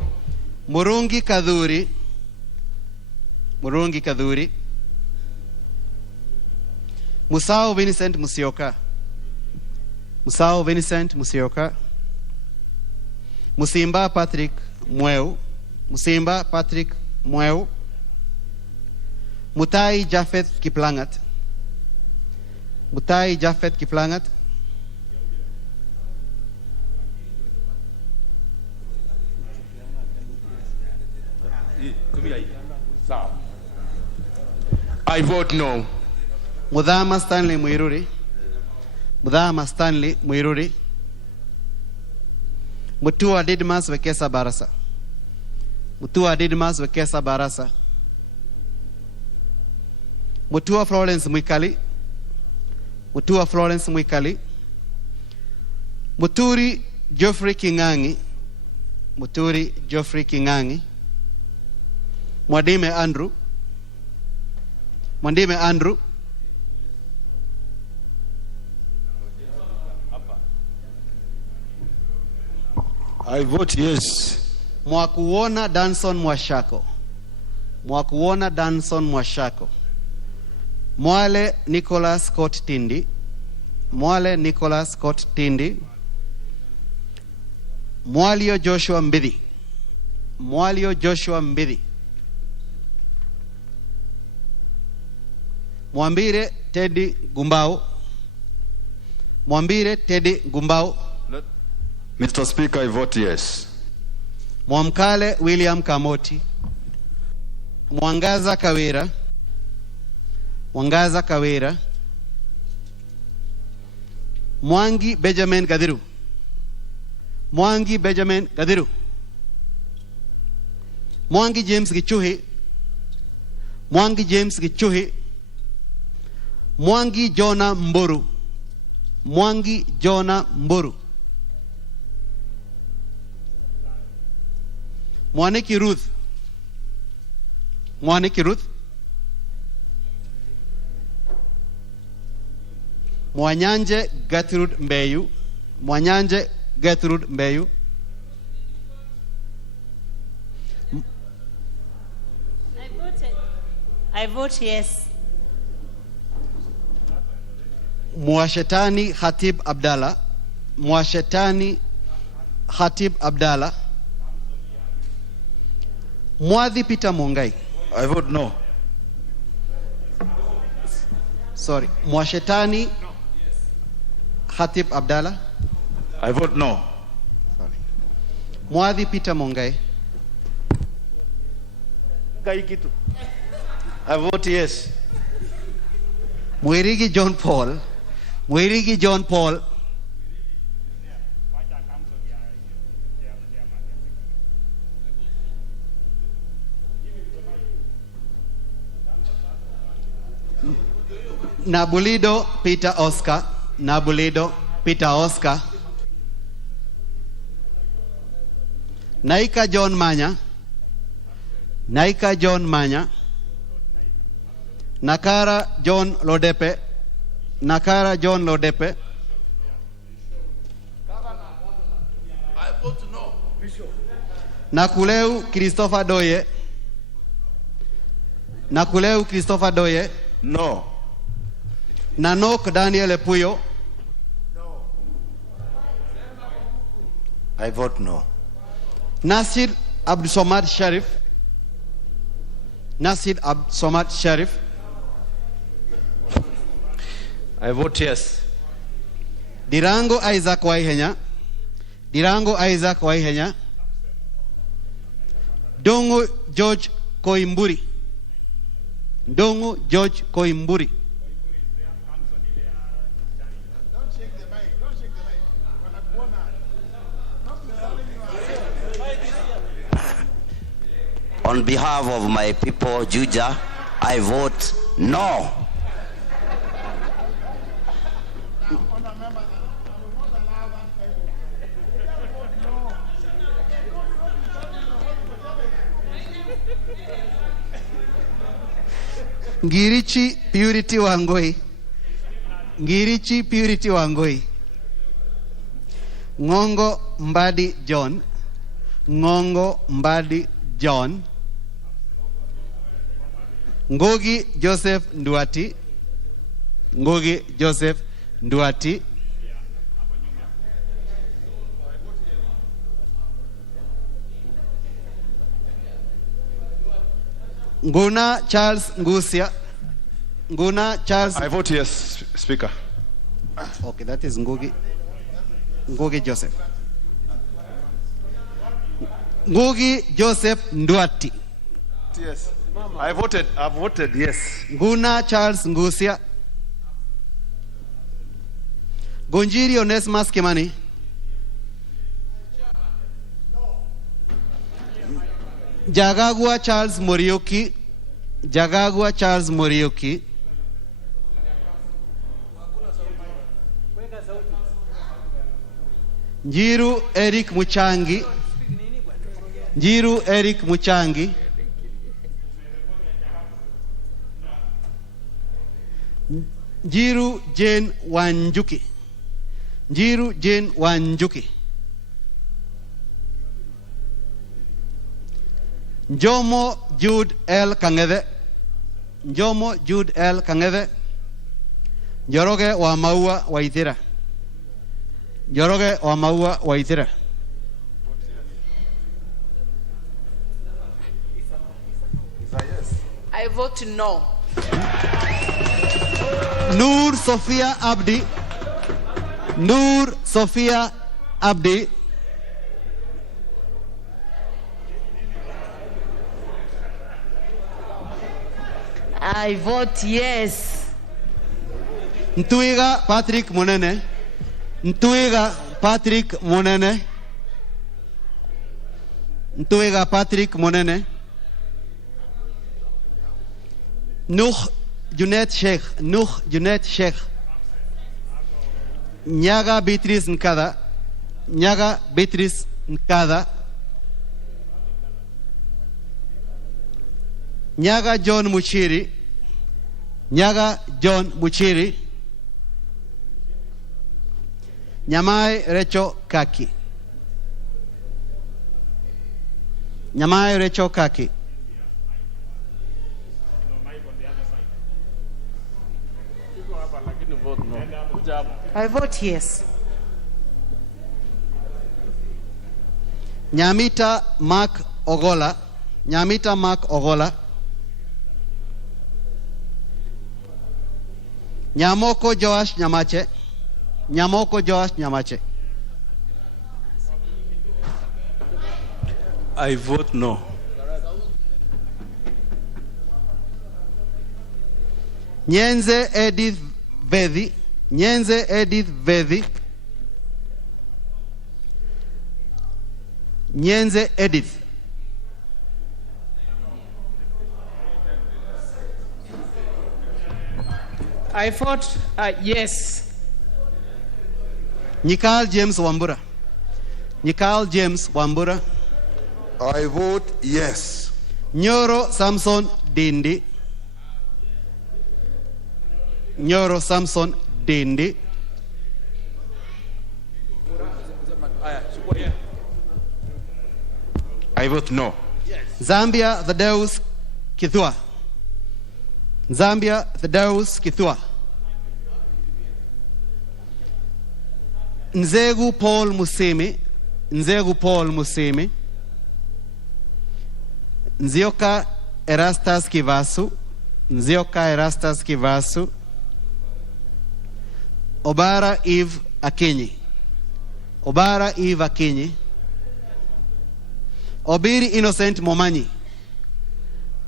Murungi Kadhuri. Murungi Kadhuri. Musao Vincent Musioka. Musao Vincent Musioka. Musimba Patrick Mweu. Musimba Patrick Mweu. Mutai Jafeth Kiplangat. Mutai Jafeth Kiplangat. I vote no. Mudhama Stanley Muiruri. Mudhama Stanley Muiruri. Mutua Didmas Wekesa Barasa. Mutua Didmas Wekesa Barasa. Mutua Florence Mwikali. Mutua Florence Mwikali. Muturi Geoffrey Kingangi. Muturi Geoffrey Kingangi. Mwadime Andrew. Mwandime Andrew. I vote yes. Mwakuona Danson Mwashako. Mwakuona Danson Mwashako. Mwale Nicholas Scott Tindi. Mwale Nicholas Scott Tindi. Mwalio Joshua Mbidi. Mwalio Joshua Mbidi. Mwambire Teddy Gumbao. Mwambire Teddy Gumbao. Mr. Speaker, I vote yes. Mwamkale William Kamoti. Mwangaza Kawira. Mwangaza Kawira. Mwangi Benjamin Gadiru. Mwangi Benjamin Gadiru. Mwangi James Gichuhi. Mwangi James Gichuhi. Mwangi Jona Mboru. Mwangi Jona Mboru. Mwaniki Ruth. Mwaniki Ruth. Mwanyanje Gertrude Mbeyu. Mwanyanje Gertrude Mbeyu. I vote yes. Mwashetani Khatib Abdallah. Mwashetani Khatib Abdallah. Mwadhi Peter Mongai. I vote no. Sorry. Mwashetani Khatib Abdallah. I vote no. Sorry. Mwadhi Peter Mongai. I vote yes. Mwirigi John Paul. Mwirigi John Paul. Nabulido Peter Oscar. Nabulido Peter Oscar. Naika John Manya. Naika John Manya. Nakara John Lodepe. Nakara John Lodepe. I vote no. Bishop. Nakuleu Christopher Doye. Nakuleu Christopher Doye. No. Nanok Daniel Epuyo. No. I vote no. Nasir Abdusomad Sharif. Nasir Abdusomad Sharif. I vote yes. Dirango Isaac Waihenya. Dirango Isaac Waihenya. Dongo George Koimburi. Dongo George Koimburi. Don't shake the mic. Don't shake the mic. On behalf of my people, Juja, I vote no. Ngirichi Purity Wangoi. Ngirichi Purity Wangoi. Ngongo Mbadi John. Ngongo Mbadi John. Ngogi Joseph Nduati. Ngogi Joseph Nduati. Nguna Charles Ngusia. Nguna Charles. I vote yes, Speaker. Okay, that is Ngugi. Ngugi Joseph. Ngugi Joseph Nduati. Yes. I voted yes. Nguna Charles Ngusia. Gonjiri Onesmus Kimani. Jagagua Charles Morioki. Jagagua Charles Morioki. Njiru Eric Muchangi. Njiru Eric Muchangi. Njiru Jane Wanjuki. Njiru Jane Wanjuki. Njomo Jude L. Kangeve. Njomo Jude L. Kangeve. Njoroge wa Maua Waithira. Njoroge wa Maua Waithira. I vote no. Nur Sophia Abdi. Nur Sophia Abdi. I vote yes. Ntuiga Patrick Munene. Ntuiga Patrick Munene. Ntuiga Patrick Munene. Nuh Junet Sheikh. Nuh Junet Sheikh. Nyaga Beatrice Nkada. Nyaga Beatrice Nkada. Nyaga John Muchiri. Nyaga John Muchiri. Nyamai Recho Kaki. Nyamai Recho Kaki. I vote yes. Nyamita Mark Ogola. Nyamita Mark Ogola. Nyamoko Joash Nyamache. Nyamoko Joash Nyamache. I vote no. Nyenze Edith Vedi. Nyenze Edith Vedi. Nyenze Edith. I vote yes. Nikal James Wambura. Nikal James Wambura. I vote yes. Nyoro Samson Dindi. Nyoro Samson Dindi. I vote no. Zambia Thaddeus Kithua. Zambia Thaddeus Kithua. Nzegu Paul Musimi. Nzegu Paul Musimi. Nzioka Erastus Kivasu. Nzioka Erastus Kivasu. Obara Eve Akinyi. Obara Eve Akinyi. Obiri Innocent Momanyi.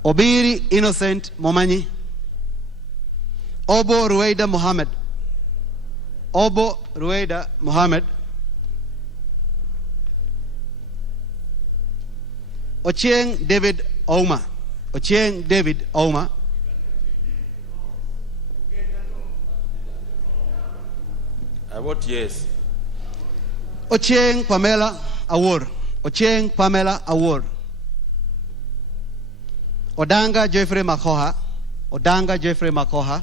Obiri Innocent Momanyi. Obo Rueda Mohammed. Obo Rueda Mohammed. Ochieng David Ouma. Ochieng David Ouma. I vote yes. Ochieng Pamela Awor. Ochieng Pamela Awor. Odanga Jeffrey Makoha. Odanga Jeffrey Makoha.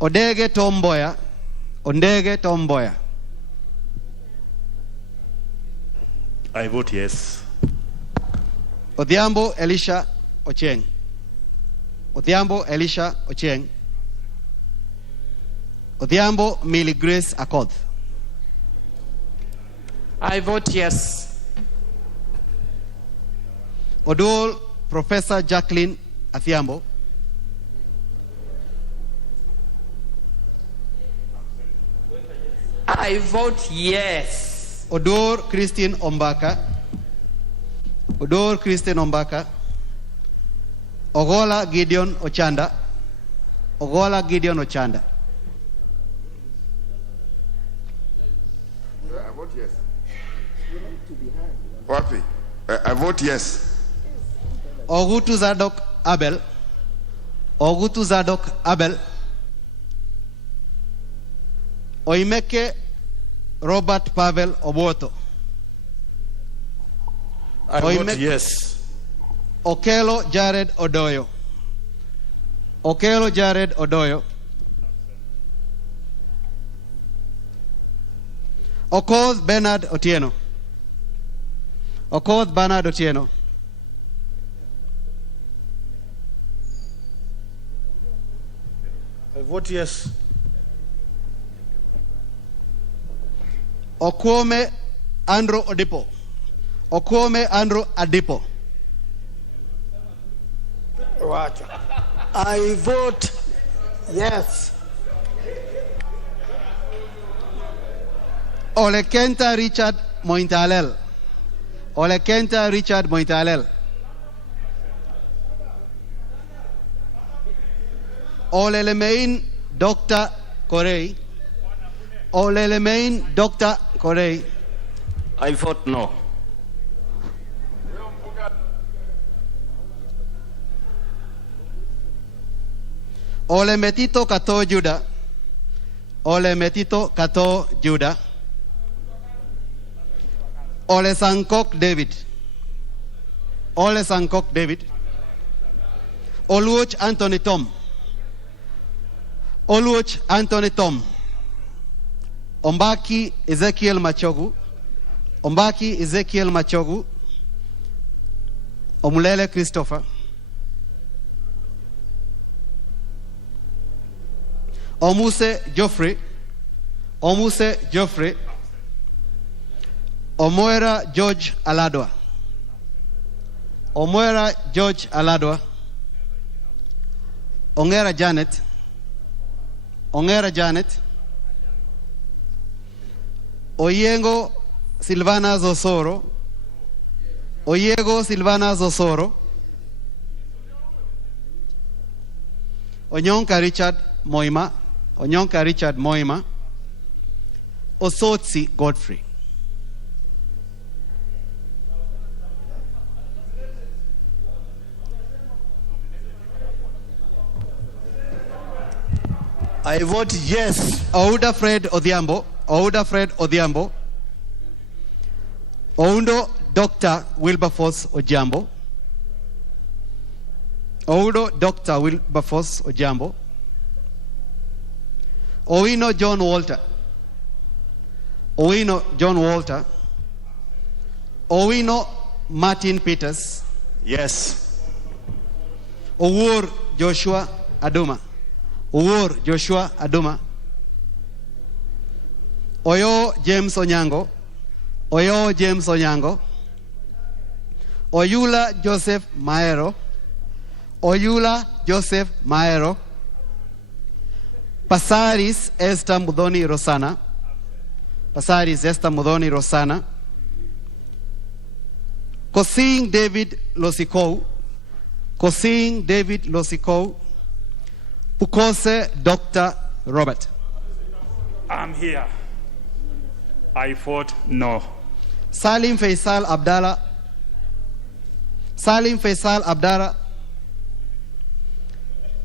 Odege Tomboya. Ondege Tomboya. I vote yes. Odhiambo Elisha Ochieng. Odhiambo Elisha Ochieng. Odhiambo Millie Grace Akoth. I vote yes. Oduol Professor Jacqueline Athiambo. I vote yes. Odor Christine Ombaka. Odor Christine Ombaka. Ogola Gideon Ochanda. Ogola Gideon Ochanda. I vote yes. Wapi? I vote yes. Ogutu Zadok Abel. Ogutu Zadok Abel. Oimeke Robert Pavel Oboto. I vote yes. Okelo Jared Odoyo. Okelo Jared Odoyo. Okoth Bernard Otieno. Okoth Bernard Otieno. I vote yes. Okwome Andrew Odipo. Okwome Andrew Adipo. I vote yes. Olekenta Richard Mointalel. Olekenta Richard Mointalel. Olelemein Dr. Corey. Olelemein Dr. Corey. I vote no. Ole Metito Kato Judah. Ole Metito Kato Judah. Ole Sankok David. Ole Sankok David. Oluoch Anthony Tom. Oluoch Anthony Tom. Ombaki Ezekiel Machogu. Ombaki Ezekiel Machogu. Omulele Christopher. Omuse Geoffrey. Omuse Geoffrey. Omoera George Aladwa. Omoera George Aladwa. Ongera Janet. Ongera Janet. Oyengo Silvana Zosoro. Oyego Silvana Zosoro. Onyonka Richard Moima. Onyonka Richard Moima. Osotsi Godfrey. I vote yes. Ouda Fred Odhiambo. Ouda Fred Odhiambo. Oundo Dr. Wilberforce Ojambo. Oudo Dr. Wilberforce Ojambo. Owino John Walter. Owino John Walter. Owino Martin Peters. Yes. Owur Joshua Aduma. Owur Joshua Aduma. Oyo James Onyango. Oyo James Onyango. Oyula Joseph Maero. Oyula Joseph Maero. Pasaris Esther Mudhoni Rosana. Pasaris Esther Mudhoni Rosana. Kosing David Losikou. Kosing David Losikou. Pukose Dr. Robert. I'm here. I vote no. Salim Faisal Abdallah. Salim Faisal Abdara,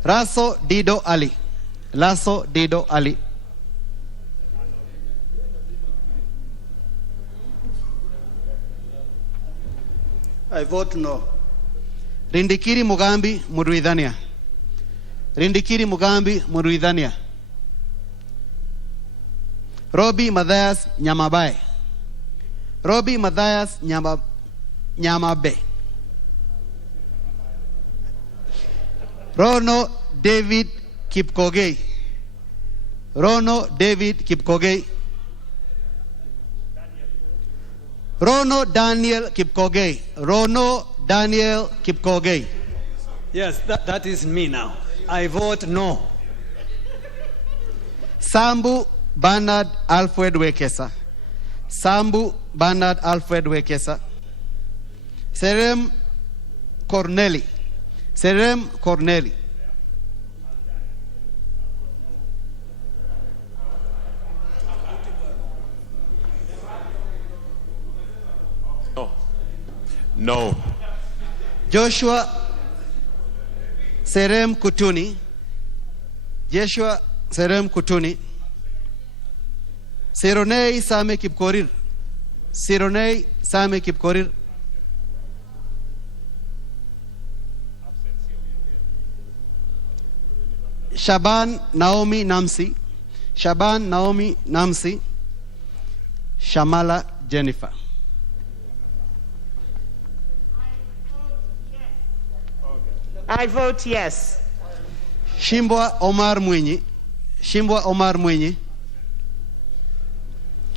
Raso Dido Ali, Lasso Dido Ali, I vote no. Rindikiri Mugambi Muruidhania, Rindikiri Mugambi Muruidhania, Robi Mathias Nyamabai, Robi Mathias Nyamabe, Rono David Kipkogei, Rono David Kipkogei, Rono Daniel Kipkogei, Rono Daniel Kipkogei. Yes, that is me now. I vote no. Sambu Bernard Alfred Wekesa, Sambu Bernard Alfred Wekesa, Serem Corneli, Serem Corneli, No. Joshua Serem Kutuni, Joshua Serem Kutuni, Sironei Same Kipkorir, Sironei Same Kipkorir, Shaban Naomi Namsi, Shaban Naomi Namsi, Shamala Jennifer. I vote yes. Shimbwa Omar Mwinyi, Shimbwa Omar Mwinyi,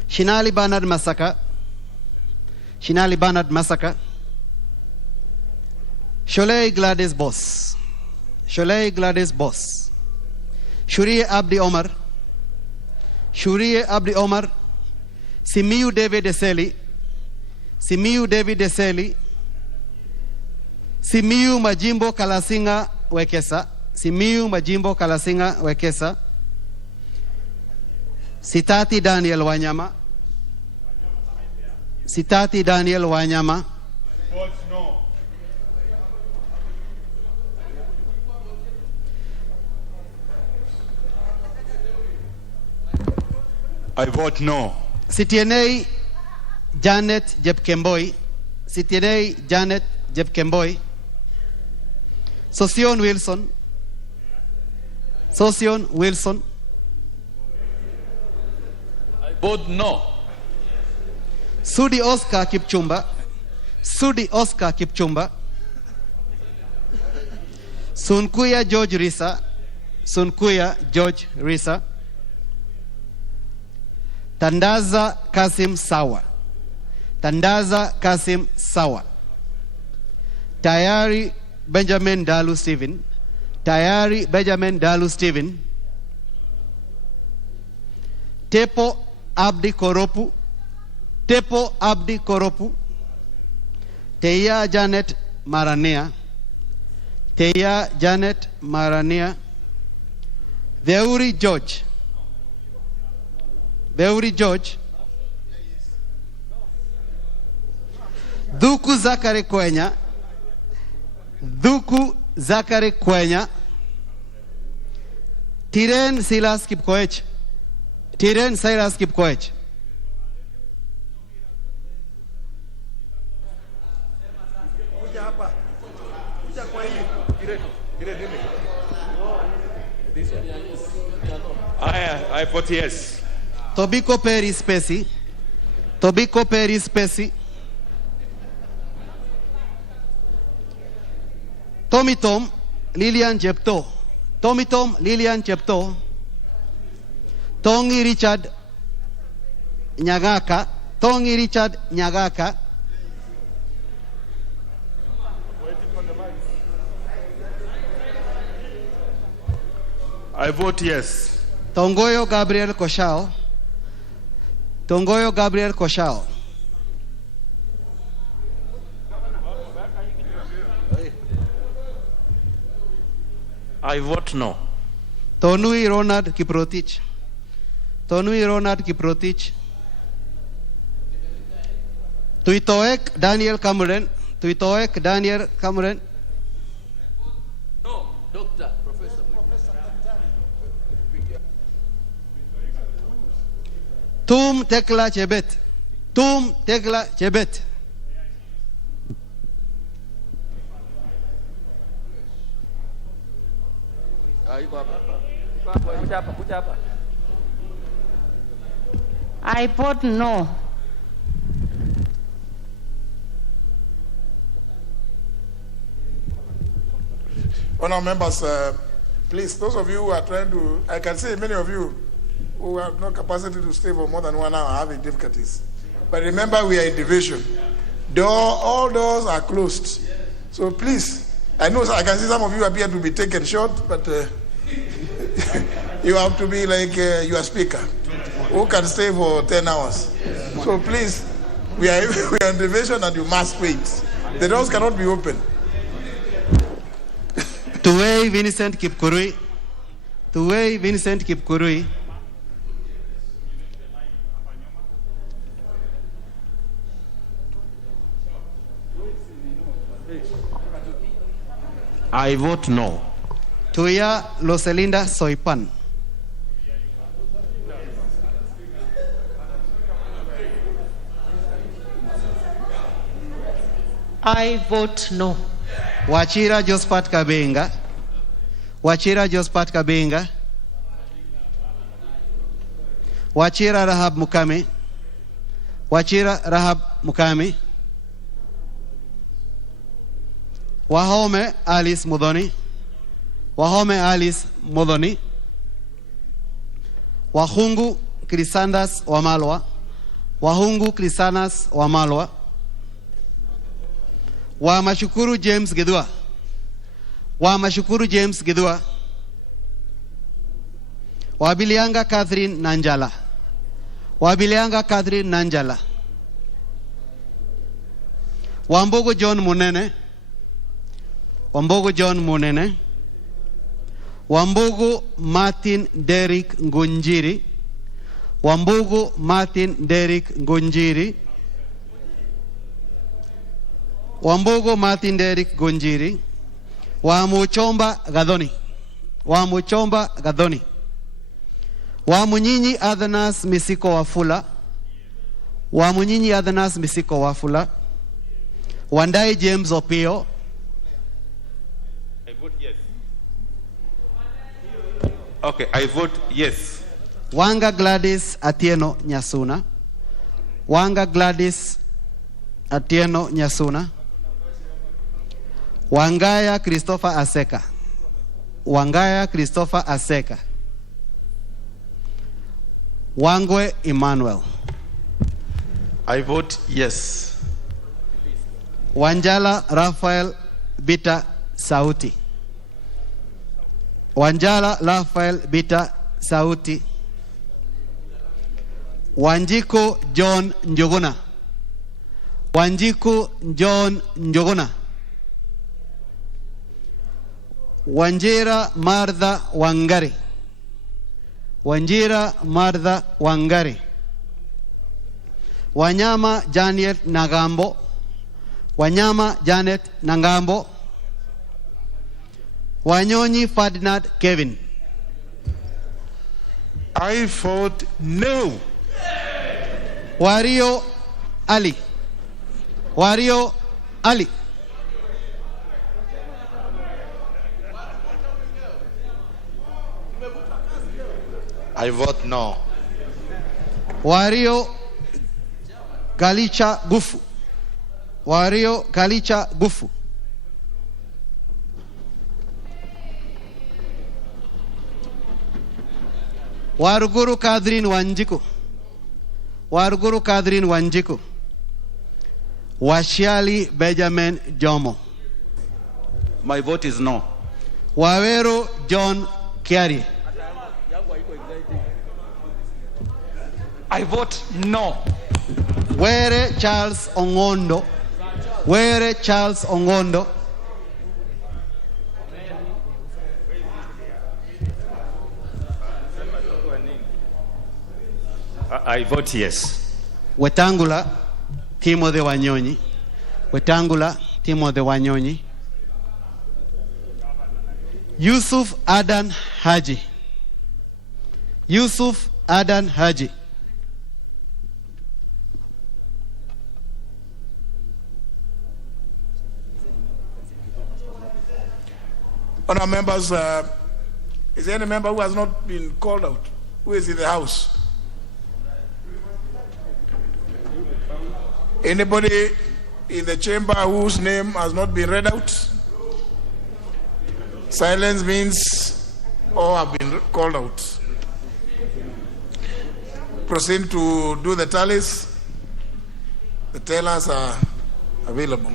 Shinali Bernard Masaka, Shinali Bernard Masaka, Sholei Gladys Boss, Sholei Gladys Boss, Shuriye Abdi Omar, Shuriye Abdi Omar, Simiyu David Deseli, Simiyu David Deseli, Simiyu Majimbo Kalasinga Wekesa, Simiyu Majimbo Kalasinga Wekesa, Sitati Daniel Wanyama, Sitati Daniel Wanyama, Vote no. I vote no. Sitienei Janet Jepkemboi, Sitienei Janet Jepkemboi, Sosion Wilson, Sosion Wilson, I vote no. Sudi Oscar Kipchumba, Sudi Oscar Kipchumba, Sunkuya George Risa, Sunkuya George Risa, Tandaza Kasim Sawa, Tandaza Kasim Sawa, Tayari Benjamin Dalu Stephen, Tayari Benjamin Dalu Stephen, Tepo Abdi Koropu, Tepo Abdi Koropu, Teya Janet Marania, Teya Janet Marania, Veuri George, Veuri George, Duku Zakari Kwenya, Duku Zakari Kwenya, Tiren Silas Kipkoech, Tiren Silas Kipkoech, I vote yes. Tobiko Peri Spesi, Tobiko Peri Spesi, Tommy Tom Lilian Jepto, Tommy Tom Lilian Jepto, Tongi Richard Nyagaka, Tongi Richard Nyagaka, I vote yes. Tongoyo Gabriel Koshao, Tongoyo Gabriel Koshao, I vote no. Tonui Ronald Kiprotich, Tonui Ronald Kiprotich, Tuitoek Daniel Cameron, Tuitoek Daniel Cameron. No, Doctor, Professor. Tum Tekla Chebet. Tum Tekla Chebet. I vote no. Honourable members, please, those of you who are trying to, I can see many of you who have no capacity to stay for more than 1 hour are having difficulties. But remember, we are in division. All doors are closed. So please, I know I can see some of you appear to be taken short, but you have to be like your speaker, who can stay for 10 hours. So please, we are in division and you must wait. The doors cannot be open. Tuwei Vincent Kipkurui. Tuwei Vincent Kipkurui. I vote no. Tuya Loselinda Soipan. I vote no. Wachira Josephat Kabenga. Wachira Josephat Kabenga. Wachira Rahab Mukame. Wachira Rahab Mukame. Wahome Alice Mudhoni. Wahome Alice Mudhoni. Wahungu Krisandas Wamalwa. Wahungu Krisanas Wamalwa. Wamashukuru James Gidua. Wamashukuru James Gidua. Wabilianga Catherine Nanjala. Wabilianga Catherine Nanjala. Wambogo John Munene. Wambogo John Munene. Wambogo Martin Derek Ngunjiri. Wambogo Martin Derek Ngunjiri. Wambogo Martin Derek Ngunjiri. Wamuchomba Gadhoni. Wamuchomba Gadhoni. Wamunyinyi Adhanas Misiko Wafula. Wamunyinyi Adhanas Misiko Wafula. Wandai James Opio. I vote yes. Okay, I vote yes. Wanga Gladys Atieno Nyasuna. Wanga Gladys Atieno Nyasuna. Wangaya Christopher Aseka. Wangaya Christopher Aseka. Wangwe Emmanuel. I vote yes. Wanjala Raphael Bita Sauti. Wanjala Raphael Bita Sauti. Wanjiko John Njoguna. Wanjiko John Njoguna. Wanjira Martha Wangari. Wanjira Martha Wangari. Wanyama Janet Nagambo. Wanyama Janet Nagambo. Wanyonyi Ferdinand Kevin. I vote no. Wario Ali. Wario Ali. I vote no. Wario Galicha Gufu. Wario Galicha Gufu. Waruguru Kadrin Wanjiku. Waruguru Kadrin Wanjiku. Washiali Benjamin Jomo. My vote is no. Wawero John Kiari. I vote no. Were Charles Ongondo. Were Charles Ongondo. I vote yes. Wetangula Timothy Wanyonyi. Wetangula Timothy Wanyonyi. Yusuf Adan Haji. Yusuf Adan Haji. Honourable members, is there any member who has not been called out? Who is in the house? Anybody in the chamber whose name has not been read out? Silence means all have been called out. Proceed to do the tallies. The tellers are available.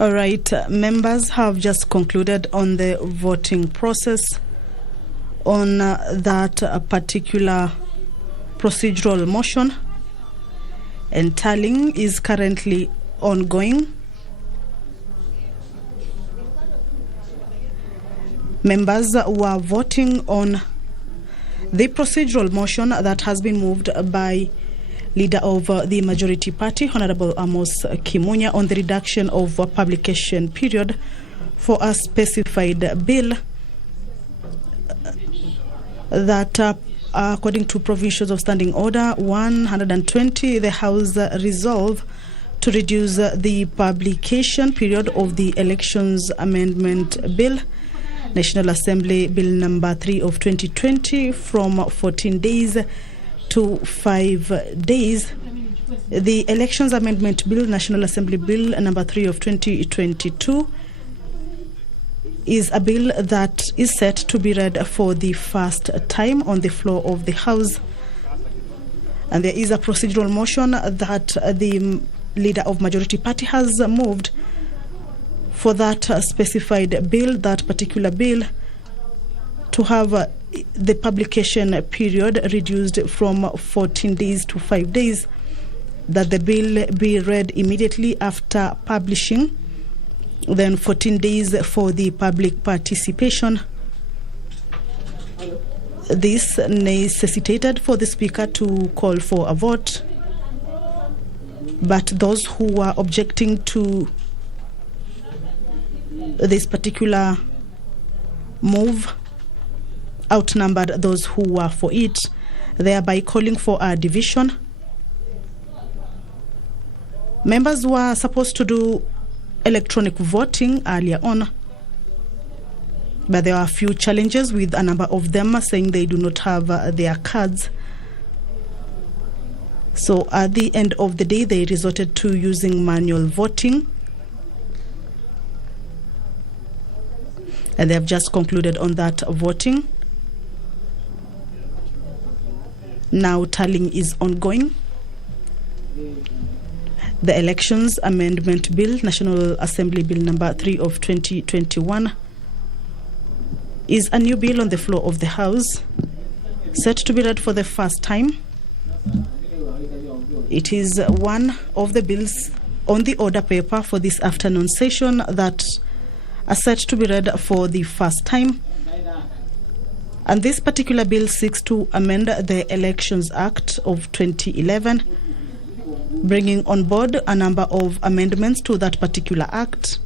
All right, members have just concluded on the voting process on that particular procedural motion, and tallying is currently ongoing. Members were voting on the procedural motion that has been moved by Leader of the Majority Party, Honorable Amos Kimunya, on the reduction of publication period for a specified bill that, according to Provisions of Standing Order 120, the House resolve to reduce the publication period of the Elections Amendment Bill, National Assembly Bill number 3 of 2020, from 14 days to 5 days. The Elections Amendment Bill, National Assembly Bill number 3 of 2022, is a bill that is set to be read for the first time on the floor of the House. And there is a procedural motion that the Leader of Majority Party has moved for that specified bill, that particular bill, to have the publication period reduced from 14 days to 5 days, that the bill be read immediately after publishing, then 14 days for the public participation. This necessitated for the Speaker to call for a vote, but those who were objecting to this particular move outnumbered those who were for it, thereby calling for a division. Members were supposed to do electronic voting earlier on, but there are a few challenges, with a number of them saying they do not have their cards. So at the end of the day, they resorted to using manual voting, and they have just concluded on that voting. Now tallying is ongoing. The Elections Amendment Bill, National Assembly Bill number 3 of 2021, is a new bill on the floor of the House, set to be read for the first time. It is one of the bills on the order paper for this afternoon session that are set to be read for the first time. And this particular bill seeks to amend the Elections Act of 2011, bringing on board a number of amendments to that particular act.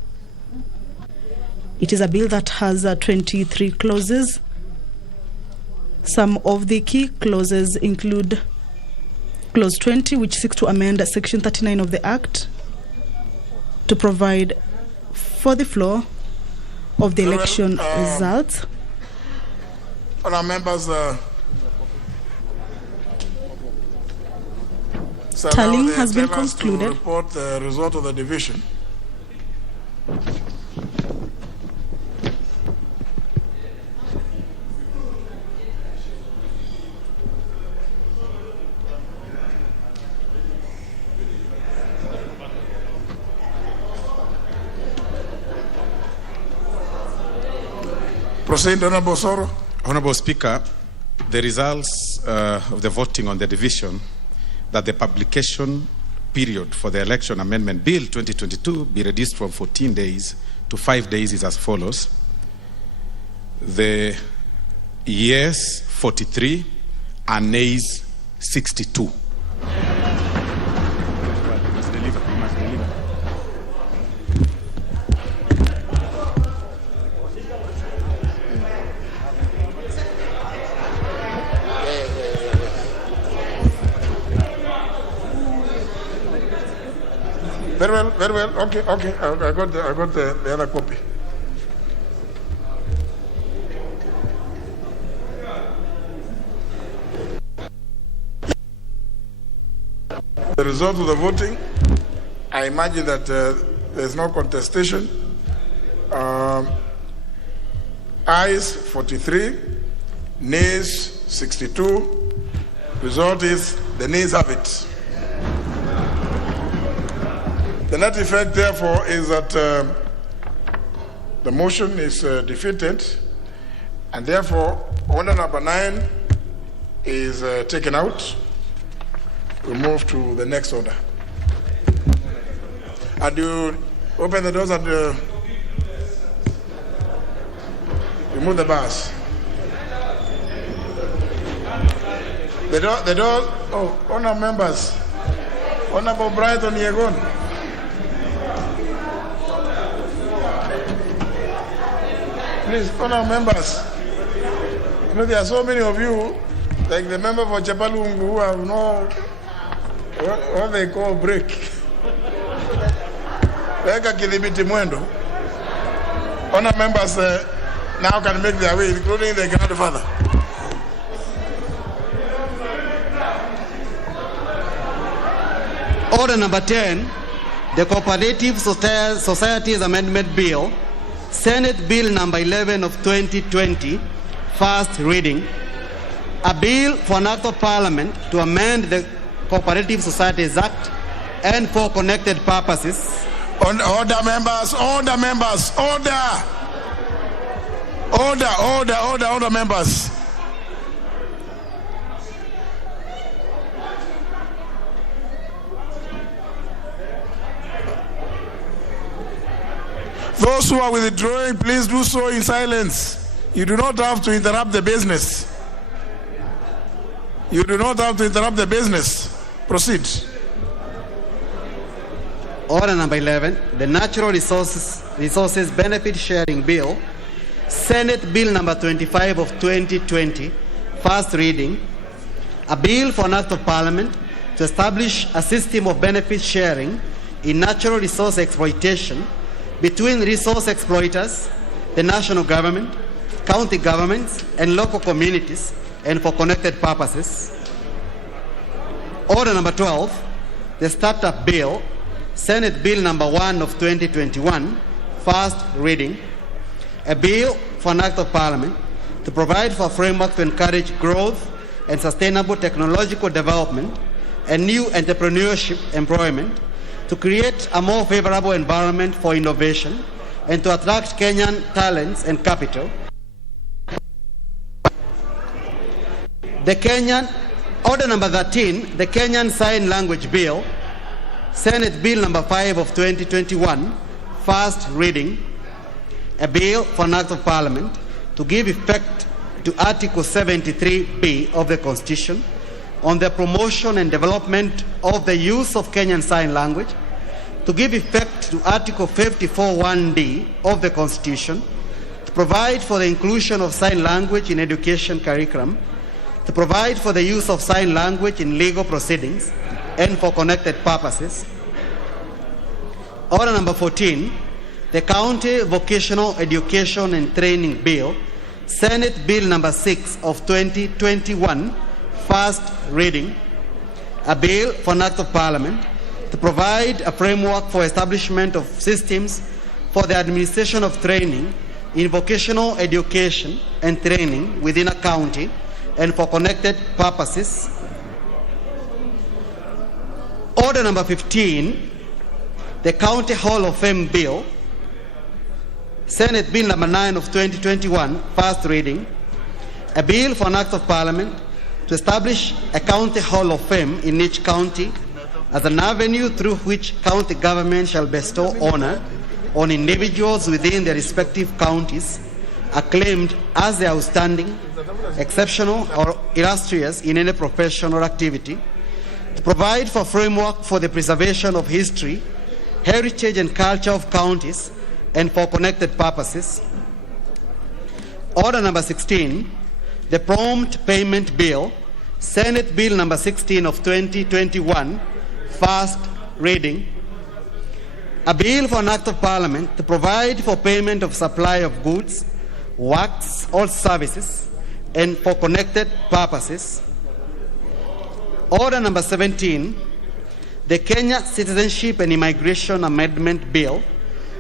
It is a bill that has 23 clauses. Some of the key clauses include Clause 20, which seeks to amend Section 39 of the Act to provide for the flow of the election results. Our members, tallying has been concluded. To report the result of the division. Proceed, Honorable Soro. Honorable Speaker, the results of the voting on the division that the publication period for the Election Amendment Bill 2022 be reduced from 14 days to 5 days is as follows. The yes 43 and nays 62. Very well. Okay. I got the other copy. The result of the voting, I imagine that there's no contestation. Ayes 43, nays 62. Result is the nays have it. The net effect, therefore, is that the motion is defeated, and therefore, order number 9 is taken out. We move to the next order. And you open the doors and remove the bars. The door, oh, honor members. Honorable Brighton Yegon. Please, honor members. You know, there are so many of you, like the member for Chapalungu, who have no, what they call break. Weka kidhibiti mwendo. Honor members now can make their way, including the grandfather. Order number 10, the Cooperative Societies Amendment Bill, Senate Bill number 11 of 2020, first reading. A bill for an act of Parliament to amend the Cooperative Societies Act and for connected purposes. Order, members, order, members, order. Order, members. Those who are withdrawing, please do so in silence. You do not have to interrupt the business. You do not have to interrupt the business. Proceed. Order number 11, the Natural Resources Benefit Sharing Bill, Senate Bill number 25 of 2020, first reading. A bill for an act of Parliament to establish a system of benefit sharing in natural resource exploitation between resource exploiters, the national government, county governments, and local communities, and for connected purposes. Order number 12, the Startup Bill, Senate Bill number 1 of 2021, first reading. A bill for an act of Parliament to provide for a framework to encourage growth and sustainable technological development and new entrepreneurship employment, to create a more favorable environment for innovation and to attract Kenyan talents and capital. Order number 13, the Kenyan Sign Language Bill, Senate Bill number 5 of 2021, first reading. A bill for an act of Parliament to give effect to Article 73B of the Constitution on the promotion and development of the use of Kenyan Sign Language, to give effect to Article 54(1)(d) of the Constitution, to provide for the inclusion of sign language in education curriculum, to provide for the use of sign language in legal proceedings and for connected purposes. Order number 14, the County Vocational Education and Training Bill, Senate Bill number 6 of 2021, first reading. A bill for an act of Parliament to provide a framework for establishment of systems for the administration of training in vocational education and training within a county and for connected purposes. Order number 15, the County Hall of Fame Bill, Senate Bill number 9 of 2021, first reading. A bill for an act of Parliament to establish a County Hall of Fame in each county as an avenue through which county government shall bestow honor on individuals within their respective counties acclaimed as the outstanding, exceptional, or illustrious in any profession or activity, to provide for framework for the preservation of history, heritage, and culture of counties and for connected purposes. Order number 16, the Prompt Payment Bill, Senate Bill number 16 of 2021, first reading. A bill for an act of Parliament to provide for payment of supply of goods, works, or services, and for connected purposes. Order number 17, the Kenya Citizenship and Immigration Amendment Bill,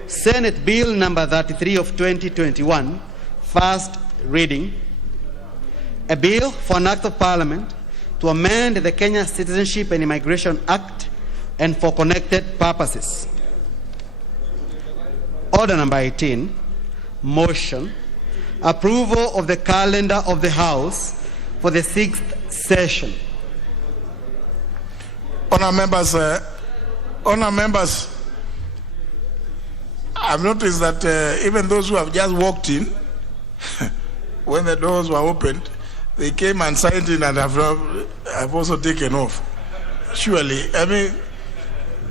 Senate Bill number 33 of 2021, first reading. A bill for an act of Parliament to amend the Kenya Citizenship and Immigration Act and for connected purposes. Order number 18, motion, approval of the calendar of the House for the 6th session. Honour members, I've noticed that even those who have just walked in, when the doors were opened, they came and signed in and have also taken off. Surely, I mean,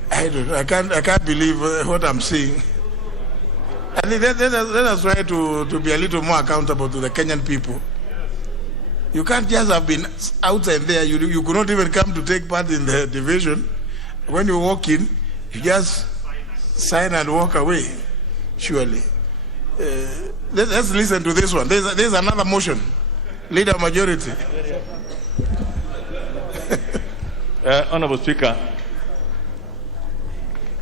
I can't believe what I'm seeing. I mean, let us try to be a little more accountable to the Kenyan people. You can't just have been outside there. You could not even come to take part in the division. When you walk in, you just sign and walk away. Surely. Let's listen to this one. There's another motion. Leader majority. Honourable Speaker,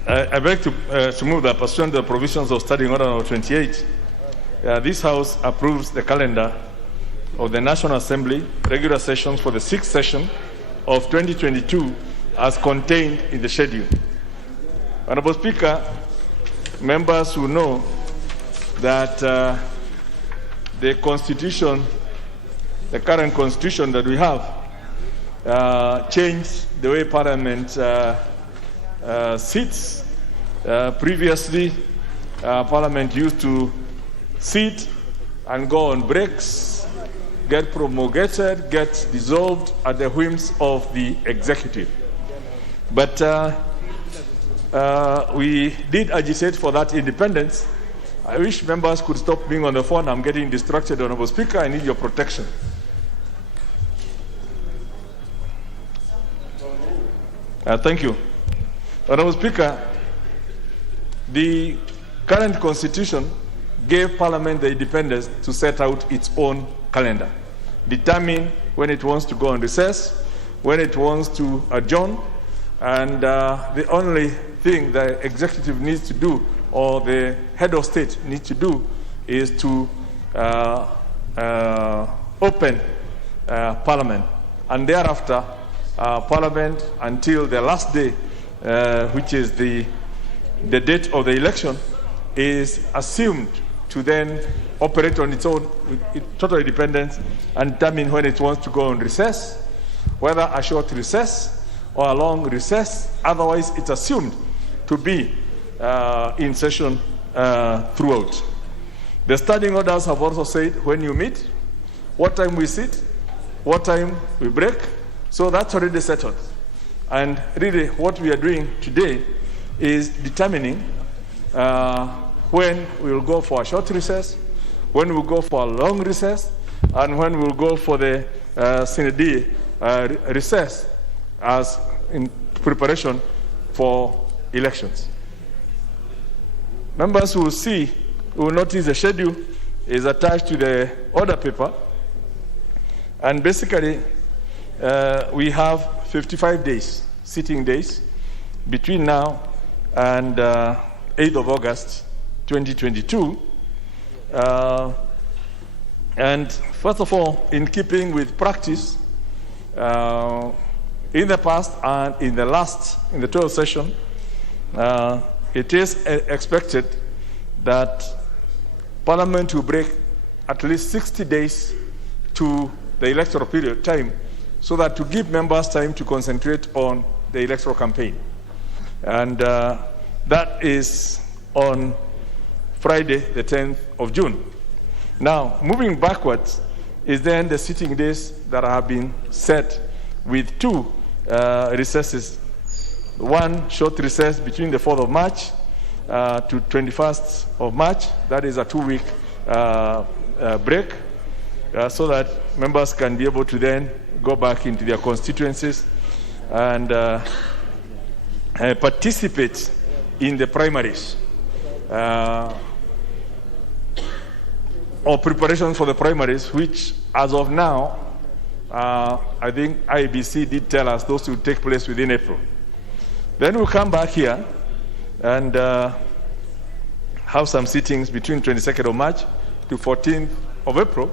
I beg to move that pursuant to the provisions of Standing Order number 28, this House approves the calendar of the National Assembly regular sessions for the 6th session of 2022 as contained in the schedule. Honourable Speaker, members will know that the Constitution, the current Constitution that we have, changed the way Parliament sits. Previously, Parliament used to sit and go on breaks, get promulgated, get dissolved at the whims of the executive. But we did agitate for that independence. I wish members could stop being on the phone. I'm getting distracted, Honourable Speaker. I need your protection. Thank you. Honourable Speaker, the current Constitution gave Parliament the independence to set out its own calendar, determine when it wants to go on recess, when it wants to adjourn, and the only thing the executive needs to do, or the head of state needs to do, is to open Parliament, and thereafter Parliament, until the last day, which is the date of the election, is assumed to then operate on its own with total independence and determine when it wants to go on recess, whether a short recess or a long recess. Otherwise, it's assumed to be in session throughout. The standing orders have also said when you meet, what time we sit, what time we break. So that's already settled. And really what we are doing today is determining when we will go for a short recess, when we will go for a long recess, and when we will go for the Synod recess as in preparation for elections. Members will notice the schedule is attached to the order paper, and basically we have 55 days, sitting days, between now and 8th of August 2022. And first of all, in keeping with practice, in the past and in the 12th session, it is expected that Parliament will break at least 60 days to the electoral period time, so that to give members time to concentrate on the electoral campaign. And that is on Friday, the 10th of June. Now, moving backwards is then the sitting days that have been set with two recesses. One short recess between the 4th of March to 21st of March. That is a 2-week break, so that members can be able to then go back into their constituencies and participate in the primaries or preparation for the primaries, which as of now, I think IBC did tell us those will take place within April. Then we'll come back here and have some sittings between 22nd of March to 14th of April,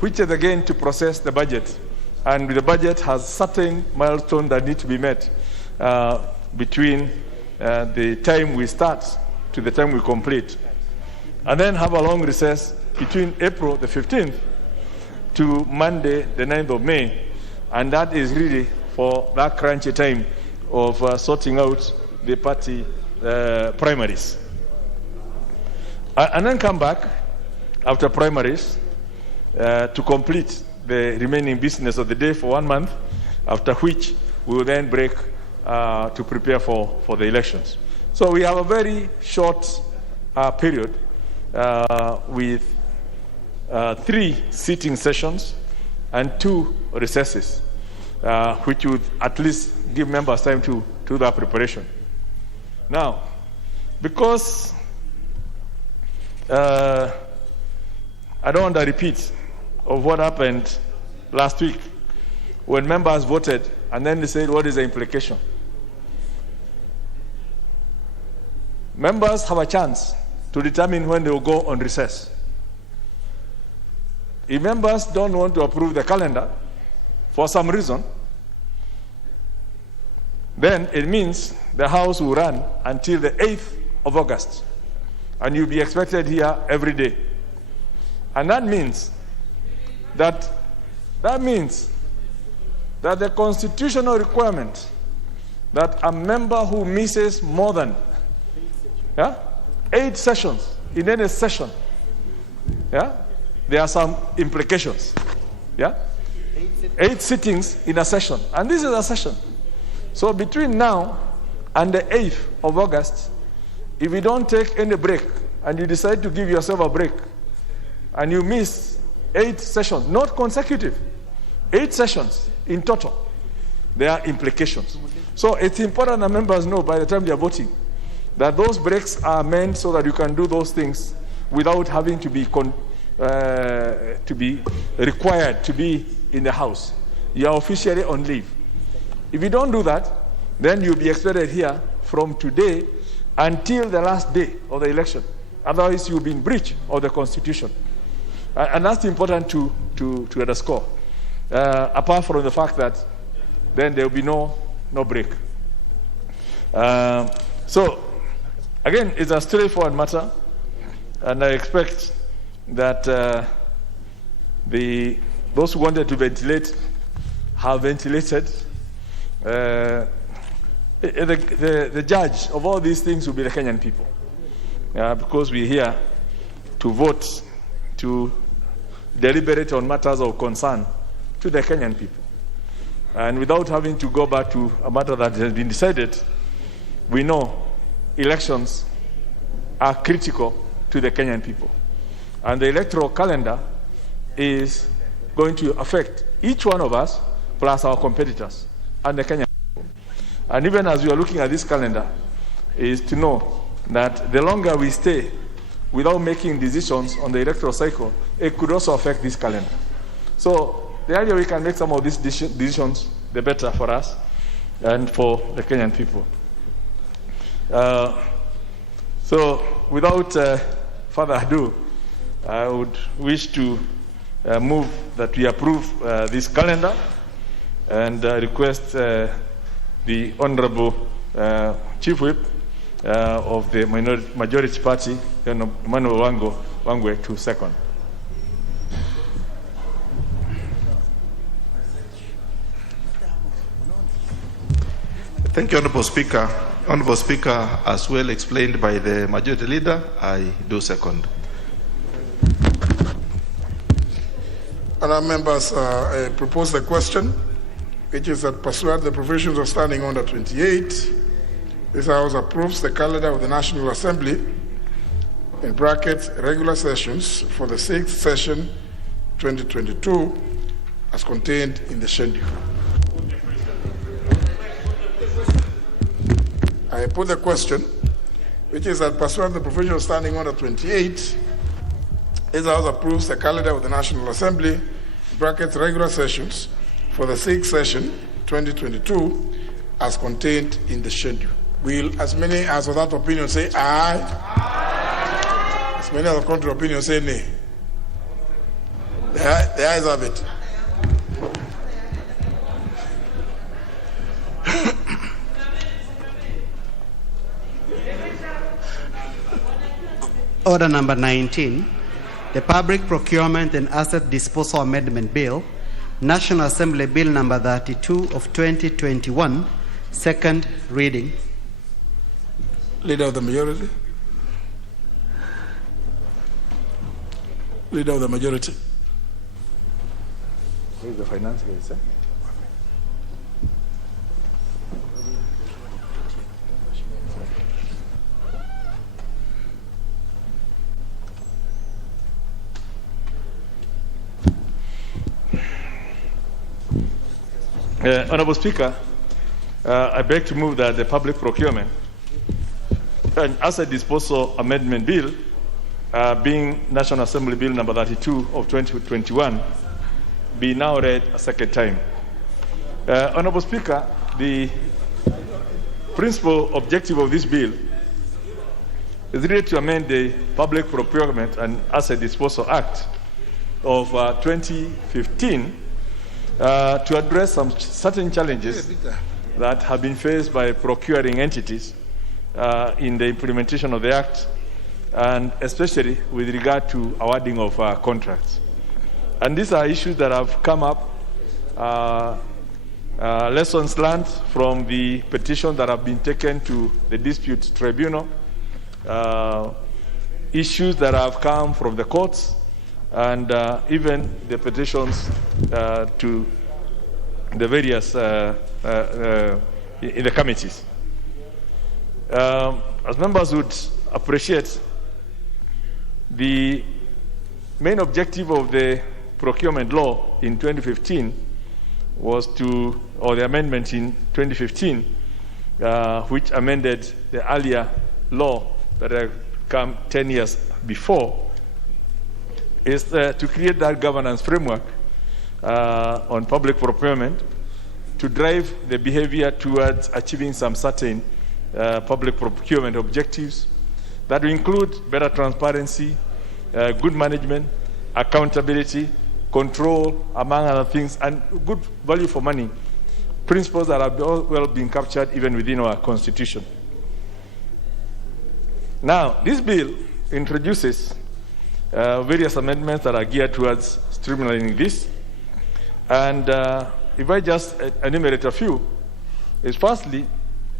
which is again to process the budget. And the budget has certain milestones that need to be met between the time we start to the time we complete. And then have a long recess between April the 15th to Monday the 9th of May. And that is really for that crunchy time of sorting out the party primaries. And then come back after primaries to complete the remaining business of the day for 1 month, after which we will then break to prepare for the elections. So we have a very short period with 3 sitting sessions and 2 recesses, which would at least give members time to do that preparation. Now, because I don't want to repeat of what happened last week when members voted and then they said, what is the implication? Members have a chance to determine when they will go on recess. If members don't want to approve the calendar for some reason, then it means the House will run until the 8th of August, and you'll be expected here every day. And that means that the constitutional requirement that a member who misses more than 8 sessions in any session, there are some implications. 8 sittings in a session, and this is a session. So between now and the 8th of August, if you don't take any break and you decide to give yourself a break and you miss 8 sessions, not consecutive, 8 sessions in total, there are implications. So it's important that members know by the time they are voting that those breaks are meant so that you can do those things without having to be required to be in the House. You are officially on leave. If you don't do that, then you'll be expected here from today until the last day of the election. Otherwise, you'll be in breach of the Constitution. And that's important to underscore. Apart from the fact that then there will be no break. So, again, it's a straightforward matter, and I expect that those who wanted to ventilate have ventilated. The judge of all these things will be the Kenyan people, because we're here to vote, to deliberate on matters of concern to the Kenyan people. And without having to go back to a matter that has been decided, we know elections are critical to the Kenyan people. And the electoral calendar is going to affect each one of us, plus our competitors, and the Kenyan people. And even as we are looking at this calendar, is to know that the longer we stay without making decisions on the electoral cycle, it could also affect this calendar. So the earlier we can make some of these decisions, the better for us and for the Kenyan people. So without further ado, I would wish to move that we approve this calendar and request the Honorable Chief Whip of the Majority Party, Emmanuel Wangwe, to second. Thank you, Honorable Speaker. Honorable Speaker, as well explained by the Majority Leader, I do second. Other members propose the question, which is that pursuant to the provisions of Standing Order 28, this House approves the calendar of the National Assembly, in brackets, regular sessions for the 6th session 2022, as contained in the schedule. I put the question, which is that pursuant to the provision of Standing Order 28, this House approves the calendar of the National Assembly, brackets, regular sessions for the 6th session 2022, as contained in the schedule. Will as many as of that opinion say aye? Aye. As many as of contrary opinion say nay? The ayes have it. Order number 19, the Public Procurement and Asset Disposal Amendment Bill, National Assembly Bill number 32 of 2021, second reading. Leader of the majority. Leader of the majority. Who is the finance guy, sir? Honorable Speaker, I beg to move that the Public Procurement and Asset Disposal Amendment Bill, being National Assembly Bill number 32 of 2021, be now read a second time. Honorable Speaker, the principal objective of this bill is really to amend the Public Procurement and Asset Disposal Act of 2015 to address some certain challenges that have been faced by procuring entities in the implementation of the Act, and especially with regard to awarding of contracts. And these are issues that have come up, lessons learned from the petitions that have been taken to the dispute tribunal, issues that have come from the courts, and even the petitions to the various in the committees. As members would appreciate, the main objective of the procurement law in 2015 was to, or the amendment in 2015, which amended the earlier law that had come 10 years before, is to create that governance framework on public procurement to drive the behavior towards achieving some certain public procurement objectives that will include better transparency, good management, accountability, control, among other things, and good value for money, principles that have well been captured even within our Constitution. Now, this bill introduces various amendments that are geared towards streamlining this. And if I just enumerate a few, is firstly,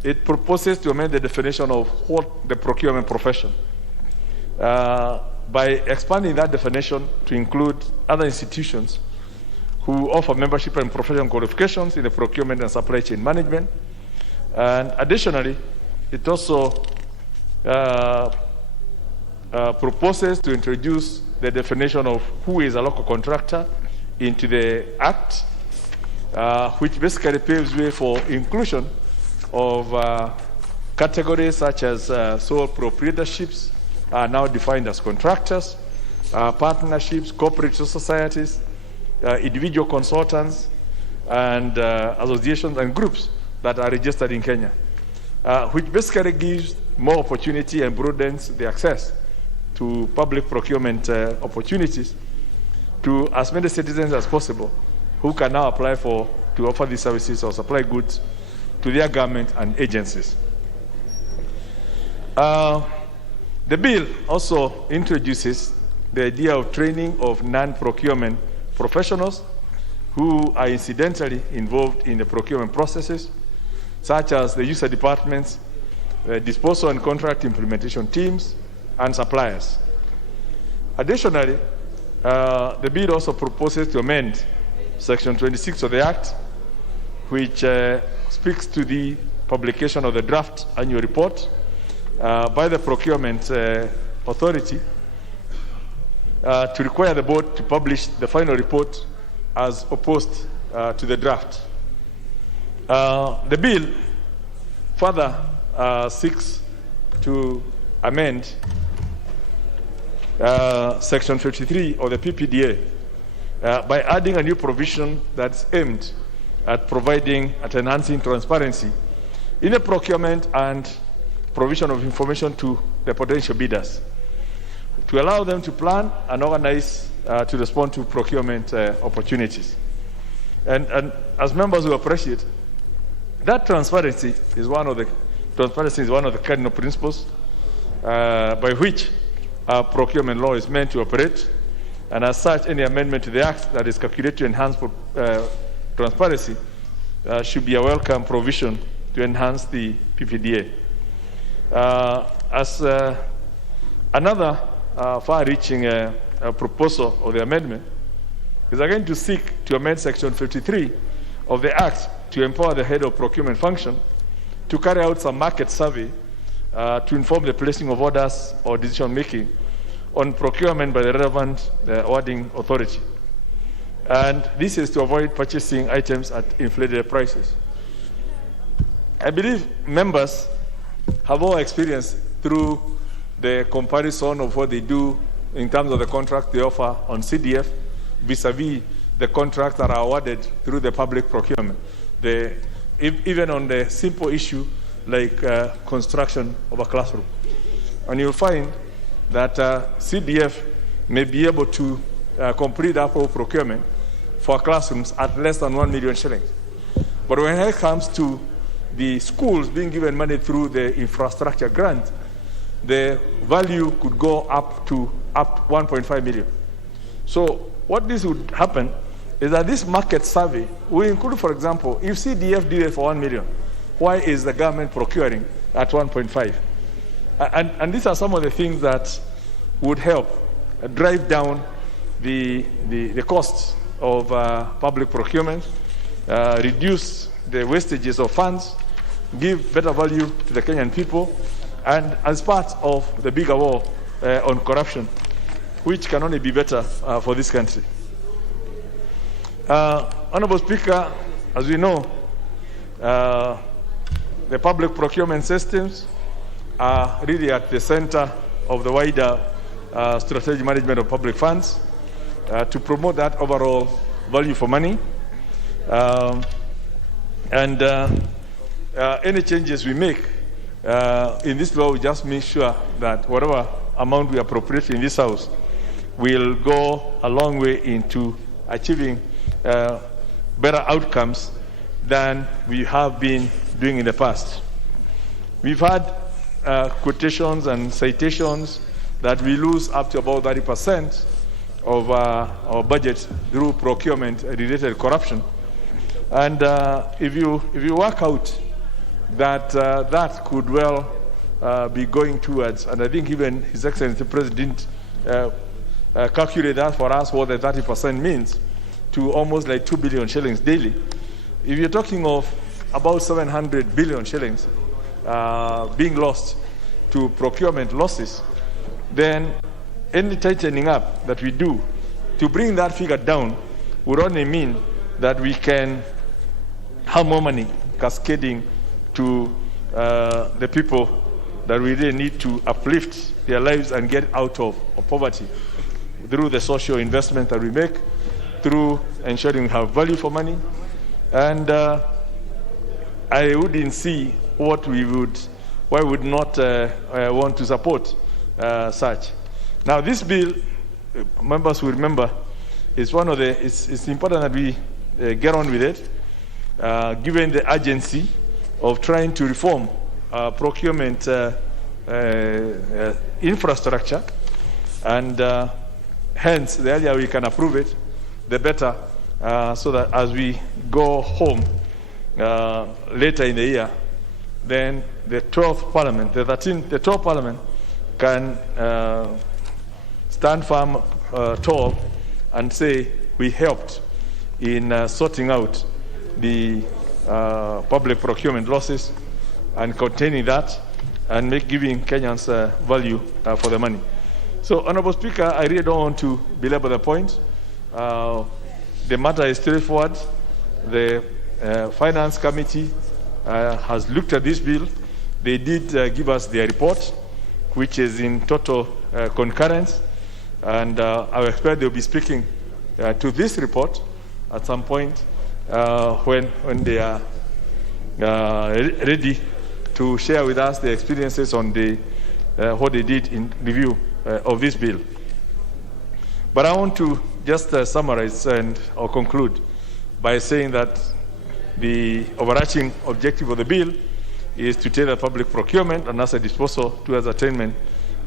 it proposes to amend the definition of what the procurement profession by expanding that definition to include other institutions who offer membership and professional qualifications in the procurement and supply chain management. And additionally, it also proposes to introduce the definition of who is a local contractor into the Act, which basically paves way for inclusion of categories such as sole proprietorships are now defined as contractors, partnerships, cooperative societies, individual consultants, and associations and groups that are registered in Kenya, which basically gives more opportunity and broadens the access to public procurement opportunities to as many citizens as possible who can now apply to offer these services or supply goods to their government and agencies. The bill also introduces the idea of training of non-procurement professionals who are incidentally involved in the procurement processes, such as the user departments, disposal and contract implementation teams, and suppliers. Additionally, the bill also proposes to amend Section 26 of the Act, which speaks to the publication of the draft annual report by the Procurement Authority to require the board to publish the final report as opposed to the draft. The bill further seeks to amend Section 53 of the PPDA by adding a new provision that's aimed at enhancing transparency in the procurement and provision of information to the potential bidders, to allow them to plan and organize to respond to procurement opportunities. And as members who appreciate, that transparency is one of the cardinal principles by which procurement law is meant to operate. And as such, any amendment to the Act that is calculated to enhance transparency should be a welcome provision to enhance the PPDA. As another far-reaching proposal of the amendment is again to seek to amend Section 53 of the Act to empower the head of procurement function to carry out some market survey to inform the placing of orders or decision-making on procurement by the relevant awarding authority. And this is to avoid purchasing items at inflated prices. I believe members have all experienced through the comparison of what they do in terms of the contract they offer on CDF vis-a-vis the contracts that are awarded through the public procurement. Even on the simple issue like construction of a classroom. And you'll find that CDF may be able to complete that whole procurement for classrooms at less than 1 million shillings. But when it comes to the schools being given money through the infrastructure grant, the value could go up 1.5 million. So what this would happen is that this market survey will include, for example, if CDF did it for 1 million, why is the government procuring at 1.5? And these are some of the things that would help drive down the costs of public procurement, reduce the wastages of funds, give better value to the Kenyan people, and as part of the bigger war on corruption, which can only be better for this country. Honorable Speaker, as we know, the public procurement systems are really at the center of the wider strategic management of public funds to promote that overall value for money. Any changes we make in this law, we just make sure that whatever amount we appropriate in this House will go a long way into achieving better outcomes than we have been doing in the past. We've had quotations and citations that we lose up to about 30% of our budget through procurement-related corruption. And if you work out that that could well be going towards, and I think even His Excellency the President calculate that for us what the 30% means, to almost like 2 billion shillings daily. If you're talking of about 700 billion shillings being lost to procurement losses, then any tightening up that we do to bring that figure down would only mean that we can have more money cascading to the people that we really need to uplift their lives and get out of poverty through the social investment that we make, through ensuring we have value for money. And I wouldn't see why we would not want to support such. Now, this bill, members will remember, is one of the, it's important that we get on with it, given the urgency of trying to reform procurement infrastructure, and hence, the earlier we can approve it, the better, so that as we go home later in the year, then the 12th Parliament, the 12th Parliament can stand firm tall and say we helped in sorting out the public procurement losses and containing that and giving Kenyans value for the money. So, Honorable Speaker, I really don't want to belabor the point. The matter is straightforward. The Finance Committee has looked at this bill. They did give us their report, which is in total concurrence, and I expect they'll be speaking to this report at some point when they are ready to share with us their experiences on the what they did in review of this bill. But I want to just summarize or conclude by saying that the overarching objective of the bill is to tailor public procurement and asset disposal towards attainment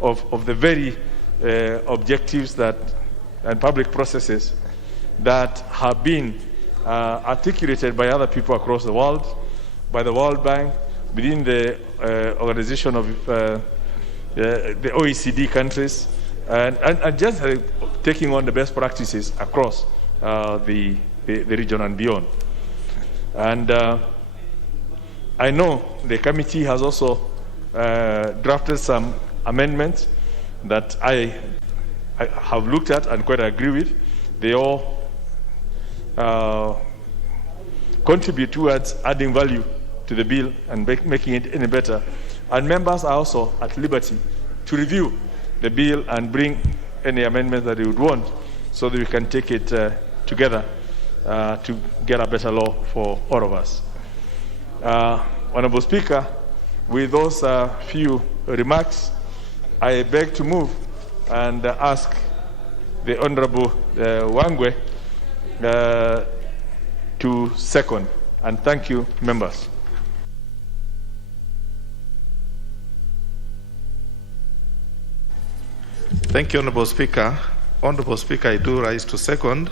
of the very objectives and public processes that have been articulated by other people across the world, by the World Bank, within the organization of the OECD countries, and just taking on the best practices across the region and beyond. And I know the committee has also drafted some amendments that I have looked at and quite agree with. They all contribute towards adding value to the bill and making it any better. And members are also at liberty to review the bill and bring any amendments that they would want so that we can take it together to get a better law for all of us. Honorable Speaker, with those few remarks, I beg to move and ask the Honorable Wangwe to second. And thank you, members. Thank you, Honorable Speaker. Honorable Speaker, I do rise to second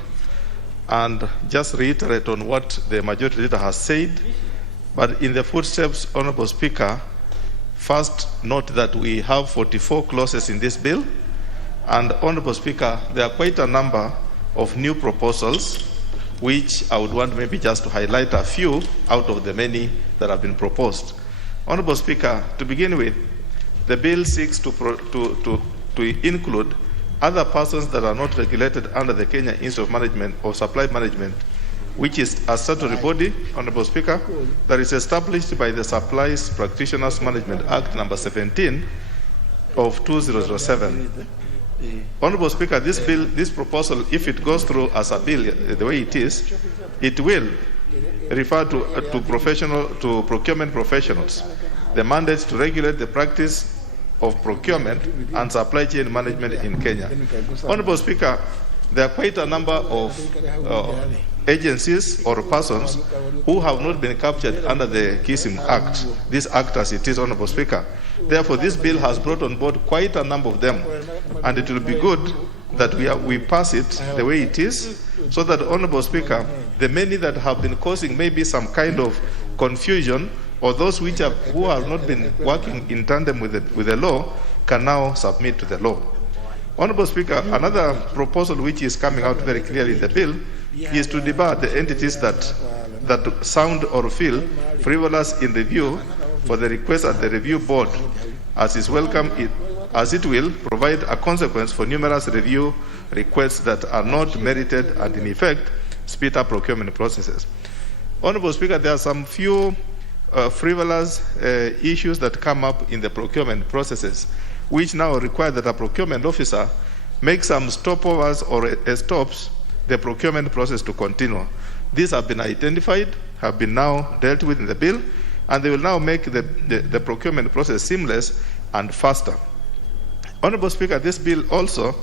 and just reiterate on what the Majority Leader has said. But in the footsteps, Honorable Speaker, first note that we have 44 clauses in this bill. And Honorable Speaker, there are quite a number of new proposals, which I would want maybe just to highlight a few out of the many that have been proposed. Honorable Speaker, to begin with, the bill seeks to include other persons that are not regulated under the Kenya Institute of Management or Supply Management, which is a statutory body, Honorable Speaker, that is established by the Supplies Practitioners Management Act number 17 of 2007. Honorable Speaker, this bill, this proposal, if it goes through as a bill the way it is, it will refer to procurement professionals, the mandate to regulate the practice of procurement and supply chain management in Kenya. Honorable Speaker, there are quite a number of agencies or persons who have not been captured under the KISM Act, this act as it is, Honorable Speaker. Therefore, this bill has brought on board quite a number of them, and it will be good that we pass it the way it is, so that, Honorable Speaker, the many that have been causing maybe some kind of confusion, or those who have not been working in tandem with the law, can now submit to the law. Honorable Speaker, another proposal which is coming out very clearly in the bill is to debar the entities that sound or feel frivolous in review for the request at the review board, as is welcome, as it will provide a consequence for numerous review requests that are not merited and, in effect, speed up procurement processes. Honorable Speaker, there are some few frivolous issues that come up in the procurement processes, which now require that a procurement officer make some stopovers or stops the procurement process to continue. These have been identified, have been now dealt with in the bill, and they will now make the procurement process seamless and faster. Honorable Speaker, this bill also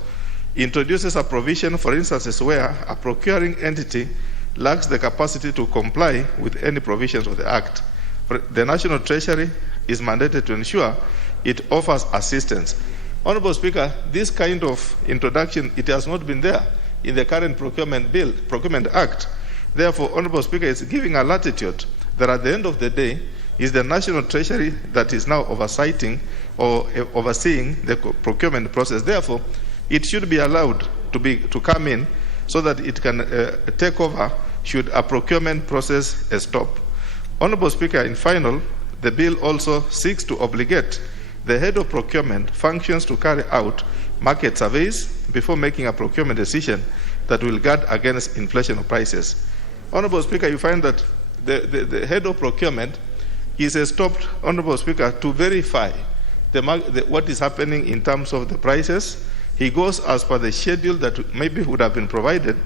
introduces a provision for instances where a procuring entity lacks the capacity to comply with any provisions of the Act. The National Treasury is mandated to ensure it offers assistance. Honorable Speaker, this kind of introduction, it has not been there in the current Procurement Act. Therefore, Honorable Speaker, it's giving a latitude that at the end of the day, is the National Treasury that is now overseeing the procurement process. Therefore, it should be allowed to come in so that it can take over should a procurement process stop. Honorable Speaker, in final, the bill also seeks to obligate the head of procurement functions to carry out market surveys before making a procurement decision that will guard against inflation of prices. Honorable Speaker, you find that the head of procurement is stopped, Honorable Speaker, to verify what is happening in terms of the prices. He goes as per the schedule that maybe would have been provided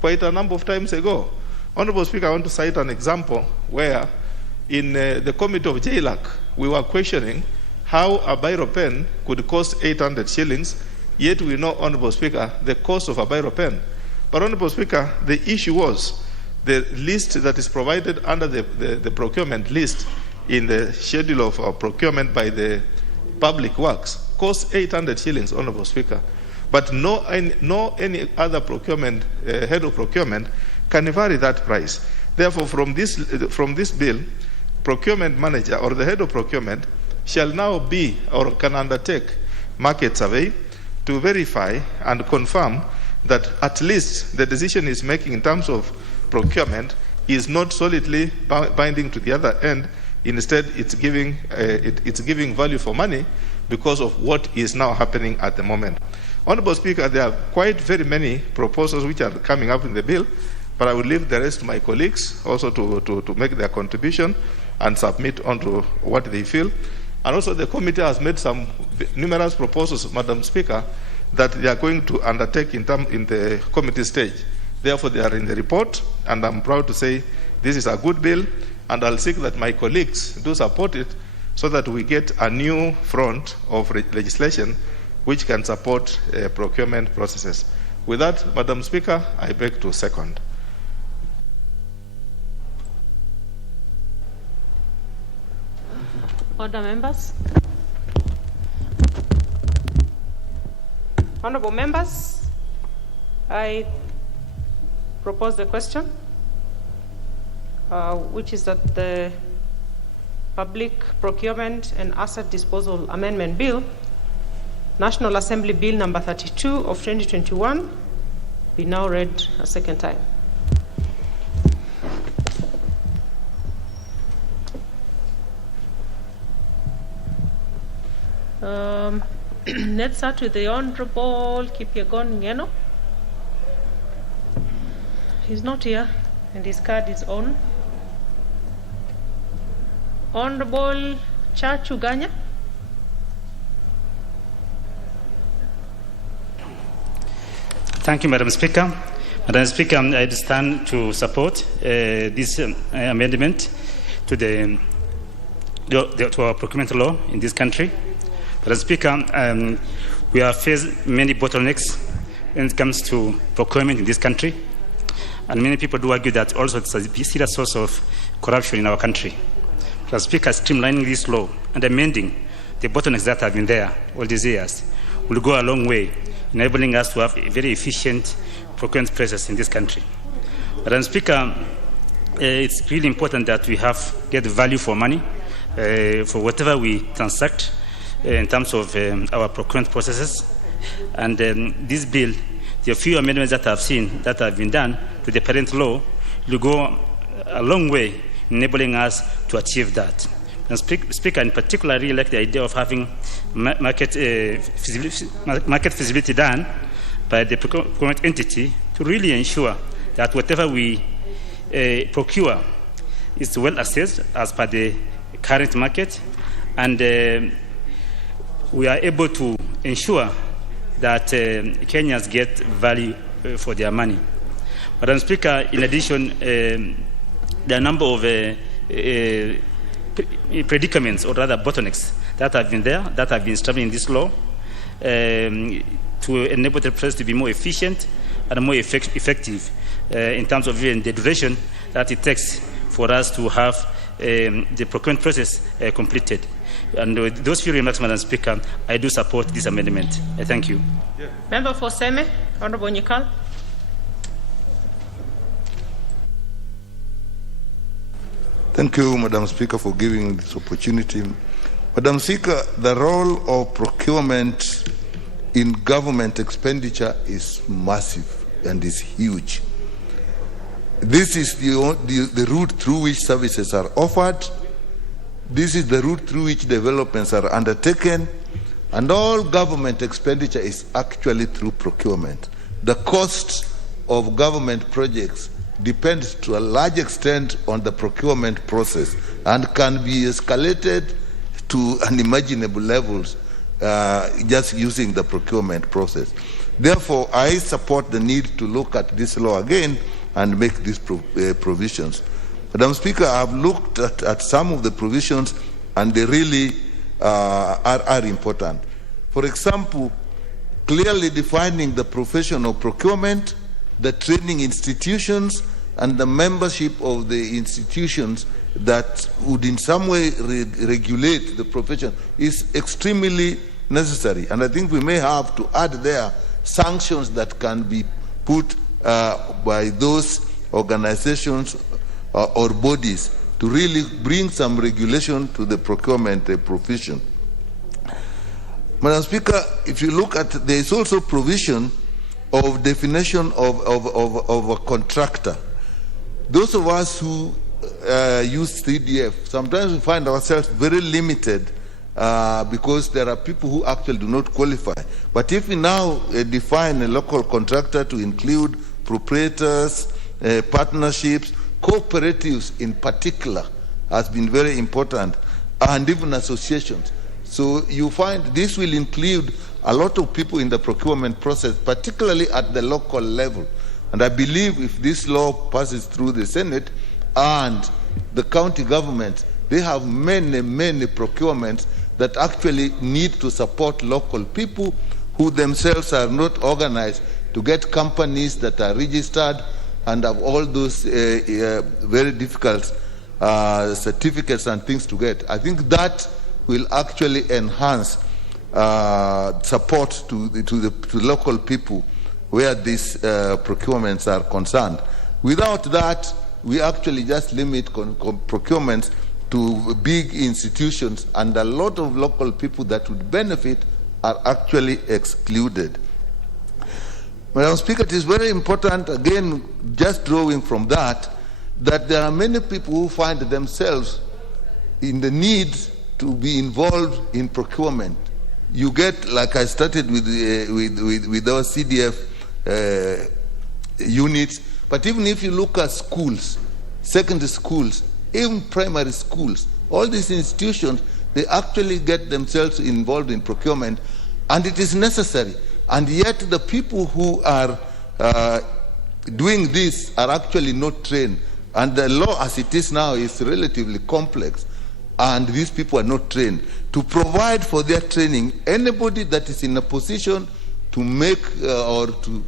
quite a number of times ago. Honorable Speaker, I want to cite an example where in the committee of JLAC, we were questioning how a biro pen could cost 800 shillings, yet we know, Honorable Speaker, the cost of a biro pen. But, Honorable Speaker, the issue was the list that is provided under the procurement list in the schedule of procurement by the public works costs 800 shillings, Honorable Speaker. But no any other procurement head of procurement can vary that price. Therefore, from this bill, procurement manager or the head of procurement shall now be or can undertake market survey to verify and confirm that at least the decision is making in terms of procurement is not solidly binding to the other end. Instead, it's giving value for money because of what is now happening at the moment. Honorable Speaker, there are quite very many proposals which are coming up in the bill, but I will leave the rest to my colleagues also to make their contribution and submit onto what they feel. And also the committee has made some numerous proposals, Madam Speaker, that they are going to undertake in the committee stage. Therefore, they are in the report, and I'm proud to say this is a good bill, and I'll seek that my colleagues do support it so that we get a new front of legislation which can support procurement processes. With that, Madam Speaker, I beg to second. Order members. Honorable members, I propose the question, which is that the Public Procurement and Asset Disposal Amendment Bill, National Assembly Bill number 32 of 2021, be now read a second time. Let's start with the Honorable Kipyegon Ngeno. He's not here, and his card is on. Honorable Chachuganya. Thank you, Madam Speaker. Madam Speaker, I stand to support this amendment to our procurement law in this country. Madam Speaker, we have faced many bottlenecks when it comes to procurement in this country, and many people do argue that also it's a serious source of corruption in our country. Madam Speaker, streamlining this law and amending the bottlenecks that have been there all these years will go a long way, enabling us to have a very efficient procurement process in this country. Madam Speaker, it's really important that we get value for money for whatever we transact in terms of our procurement processes. And this bill, the few amendments that I've seen that have been done to the parent law will go a long way enabling us to achieve that. And Speaker, in particular, I really like the idea of having market feasibility done by the procurement entity to really ensure that whatever we procure is well assessed as per the current market, and we are able to ensure that Kenyans get value for their money. Madam Speaker, in addition, there are a number of predicaments, or rather bottlenecks, that have been there, that have been established in this law to enable the process to be more efficient and more effective in terms of the duration that it takes for us to have the procurement process completed. And with those few remarks, Madam Speaker, I do support this amendment. Thank you. Yeah. Member for Seme, Honorable Nyikal. Thank you, Madam Speaker, for giving this opportunity. Madam Speaker, the role of procurement in government expenditure is massive and is huge. This is the route through which services are offered. This is the route through which developments are undertaken, and all government expenditure is actually through procurement. The cost of government projects depends to a large extent on the procurement process and can be escalated to unimaginable levels just using the procurement process. Therefore, I support the need to look at this law again and make these provisions. Madam Speaker, I've looked at some of the provisions, and they really are important. For example, clearly defining the profession of procurement, the training institutions, and the membership of the institutions that would in some way regulate the profession is extremely necessary. And I think we may have to add there sanctions that can be put by those organizations or bodies to really bring some regulation to the procurement profession. Madam Speaker, if you look at, there is also provision of definition of a contractor. Those of us who use CDF, sometimes we find ourselves very limited because there are people who actually do not qualify. But if we now define a local contractor to include proprietors, partnerships, cooperatives in particular has been very important, and even associations. So you find this will include a lot of people in the procurement process, particularly at the local level. And I believe if this law passes through the Senate and the county government, they have many procurements that actually need to support local people who themselves are not organized to get companies that are registered and have all those very difficult certificates and things to get. I think that will actually enhance support to local people where these procurements are concerned. Without that, we actually just limit procurements to big institutions, and a lot of local people that would benefit are actually excluded. Madam Speaker, it is very important, again, just drawing from that there are many people who find themselves in the need to be involved in procurement. You get, like I started with our CDF units, but even if you look at schools, secondary schools, even primary schools, all these institutions, they actually get themselves involved in procurement, and it is necessary. And yet the people who are doing this are actually not trained. And the law as it is now is relatively complex, and these people are not trained. To provide for their training, anybody that is in a position to make or to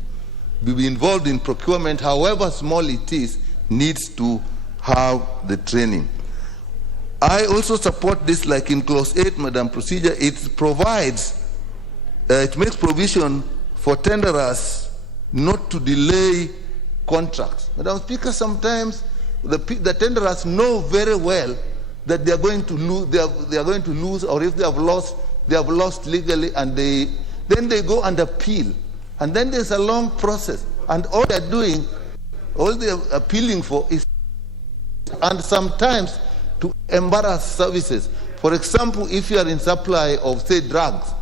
be involved in procurement, however small it is, needs to have the training. I also support this, like in clause 8, Madam Procedure, it provides, it makes provision for tenderers not to delay contracts. Madam Speaker, sometimes the tenderers know very well that they are going to lose, they are going to lose, or if they have lost legally, and then they go and appeal, and then there's a long process, and all they're doing, all they're appealing for is, and sometimes to embarrass services. For example, if you are in supply of, say, drugs,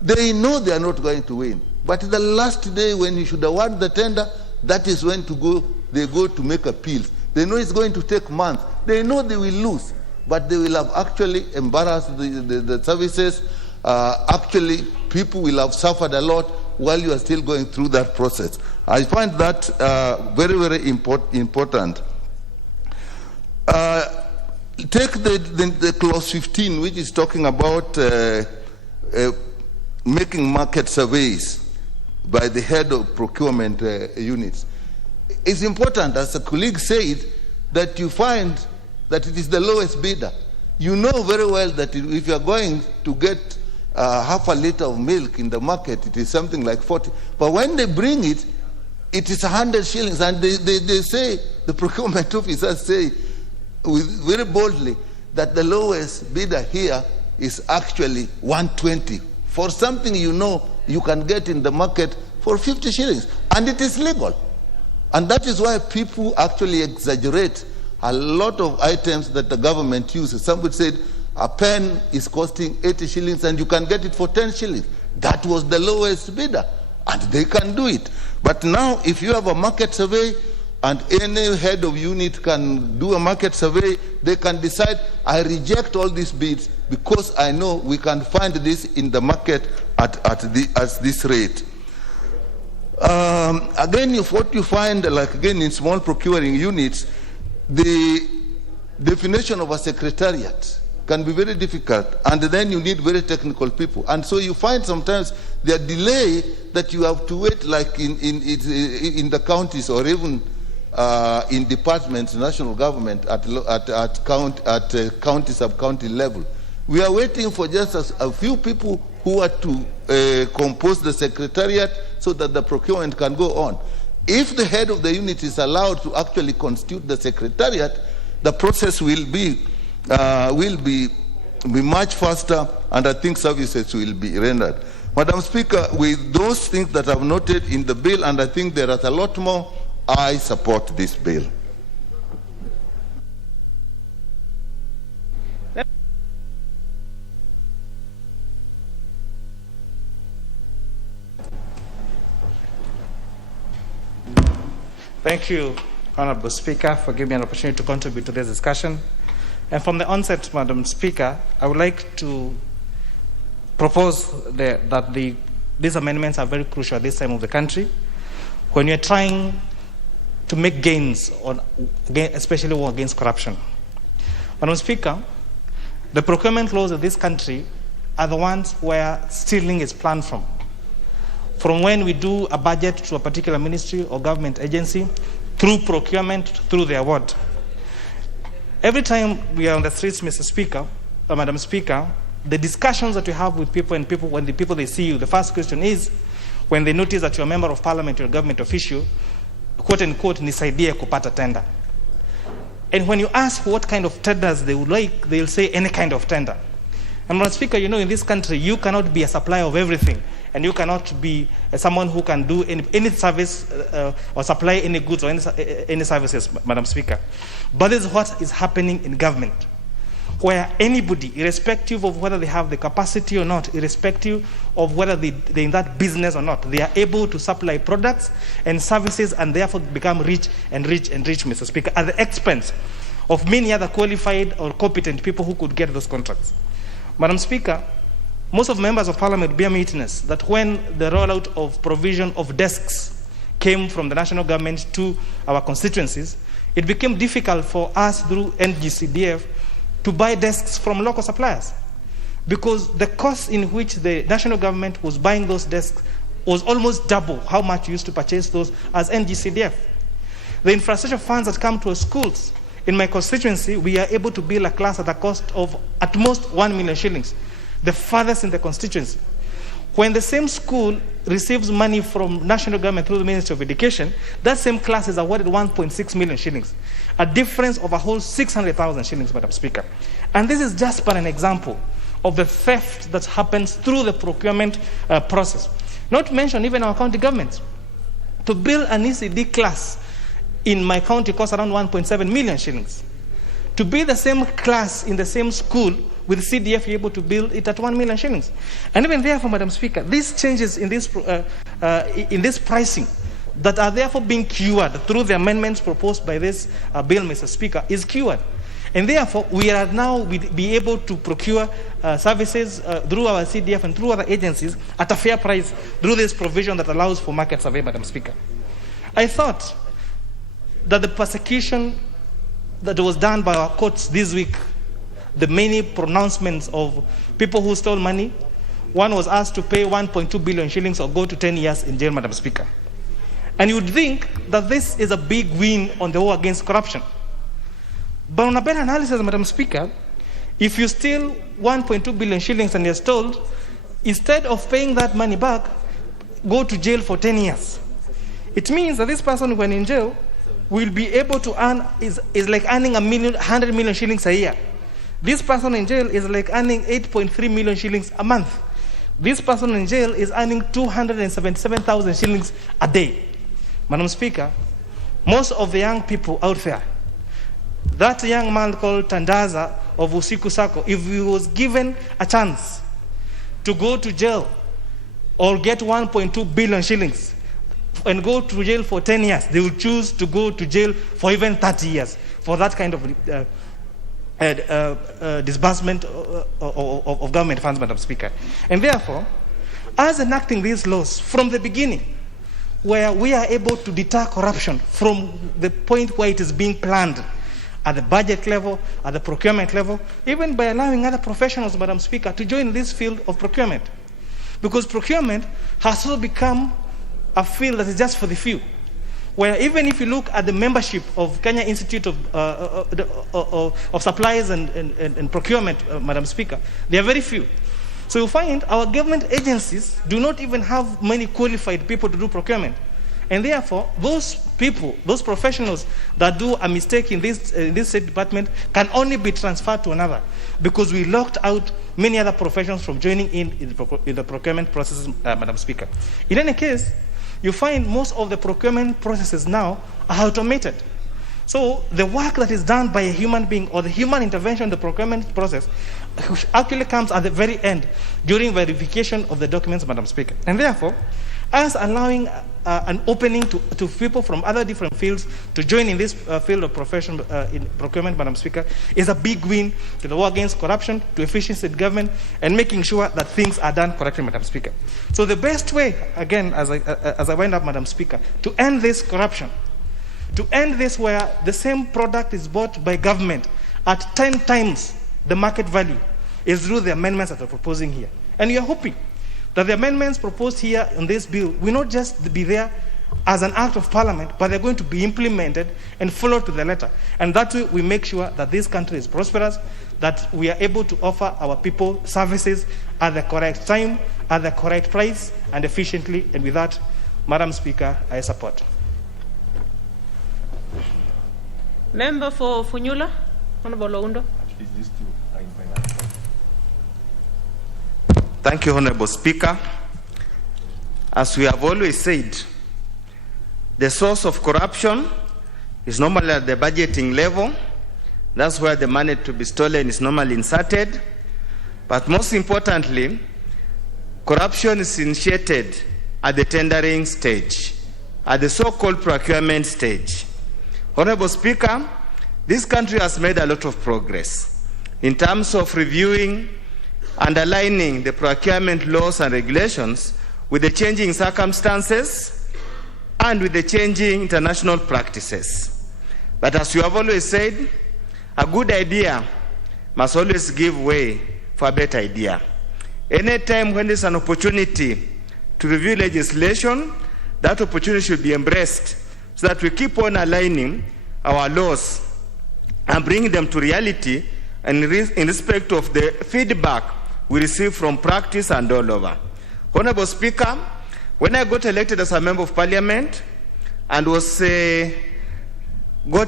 they know they are not going to win, but the last day when you should award the tender, that is when they go to make appeals. They know it's going to take months. They know they will lose, but they will have actually embarrassed the services. Actually, people will have suffered a lot while you are still going through that process. I find that very important. Take the clause 15, which is talking about making market surveys by the head of procurement units. It's important, as a colleague said, that you find that it is the lowest bidder. You know very well that if you are going to get half a liter of milk in the market, it is something like 40. But when they bring it, it is 100 shillings. And they say, the procurement officers say very boldly that the lowest bidder here is actually 120 for something you know you can get in the market for 50 shillings. And it is legal. And that is why people actually exaggerate a lot of items that the government uses. Somebody said a pen is costing 80 shillings and you can get it for 10 shillings. That was the lowest bidder, and they can do it. But now, if you have a market survey, and any head of unit can do a market survey, they can decide, I reject all these bids because I know we can find this in the market at this rate. Again, if what you find, like again in small procuring units, the definition of a secretariat can be very difficult, and then you need very technical people. And so you find sometimes there are delay that you have to wait, like in the counties or even in departments, national government at county, sub-county level. We are waiting for just a few people who are to compose the secretariat so that the procurement can go on. If the head of the unit is allowed to actually constitute the secretariat, the process will be much faster, and I think services will be rendered. Madam Speaker, with those things that I've noted in the bill, and I think there are a lot more, I support this bill. Thank you, Honorable Speaker, for giving me an opportunity to contribute to this discussion. And from the onset, Madam Speaker, I would like to propose that these amendments are very crucial at this time of the country, when you're trying to make gains, especially against corruption. Madam Speaker, the procurement laws of this country are the ones where stealing is planned from. From when we do a budget to a particular ministry or government agency, through procurement, through the award. Every time we are on the streets, Mr. Speaker, or Madam Speaker, the discussions that we have with people, and when the people they see you, the first question is, when they notice that you're a member of parliament or a government official, quote unquote, nisaidie kupata tender. And when you ask what kind of tenders they would like, they'll say any kind of tender. And Madam Speaker, you know, in this country, you cannot be a supplier of everything, and you cannot be someone who can do any service or supply any goods or any services, Madam Speaker. But this is what is happening in government, where anybody, irrespective of whether they have the capacity or not, irrespective of whether they're in that business or not, they are able to supply products and services and therefore become rich and rich and rich, Mr. Speaker, at the expense of many other qualified or competent people who could get those contracts. Madam Speaker, most of members of parliament bear me witness that when the rollout of provision of desks came from the national government to our constituencies, it became difficult for us through NGCDF to buy desks from local suppliers, because the cost in which the national government was buying those desks was almost double how much we used to purchase those as NGCDF. The infrastructure funds that come to our schools, in my constituency, we are able to build a class at a cost of at most 1 million shillings, the farthest in the constituency. When the same school receives money from national government through the Ministry of Education, that same class is awarded 1.6 million shillings, a difference of a whole 600,000 shillings, Madam Speaker. And this is just but an example of the theft that happens through the procurement process. Not to mention even our county governments. To build an ECD class in my county costs around 1.7 million shillings. To be the same class in the same school with CDF, you're able to build it at 1 million shillings. And even therefore, Madam Speaker, these changes in this pricing that are therefore being cured through the amendments proposed by this bill, Mr. Speaker, is cured. And therefore, we are now be able to procure services through our CDF and through other agencies at a fair price through this provision that allows for market survey, Madam Speaker. I thought that the persecution that was done by our courts this week, the many pronouncements of people who stole money, one was asked to pay 1.2 billion shillings or go to 10 years in jail, Madam Speaker. And you would think that this is a big win on the war against corruption. But on a better analysis, Madam Speaker, if you steal 1.2 billion shillings and you're told, instead of paying that money back, go to jail for 10 years. It means that this person, when in jail, will be able to earn, is like earning 100 million shillings a year. This person in jail is like earning 8.3 million shillings a month. This person in jail is earning 277,000 shillings a day. Madam Speaker, most of the young people out there, that young man called Tandaza of Usiku Sako, if he was given a chance to go to jail or get 1.2 billion shillings and go to jail for 10 years, they will choose to go to jail for even 30 years for that kind of disbursement of government funds, Madam Speaker. And therefore, as enacting these laws from the beginning, where we are able to deter corruption from the point where it is being planned at the budget level, at the procurement level, even by allowing other professionals, Madam Speaker, to join this field of procurement. Because procurement has also become a field that is just for the few, where even if you look at the membership of Kenya Institute of Supplies and Procurement, Madam Speaker, they are very few. So you find our government agencies do not even have many qualified people to do procurement. And therefore, those people, those professionals that do a mistake in this state department can only be transferred to another, because we locked out many other professions from joining in the procurement process, Madam Speaker. In any case, you find most of the procurement processes now are automated. So the work that is done by a human being or the human intervention in the procurement process actually comes at the very end during verification of the documents, Madam Speaker. And therefore, us allowing an opening to people from other different fields to join in this field of profession in procurement, Madam Speaker, is a big win to the war against corruption, to efficiency in government, and making sure that things are done correctly, Madam Speaker. So the best way, again, as I wind up, Madam Speaker, to end this corruption, to end this where the same product is bought by government at 10 times the market value, is through the amendments that we're proposing here. And we are hoping that the amendments proposed here in this bill will not just be there as an act of parliament, but they're going to be implemented and followed to the letter. And that way we make sure that this country is prosperous, that we are able to offer our people services at the correct time, at the correct price, and efficiently. And with that, Madam Speaker, I support. Member for Funyula, Honorable Oundo. Thank you, Honorable Speaker. As we have always said, the source of corruption is normally at the budgeting level. That's where the money to be stolen is normally inserted. But most importantly, corruption is initiated at the tendering stage, at the so-called procurement stage. Honorable Speaker, this country has made a lot of progress in terms of reviewing and aligning the procurement laws and regulations with the changing circumstances and with the changing international practices. But as you have always said, a good idea must always give way for a better idea. Any time when there's an opportunity to review legislation, that opportunity should be embraced so that we keep on aligning our laws and bringing them to reality and in respect of the feedback we receive from practice and all over. Honorable Speaker, when I got elected as a member of parliament and got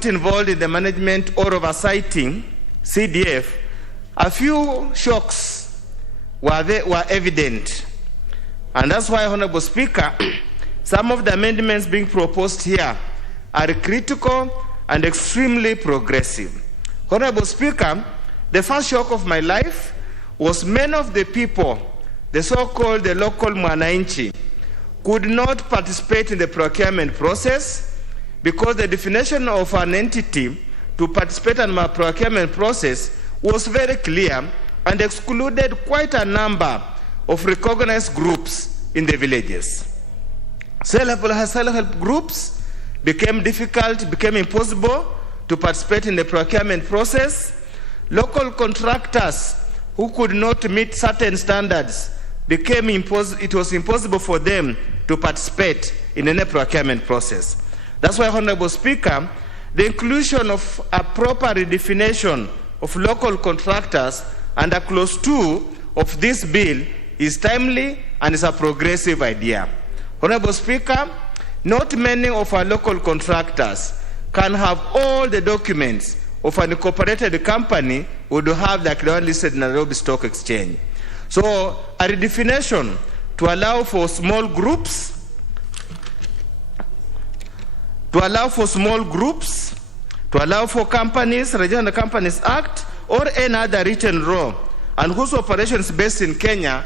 involved in the management or oversighting CDF, a few shocks were evident. And that's why, Honorable Speaker, some of the amendments being proposed here are critical and extremely progressive. Honorable Speaker, the first shock of my life was many of the people, the so-called the local mwananchi, could not participate in the procurement process because the definition of an entity to participate in the procurement process was very clear and excluded quite a number of recognized groups in the villages. Self-help groups became difficult, became impossible to participate in the procurement process. Local contractors who could not meet certain standards it was impossible for them to participate in any procurement process. That's why, Honorable Speaker, the inclusion of a proper redefinition of local contractors under Clause 2 of this bill is timely and is a progressive idea. Honorable Speaker, not many of our local contractors can have all the documents of an incorporated company would have like the one listed in the Nairobi Stock Exchange. So a redefinition to allow for small groups, to allow for companies, Regional Companies Act, or any other written law, and whose operation is based in Kenya,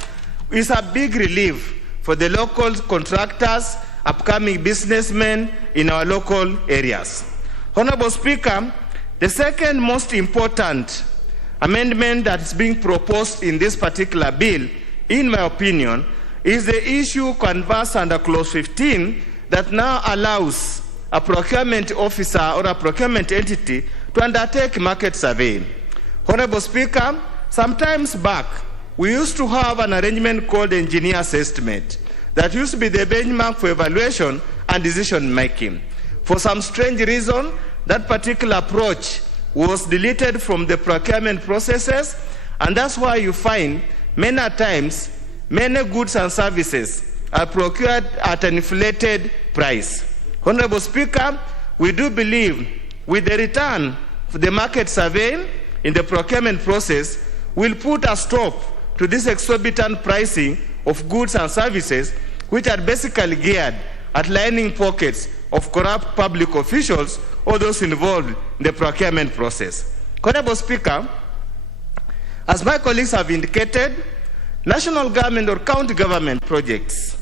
is a big relief for the local contractors, upcoming businessmen in our local areas. Honorable Speaker, the second most important amendment that is being proposed in this particular bill, in my opinion, is the issue canvassed under Clause 15 that now allows a procurement officer or a procurement entity to undertake market survey. Honorable Speaker, sometimes back, we used to have an arrangement called engineer's estimate that used to be the benchmark for evaluation and decision making. For some strange reason, that particular approach was deleted from the procurement processes, and that's why you find many times, many goods and services are procured at an inflated price. Honorable Speaker, we do believe with the return of the market survey in the procurement process will put a stop to this exorbitant pricing of goods and services, which are basically geared at lining pockets of corrupt public officials or those involved in the procurement process. Honorable Speaker, as my colleagues have indicated, national government or county government projects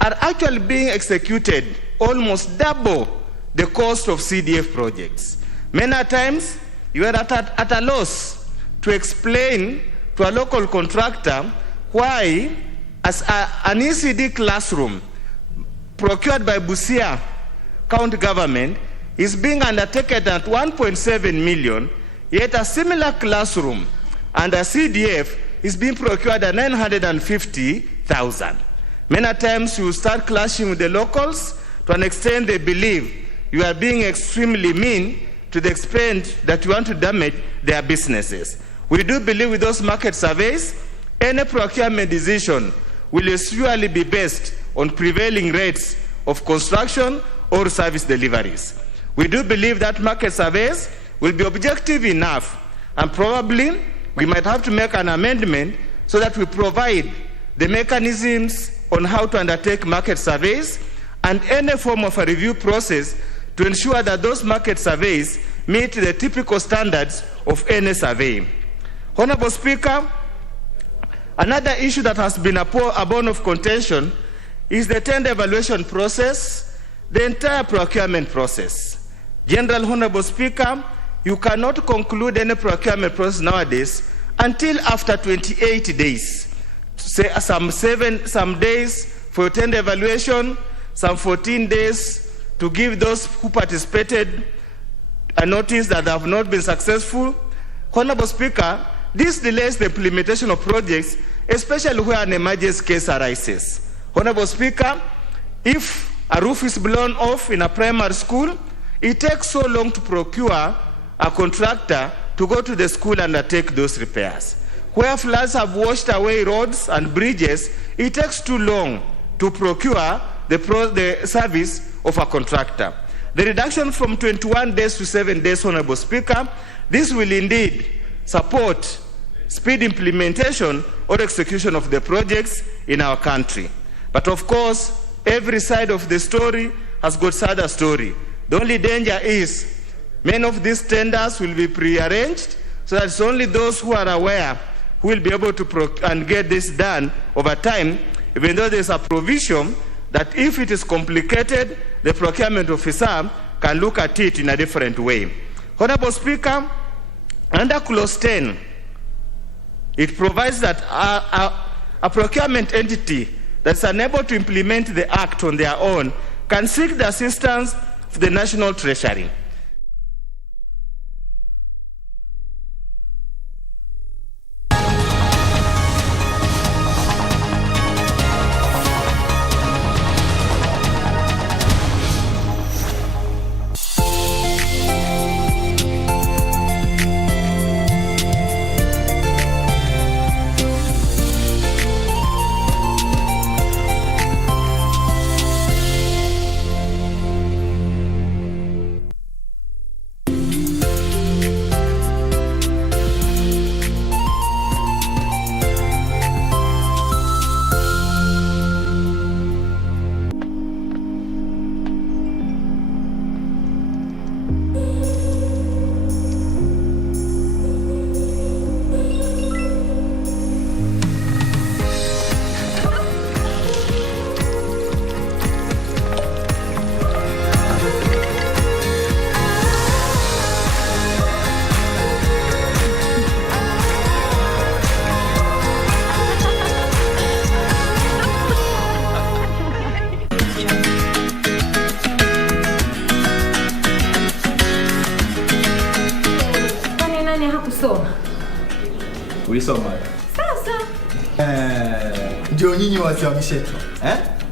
are actually being executed almost double the cost of CDF projects. Many times, you are at a loss to explain to a local contractor why as an ECD classroom procured by Busia county government is being undertaken at 1.7 million, yet a similar classroom under CDF is being procured at 950,000. Many times you start clashing with the locals to an extent they believe you are being extremely mean to the extent that you want to damage their businesses. We do believe with those market surveys, any procurement decision will surely be based on prevailing rates of construction or service deliveries. We do believe that market surveys will be objective enough, and probably we might have to make an amendment so that we provide the mechanisms on how to undertake market surveys and any form of a review process to ensure that those market surveys meet the typical standards of any survey. Honorable Speaker, another issue that has been a bone of contention is the tender evaluation process, the entire procurement process. General Honorable Speaker, you cannot conclude any procurement process nowadays until after 28 days. Say some days for tender evaluation, some 14 days to give those who participated a notice that they have not been successful. Honorable Speaker, this delays the implementation of projects, especially where an emergency case arises. Honorable Speaker, if a roof is blown off in a primary school, it takes so long to procure a contractor to go to the school and undertake those repairs. Where floods have washed away roads and bridges, it takes too long to procure the service of a contractor. The reduction from 21 days to 7 days, Honorable Speaker, this will indeed support speed implementation or execution of the projects in our country. But of course, every side of the story has got another story. The only danger is many of these tenders will be prearranged, so that it's only those who are aware who will be able to and get this done over time, even though there's a provision that if it is complicated, the procurement officer can look at it in a different way. Honorable Speaker, under Clause 10, it provides that a procurement entity that's unable to implement the act on their own can seek the assistance of the National Treasury. Ulisoma. Sasa. Ndio nyinyi wasimamishe tu.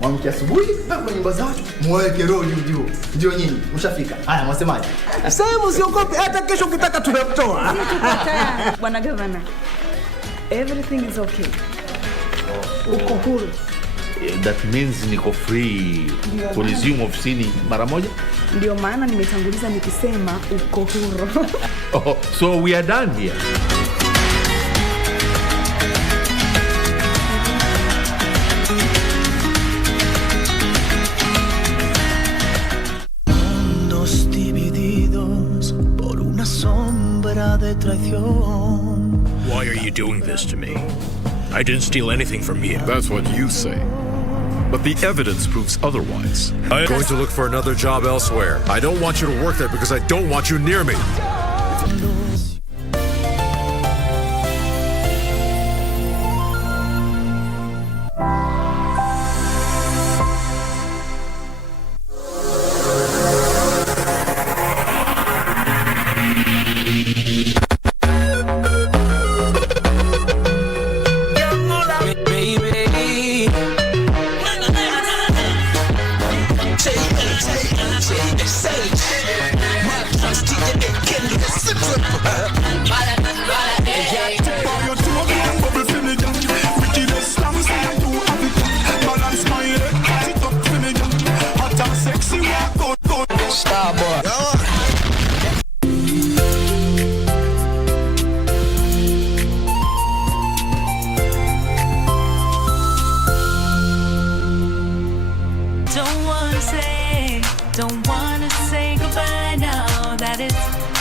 Mwamke asubuhi na kwa nyumba za watu muweke roho juu. Ndio nyinyi mshafika. Haya mwasemaje? Sasa usiogope hata kesho ukitaka tunamtoa. Bwana Governor. Everything is okay. Uko huru. That means niko free to resume ofisini mara moja. Ndio maana nimetanguliza nikisema uko huru. Oh, so we are done here. Mundos divididos por una sombra de traición. Why are you doing this to me? I didn't steal anything from you. That's what you say. But the evidence proves otherwise. I'm going to look for another job elsewhere. I don't want you to work there because I don't want you near me.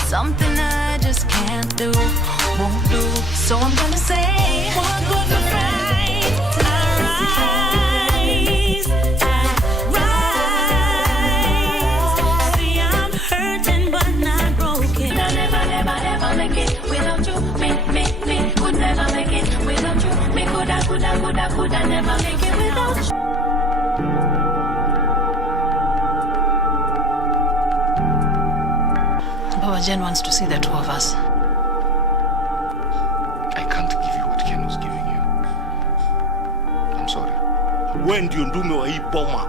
Something I just can't do, won't do. So I'm gonna say, what good for fright? I rise. See, I'm hurting but not broken. I never make it without you. Me, could never make it without you. Me coulda never make it without you. Jen wants to see the two of us. I can't give you what Ken was giving you. I'm sorry. When do you ndume wa hii boma?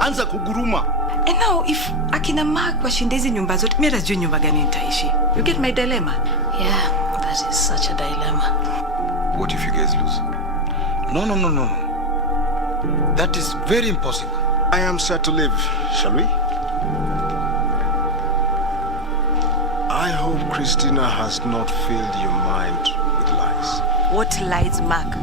Anza kuguruma. And now if akina Mark washinda hizi nyumba zote, mimi najua nyumba gani nitaishi. You get my dilemma? Yeah, that is such a dilemma. What if you guys lose? No. That is very impossible. I am set to live, shall we? I hope Christina has not filled your mind with lies. What lies, Mark?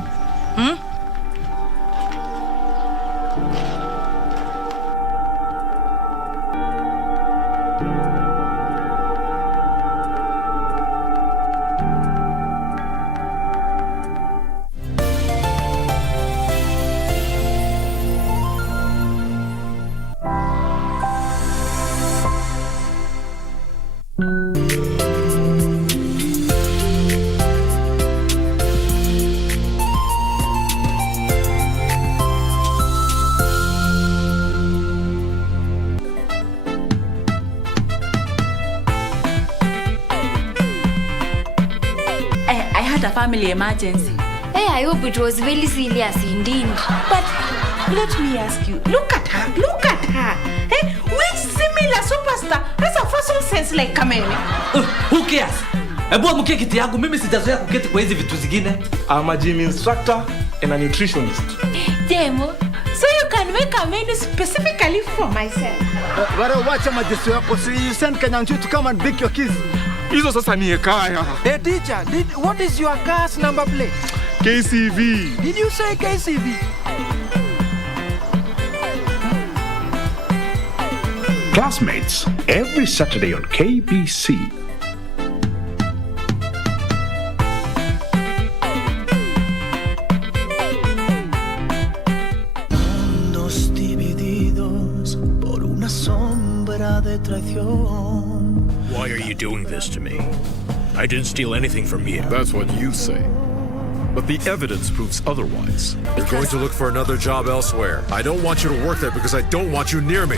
Family emergency. Hey, I hope it was very serious indeed. But let me ask you, look at her. Hey, which similar superstar has a fossil sense like Kamene? Who cares? Ebu amuke kiti yangu, mimi sijazoea kuketi kwa hizi vitu zingine. I'm a gym instructor and a nutritionist. Demo, so you can make a menu specifically for myself. Watch majesty yako, so you send Kenyanchu to come and pick your kids. Hizo sasa ni hekaya. Hey teacher, what is your car's number plate? KCV. Did you say KCV? Classmates, every Saturday on KBC. Mundos divididos por una sombra de traición. Why are you doing this to me? I didn't steal anything from you. That's what you say. But the evidence proves otherwise. You're going to look for another job elsewhere. I don't want you to work there because I don't want you near me.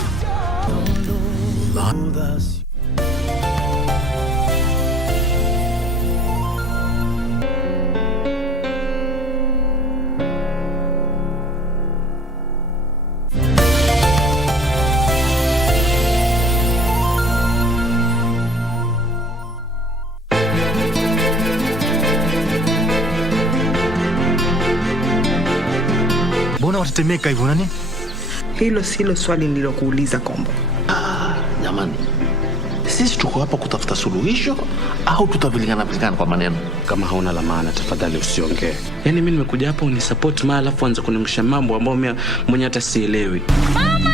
unatetemeka hivyo nani? Hilo silo swali nililokuuliza Kombo. Jamani, sisi tuko hapa kutafuta suluhisho au tutabilingana kwa maneno? Kama hauna la maana tafadhali usiongee. Yaani mimi nimekuja hapa unisupport mara alafu anza kunungusha mambo ambayo mwenye hata sielewi. Mama!